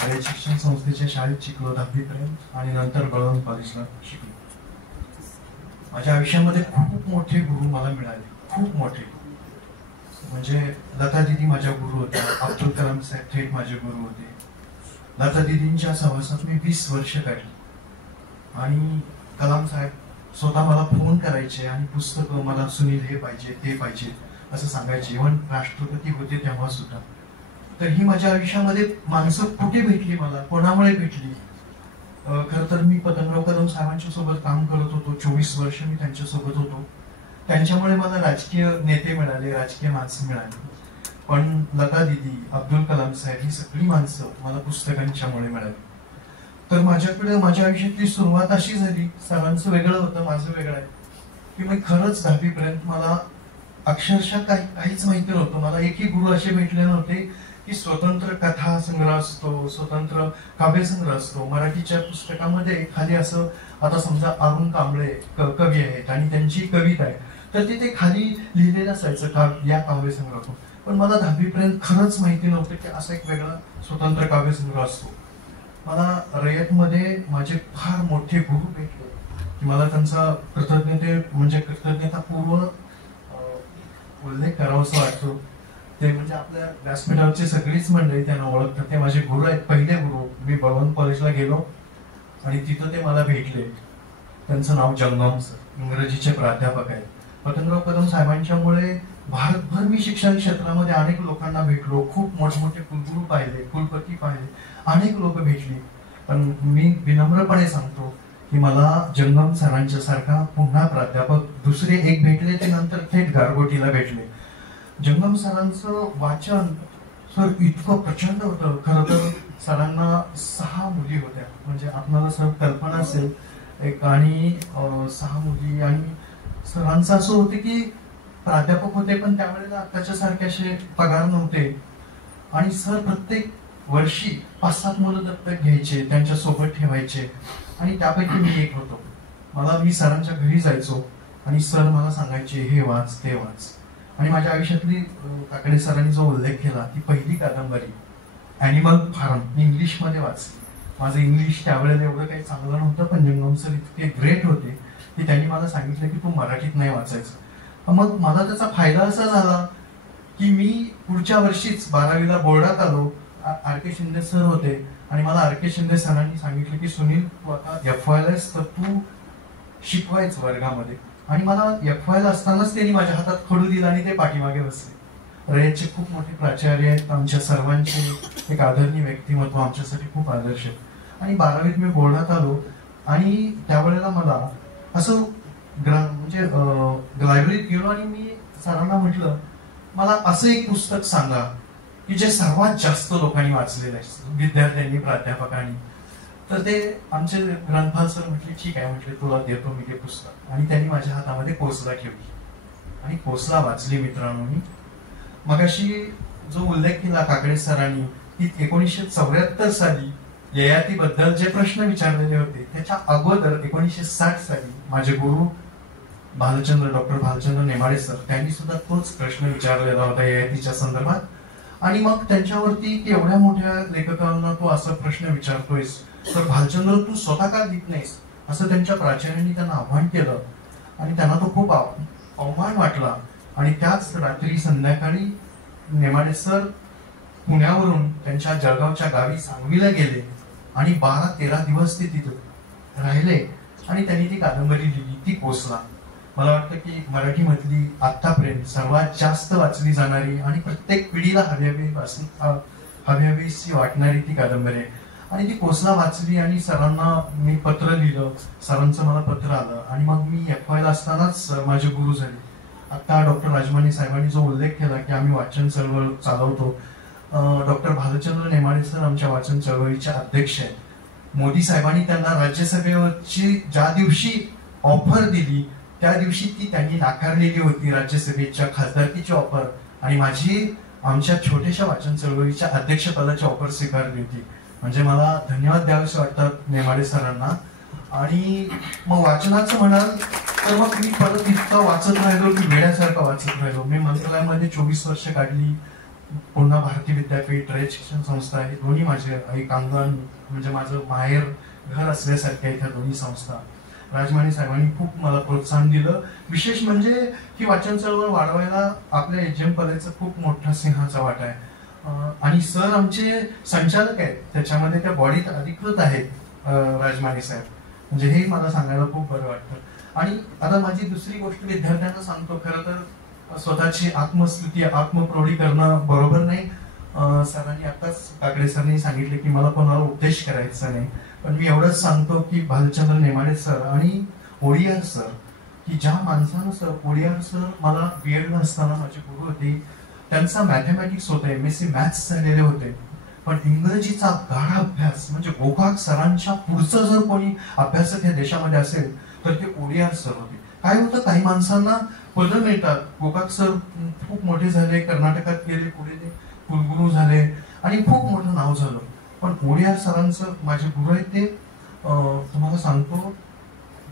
रयत शिक्षण संस्थेच्या शाळेत शिकलो 10वी पर्यंत, आणि नंतर बळवंत कॉलेजला शिकलो. माझ्या आयुष्यामध्ये खूप मोठे गुरु मला मिळाले, खूप मोठे. म्हणजे लता दिदी माझ्या गुरु होत्या, अब्दुल कलाम साहेब थेट माझे गुरु होते. लता दिदींच्या सहवासात मी 20 वर्ष काढली, आणि कलाम साहेब स्वतः मला फोन करायचे आणि पुस्तकं मला सुनील हे पाहिजे ते पाहिजे असं सांगायचे. इव्हन राष्ट्रपती होते तेव्हा सुद्धा. तर ही माझ्या आयुष्यामध्ये माणसं कुठे भेटली, मला कोणामुळे भेटली? खर तर मी पतंगराव कदम साहेबांच्या सोबत काम करत होतो, 24 वर्ष मी त्यांच्या सोबत होतो. त्यांच्यामुळे मला राजकीय नेते मिळाले, राजकीय माणसं मिळाली. पण लता दिदी, अब्दुल कलाम साहेब ही सगळी माणसं मला पुस्तकांच्यामुळे मिळाली. तर माझ्याकडे माझ्या आयुष्यातली सुरुवात अशी झाली, सरांचं वेगळं होतं, माझं वेगळं आहे, की मी खरंच 10वी पर्यंत मला अक्षरशः काहीच माहिती नव्हतं. मला एकही गुरु असे भेटले नव्हते की स्वतंत्र कथा संग्रह असतो, स्वतंत्र काव्यसंग्रह असतो. मराठीच्या पुस्तकामध्ये खाली असं, आता समजा अरुण कांबळे कवी आहेत आणि त्यांची कविता आहे, तर तिथे खाली लिहिलेलं असायचं या काव्यसंग्रहातून. पण मला 10वी पर्यंत खरंच माहिती नव्हतं की असा एक वेगळा स्वतंत्र काव्यसंग्रह असतो. मला रयतमध्ये माझे फार मोठे गुरु भेटले की मला त्यांचा कृतज्ञतापूर्व उल्लेख करावासा वाटतो. ते म्हणजे आपल्या व्यासपीठावरची सगळीच मंडळी त्यांना ओळखतात, ते माझे गुरु आहेत, पहिले गुरु. मी बळवंत कॉलेजला गेलो आणि तिथं ते मला भेटले. त्यांचं नाव जंगम सर, इंग्रजीचे प्राध्यापक आहेत. पतंगराव कदम साहेबांच्यामुळे भारतभर मी शिक्षण क्षेत्रामध्ये अनेक लोकांना भेटलो, खूप मोठमोठे कुलगुरू पाहिले, कुलपती पाहिले, अनेक लोक भेटली. पण मी विनम्रपणे सांगतो की मला जंगम सरांच्या सारखा पुन्हा प्राध्यापक दुसरे एक भेटले, ते नंतर थेट गारगोटीला भेटले. जंगम सरांचं वाचन सर इतकं प्रचंड होतं. खरं तर सरांना 6 मुली होत्या, म्हणजे आपल्याला सर कल्पना असेल एक, आणि 6 मुली. आणि सरांचं असं होतं की प्राध्यापक होते, पण त्यावेळेला आताच्या सारखे असे पगार नव्हते, आणि सर प्रत्येक वर्षी 5-7 मुलं दत्तक घ्यायचे, त्यांच्या सोबत ठेवायचे, आणि त्यापैकी मी एक होतो. मी सरांच्या घरी जायचो आणि सर मला सांगायचे हे वाच ते वाच. आणि माझ्या आयुष्यातली काकडे सरांनी जो उल्लेख केला ती पहिली कादंबरी ॲनिमल फार्म मी इंग्लिशमध्ये वाचली. माझं इंग्लिश त्यावेळेला एवढं काही चांगलं नव्हतं, पण जंगम सर इतके ग्रेट होते की त्यांनी मला सांगितलं की तू मराठीत नाही वाचायचं. मग मला त्याचा फायदा असा झाला की मी पुढच्या वर्षीच 12वीला बोर्डात आलो. आर.के. शिंदे सर होते, आणि मला आर.के. शिंदे सरांनी सांगितलं की सुनील तू आता FYलायस, तर तू शिकवायचं वर्गामध्ये. आणि मला FYला असतानाच त्यांनी माझ्या हातात खडू दिला आणि ते पाठीमागे बसले. रयतचे खूप मोठे प्राचार्य आहेत, आमच्या सर्वांचे एक आदरणीय व्यक्तिमत्व, आमच्यासाठी खूप आदर्श आहे. आणि 12वीत मी बोर्डात आलो, आणि त्यावेळेला मला असं म्हणजे लायब्ररीत गेलो आणि मी सरांना म्हटलं मला असं एक पुस्तक सांगा की जे सर्वात जास्त लोकांनी वाचलेलं आहे, विद्यार्थ्यांनी, प्राध्यापकांनी. तर ते आमचे ग्रंथपाल सर म्हटले ठीक आहे, म्हटले तुला देतो मी ते पुस्तक. आणि त्यांनी माझ्या हातामध्ये कोसला ठेवली आणि कोसला वाचली. मित्रांनो, मी मगाशी जो उल्लेख केला काकडे सरांनी की 1974 साली ययातीबद्दल जे प्रश्न विचारलेले होते, त्याच्या अगोदर 1960 साली माझे गुरु डॉक्टर भालचंद्र नेमाडे सर त्यांनी सुद्धा तोच प्रश्न विचारलेला होता ययातीच्या संदर्भात. आणि मग त्यांच्यावरती की एवढ्या मोठ्या लेखकांना तू असा प्रश्न विचारतोयस, तर भालचंद्र तू स्वतः का लिहित नाहीस, असं त्यांच्या प्राचार्यांनी त्यांना आव्हान केलं. आणि त्यांना तो खूप अवमान वाटला. आणि त्याच रात्री संध्याकाळी नेमाडे सर पुण्यावरून त्यांच्या जळगावच्या गावी सांगवीला गेले, आणि 12-13 दिवस ते तिथे राहिले, आणि त्यांनी ती कादंबरी लिहिली, ती कोसला. मला वाटतं की मराठीमधली आतापर्यंत सर्वात जास्त वाचली जाणारी आणि प्रत्येक पिढीला हव्यावीशी वाटणारी ती कादंबरी आहे. आणि ती कोसला वाचली, आणि सरांना मी पत्र लिहिलं, सरांचं मला पत्र आलं, आणि मग मी FYला असतानाच माझे गुरु झाले. आता डॉक्टर राजमाने साहेबांनी जो उल्लेख केला की आम्ही वाचन चळवळ चालवतो, डॉक्टर भालचंद्र नेमाडे सर आमच्या वाचन चळवळीचे अध्यक्ष आहेत. मोदी साहेबांनी त्यांना राज्यसभेवरची ज्या दिवशी ऑफर दिली त्या दिवशी ती त्यांनी नाकारलेली होती, राज्यसभेच्या खासदारकीची ऑफर, आणि आमच्या छोट्याशा वाचन चळवळीच्या अध्यक्षपदाची ऑफर स्वीकारली होती. म्हणजे मला धन्यवाद द्यावेसे वाटतात नेमाडे सरांना. आणि मग वाचनाचं म्हणाल तर मग मी परत इतकं वाचत राहिलो की वेड्यासारखं वाचत राहिलो. मी मंत्रालयामध्ये 24 वर्ष काढली. पुन्हा भारतीय विद्यापीठ, रयत शिक्षण संस्था हे दोन्ही माझे एक अंगण, म्हणजे माझं माहेर घर असल्यासारखे आहेत ह्या दोन्ही संस्था. राजमाने साहेबांनी खूप मला प्रोत्साहन दिलं. विशेष म्हणजे की वाचन चळवळ वाढवायला आपल्या एचएम कॉलेजचा खूप मोठा सिंहाचा वाटा आहे. आणि सर आमचे संचालक आहेत, त्याच्यामध्ये त्या बॉडीत अधिकृत आहेत राजमाने साहेब. म्हणजे हे मला सांगायला खूप बरं वाटतं. आणि आता माझी दुसरी गोष्ट विद्यार्थ्यांना सांगतो, खरं तर स्वतःची आत्मस्तुती आत्मप्रौढी करणं बरोबर नाही. सरांनी आताच काकडे सरांनी सांगितले की मला कोणाला उपदेश करायचा नाही, पण मी एवढंच सांगतो की भालचंद्र नेमाडे सर आणि ओडियार सर, की ज्या माणसानं सर ओडियार सर मला बीएड असताना माझे गुरु होते, त्यांचा मॅथमॅटिक्स होता, MSc मॅथ्स झालेले होते, पण इंग्रजीचा गाढा अभ्यास म्हणजे गोकाक सरांच्या पुढचं जर कोणी अभ्यासक या देशामध्ये असेल तर ते ओडियार सर होते. काय होतं, काही माणसांना पदं मिळतात. गोकाक सर खूप मोठे झाले, कर्नाटकात गेले, पुढे ते कुलगुरू झाले आणि खूप मोठं नाव झालं. पण ओडियार सरांचं माझे गुरु आहेत ते तुम्हाला सांगतो,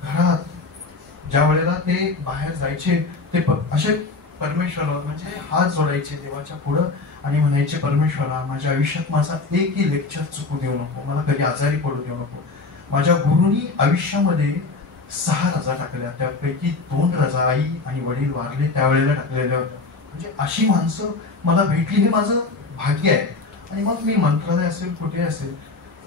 घरात ज्या वेळेला ते बाहेर जायचे ते असे परमेश्वरावर म्हणजे हात जोडायचे देवाच्या पुढं आणि म्हणायचे, परमेश्वरा माझ्या आयुष्यात माझा एकही लेक्चर चुकू देऊ नको, मला कधी आजारी पडू देऊ नको. माझ्या गुरुनी आयुष्यामध्ये 6 रजा टाकल्या, त्यापैकी 2 रजा आई आणि वडील वारले त्यावेळेला टाकलेल्या होत्या. म्हणजे अशी माणसं मला भेटली, हे माझं भाग्य आहे. आणि मग मी मंत्रालय असेल कुठे असेल,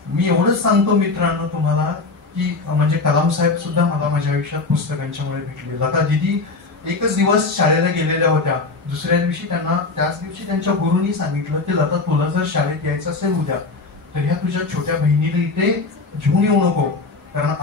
मी एवढंच सांगतो मित्रांनो तुम्हाला की म्हणजे कलाम साहेब सुद्धा मला माझ्या आयुष्यात पुस्तकांच्यामुळे भेटले. लता दिदी एकच दिवस शाळेला गेलेल्या होत्या, दुसऱ्या दिवशी त्याच दिवशी त्यांच्या गुरुनी सांगितलं की लता तुला जर शाळेत यायचं असेल उद्या तर ह्या तुझ्या छोट्या बहिणीला इथे घेऊन येऊ नको, कारण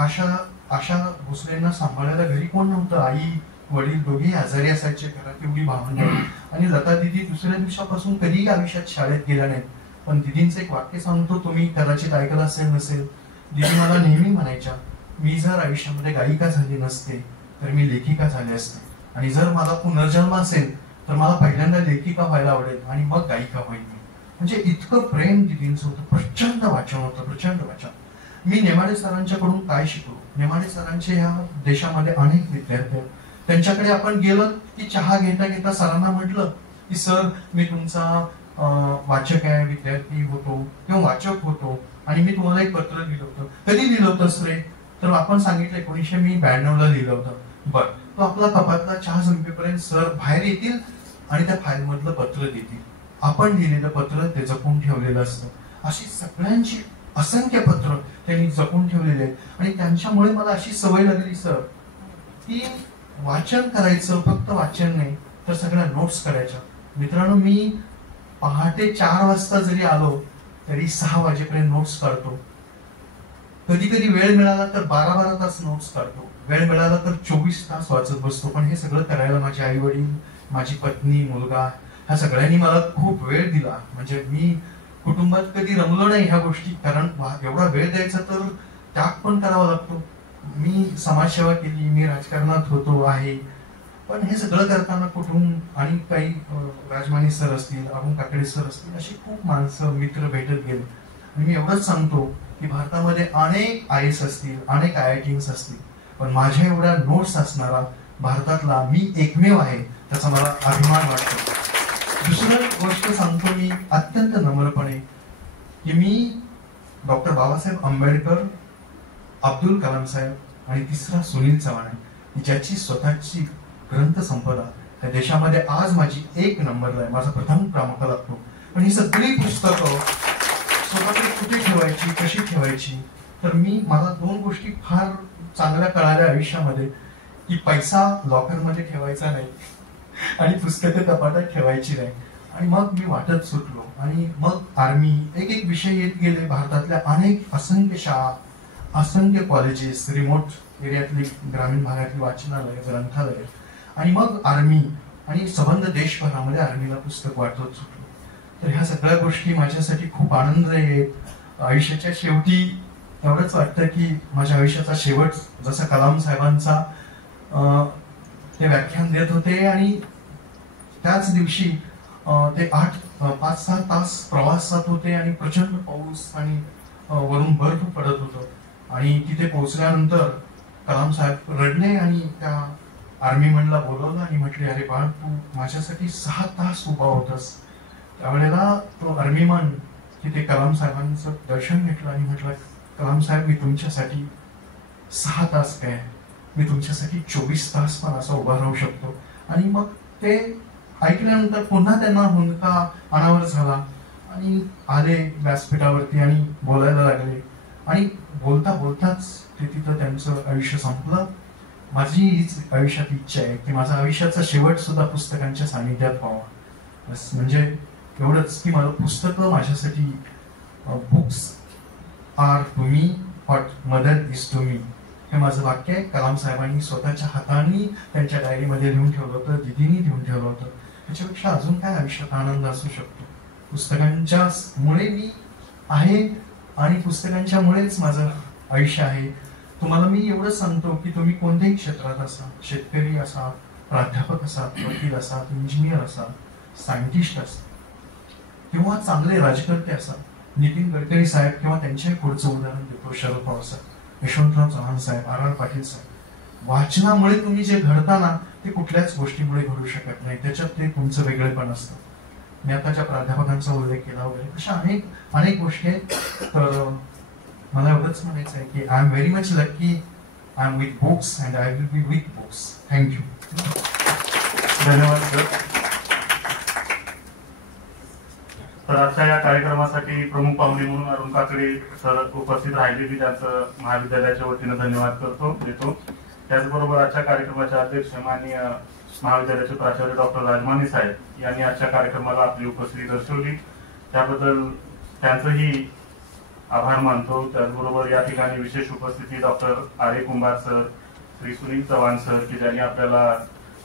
आशा भोसलेंना सांभाळायला घरी कोण नव्हतं, आई वडील दोघेही आजारी असायचे, घरात एवढी भावना. आणि लता दिदी दुसऱ्या दिवसापासून कधीही आयुष्यात शाळेत गेल्या नाहीत. पण दिदींचं एक वाक्य सांगतो, तुम्ही कदाचित ऐकलं असेल नसेल. दिदी मला नेहमी म्हणायच्या, मी जर आयुष्यामध्ये गायिका झाली नसते तर मी लेखिका झाले असते, आणि जर मला पुनर्जन्म असेल तर मला पहिल्यांदा लेखिका व्हायला आवडेल आणि मग गायिका होईल मी. म्हणजे इतकं प्रेम दिदींचं होतं, प्रचंड वाचन होतं, प्रचंड वाचन. मी नेमाडे सरांच्याकडून काय शिकलो, नेमाडे सरांचे ह्या देशामध्ये अनेक विद्यार्थी आहेत. त्यांच्याकडे आपण गेलं की चहा घेता घेता सरांना म्हटलं की सर मी तुमचा वाचक आहे, विद्यार्थी होतो किंवा वाचक होतो आणि मी तुम्हाला एक पत्र लिहिलं होतं. कधी लिहिलं होतंस रे, तर आपण सांगितलं 1992ला लिहिलं होतं. बरं, तो आपला कपातला चहा संपेपर्यंत सर बाहेर येतील आणि त्या फाईल मधलं पत्र देतील. आपण लिहिलेलं पत्र ते जपून ठेवलेलं असतं. अशी सगळ्यांची असंख्य पत्र त्यांनी जपून ठेवलेले आहेत. आणि त्यांच्यामुळे मला अशी सवय लागली सर की वाचन करायचं, फक्त वाचन नाही तर सगळ्या नोट्स करायच्या. मित्रांनो, मी पहाटे 4 वाजता जरी आलो तरी 6 वाजेपर्यंत नोट्स काढतो. कधी कधी वेळ मिळाला तर 12 तास नोट्स काढतो, वेळ मिळाला तर 24 तास वाचत बसतो. पण हे सगळं करायला माझे आई वडील, माझी पत्नी, मुलगा ह्या सगळ्यांनी मला खूप वेळ दिला. म्हणजे मी कुटुंबात कधी रमलो नाही ह्या गोष्टी, कारण एवढा वेळ द्यायचा तर त्याग पण करावा लागतो. मी समाजसेवा केली, मी राजकारणात होतो आहे, पण हे सगळं करताना कुटुंब आणि काही राजमाने सर असतील, अरुण काकडे सर असतील, अशी खूप माणसं मित्र भेटत गेले. आणि मी एवढंच सांगतो की भारतामध्ये अनेक IAS असतील, अनेक IITs असतील, पण माझ्या एवढ्या नोट्स असणारा भारतातला मी एकमेव आहे, त्याचा मला अभिमान वाटतो. दुसरं गोष्ट सांगतो मी अत्यंत नम्रपणे की मी डॉक्टर बाबासाहेब आंबेडकर, अब्दुल कलाम साहेब आणि तिसरा सुनील चव्हाण आहे, ज्याची स्वतःची ग्रंथ संपदा त्या देशामध्ये आज माझी 1 नंबरला आहे, माझा प्रथम क्रमांक लागतो. पण ही सगळी पुस्तकं स्वतःकडे कुठे ठेवायची, कशी ठेवायची, तर मला 2 गोष्टी फार चांगल्या कळाल्या आयुष्यामध्ये की पैसा लॉकरमध्ये ठेवायचा नाही आणि पुस्तकं कपाटात ठेवायची नाही. आणि मग मी वाटत सुटलो आणि मग आर्मी, एक विषय येत गेले. भारतातल्या अनेक असंख्य शाळा, असंख्य कॉलेजेस, रिमोट एरियातली ग्रामीण भागातली वाचनालय, ग्रंथालय, आणि मग आर्मी आणि संबंध देशभरामध्ये आर्मीला पुस्तक वाटत सुटलो. तर ह्या सगळ्या गोष्टी माझ्यासाठी खूप आनंद आहेत. आयुष्याच्या शेवटी एवढंच वाटतं की माझ्या आयुष्याचा शेवट जसं कलाम साहेबांचा ते व्याख्यान देत होते आणि त्याच दिवशी ते 5-6 तास प्रवासात होते आणि प्रचंड पाऊस आणि वरून बर्फ पडत होतं आणि तिथे पोहोचल्यानंतर कलाम साहेब रडले आणि त्या आर्मीमनला बोलवलं आणि म्हटले, अरे बाळ, तू माझ्यासाठी 6 तास उभा होतास. त्यावेळेला तो आर्मीमन तिथे कलाम साहेबांचं दर्शन घेतलं आणि म्हटलं, कलाम साहेब, मी तुमच्यासाठी 6 तास काय, मी तुमच्यासाठी 24 तास पण असा उभा राहू शकतो. आणि मग ते ऐकल्यानंतर पुन्हा त्यांना हुंदका अनावर झाला आणि आले व्यासपीठावरती आणि बोलायला लागले आणि बोलता बोलताच ते तिथं त्यांचं आयुष्य संपलं. माझी हीच आयुष्यात इच्छा आहे की माझा आयुष्याचा शेवट सुद्धा पुस्तकांच्या सानिध्यात व्हावा. बस म्हणजे एवढंच की मला पुस्तकं माझ्यासाठी books are to me what mother is to me, हे माझं वाक्य आहे. कलाम साहेबांनी स्वतःच्या हातांनी त्यांच्या डायरीमध्ये लिहून ठेवलं होतं, दिदीनी लिहून ठेवलं होतं. त्याच्यापेक्षा अजून काय आयुष्यात आनंद असू शकतो. पुस्तकांच्या मुळे मी आहे आणि पुस्तकांच्या मुळेच माझं आयुष्य आहे. तुम्हाला मी एवढं सांगतो की तुम्ही कोणत्याही क्षेत्रात असा, शेतकरी असा, प्राध्यापक असा, वकील असा, इंजिनियर असा, सायंटिस्ट असा किंवा चांगले राजकर्ते असा, नितीन गडकरी साहेब किंवा त्यांच्याही पुढचं उदाहरण देतो शरद पवार साहेब, यशवंतराव चव्हाण साहेब, R.R. पाटील साहेब. वाचनामुळे तुम्ही जे घडता ना ते कुठल्याच गोष्टीमुळे घडू शकत नाही. त्याच्यात ते तुमचं वेगळेपण असतं. मी आता ज्या प्राध्यापकांचा उल्लेख केला वगैरे अशा अनेक गोष्टी आहेत. तर मला एवढंच म्हणायचं आहे की I am very much lucky, I am with books and I will be with books. Thank you. धन्यवाद सर. तर आजच्या या कार्यक्रमासाठी प्रमुख पाहुणे म्हणून अरुण काकडे सर उपस्थित राहिले, मी त्यांचं महाविद्यालयाच्या वतीनं धन्यवाद देतो. त्याचबरोबर आजच्या कार्यक्रमाचे अध्यक्ष माननीय महाविद्यालयाचे प्राचार्य डॉक्टर राजमाने साहेब यांनी आजच्या कार्यक्रमाला आपली उपस्थिती दर्शवली, त्याबद्दल त्यांचंही आभार मानतो. त्याचबरोबर या ठिकाणी विशेष उपस्थिती डॉक्टर R.A. कुंभार सर, श्री सुनील चव्हाण सर, की ज्यांनी आपल्याला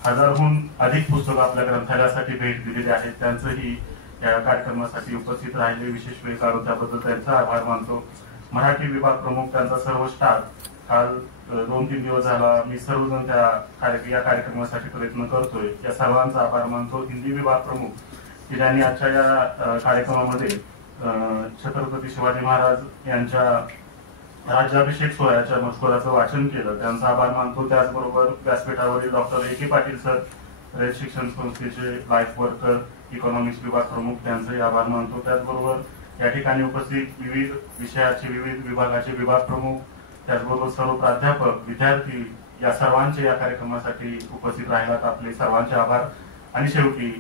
1000हून अधिक पुस्तकं आपल्या ग्रंथालयासाठी भेट दिलेली आहेत, त्यांचंही या कार्यक्रमासाठी उपस्थित राहिले, विशेष वेळ काढून त्याबद्दल त्यांचा आभार मानतो. मराठी विभाग प्रमुख, त्यांचा सर्व स्टाफ, काल 2-3 दिवस झाला मी सर्वजण या कार्यक्रमासाठी प्रयत्न करतोय, या सर्वांचा आभार मानतो. हिंदी विभाग प्रमुख की ज्यांनी आजच्या या कार्यक्रमामध्ये छत्रपती शिवाजी महाराज यांच्या राज्याभिषेक सोहळ्याच्या मजकुराचं वाचन केलं, त्यांचा आभार मानतो. त्याचबरोबर व्यासपीठावरील डॉक्टर A.K. पाटील सर, रयत शिक्षण संस्थेचे लाईफ वर्कर, इकॉनॉमिक्स विभाग प्रमुख, त्यांचाही आभार मानतो. त्याचबरोबर या ठिकाणी उपस्थित विविध विषयाचे, विविध विभागाचे विभाग प्रमुख, त्याचबरोबर सर्व प्राध्यापक, विद्यार्थी, या सर्वांचे या कार्यक्रमासाठी उपस्थित राहिलात, आपले सर्वांचे आभार. आणि शेवटी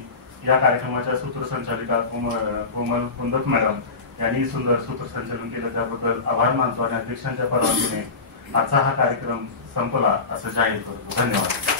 या कार्यक्रमाच्या सूत्रसंचालिका कोमल कुंदत मॅडम यांनी सुंदर सूत्रसंचालन केलं, त्याबद्दल आभार मानतो आणि अध्यक्षांच्या परवानगीने आजचा हा कार्यक्रम संपला असं जाहीर करतो. धन्यवाद.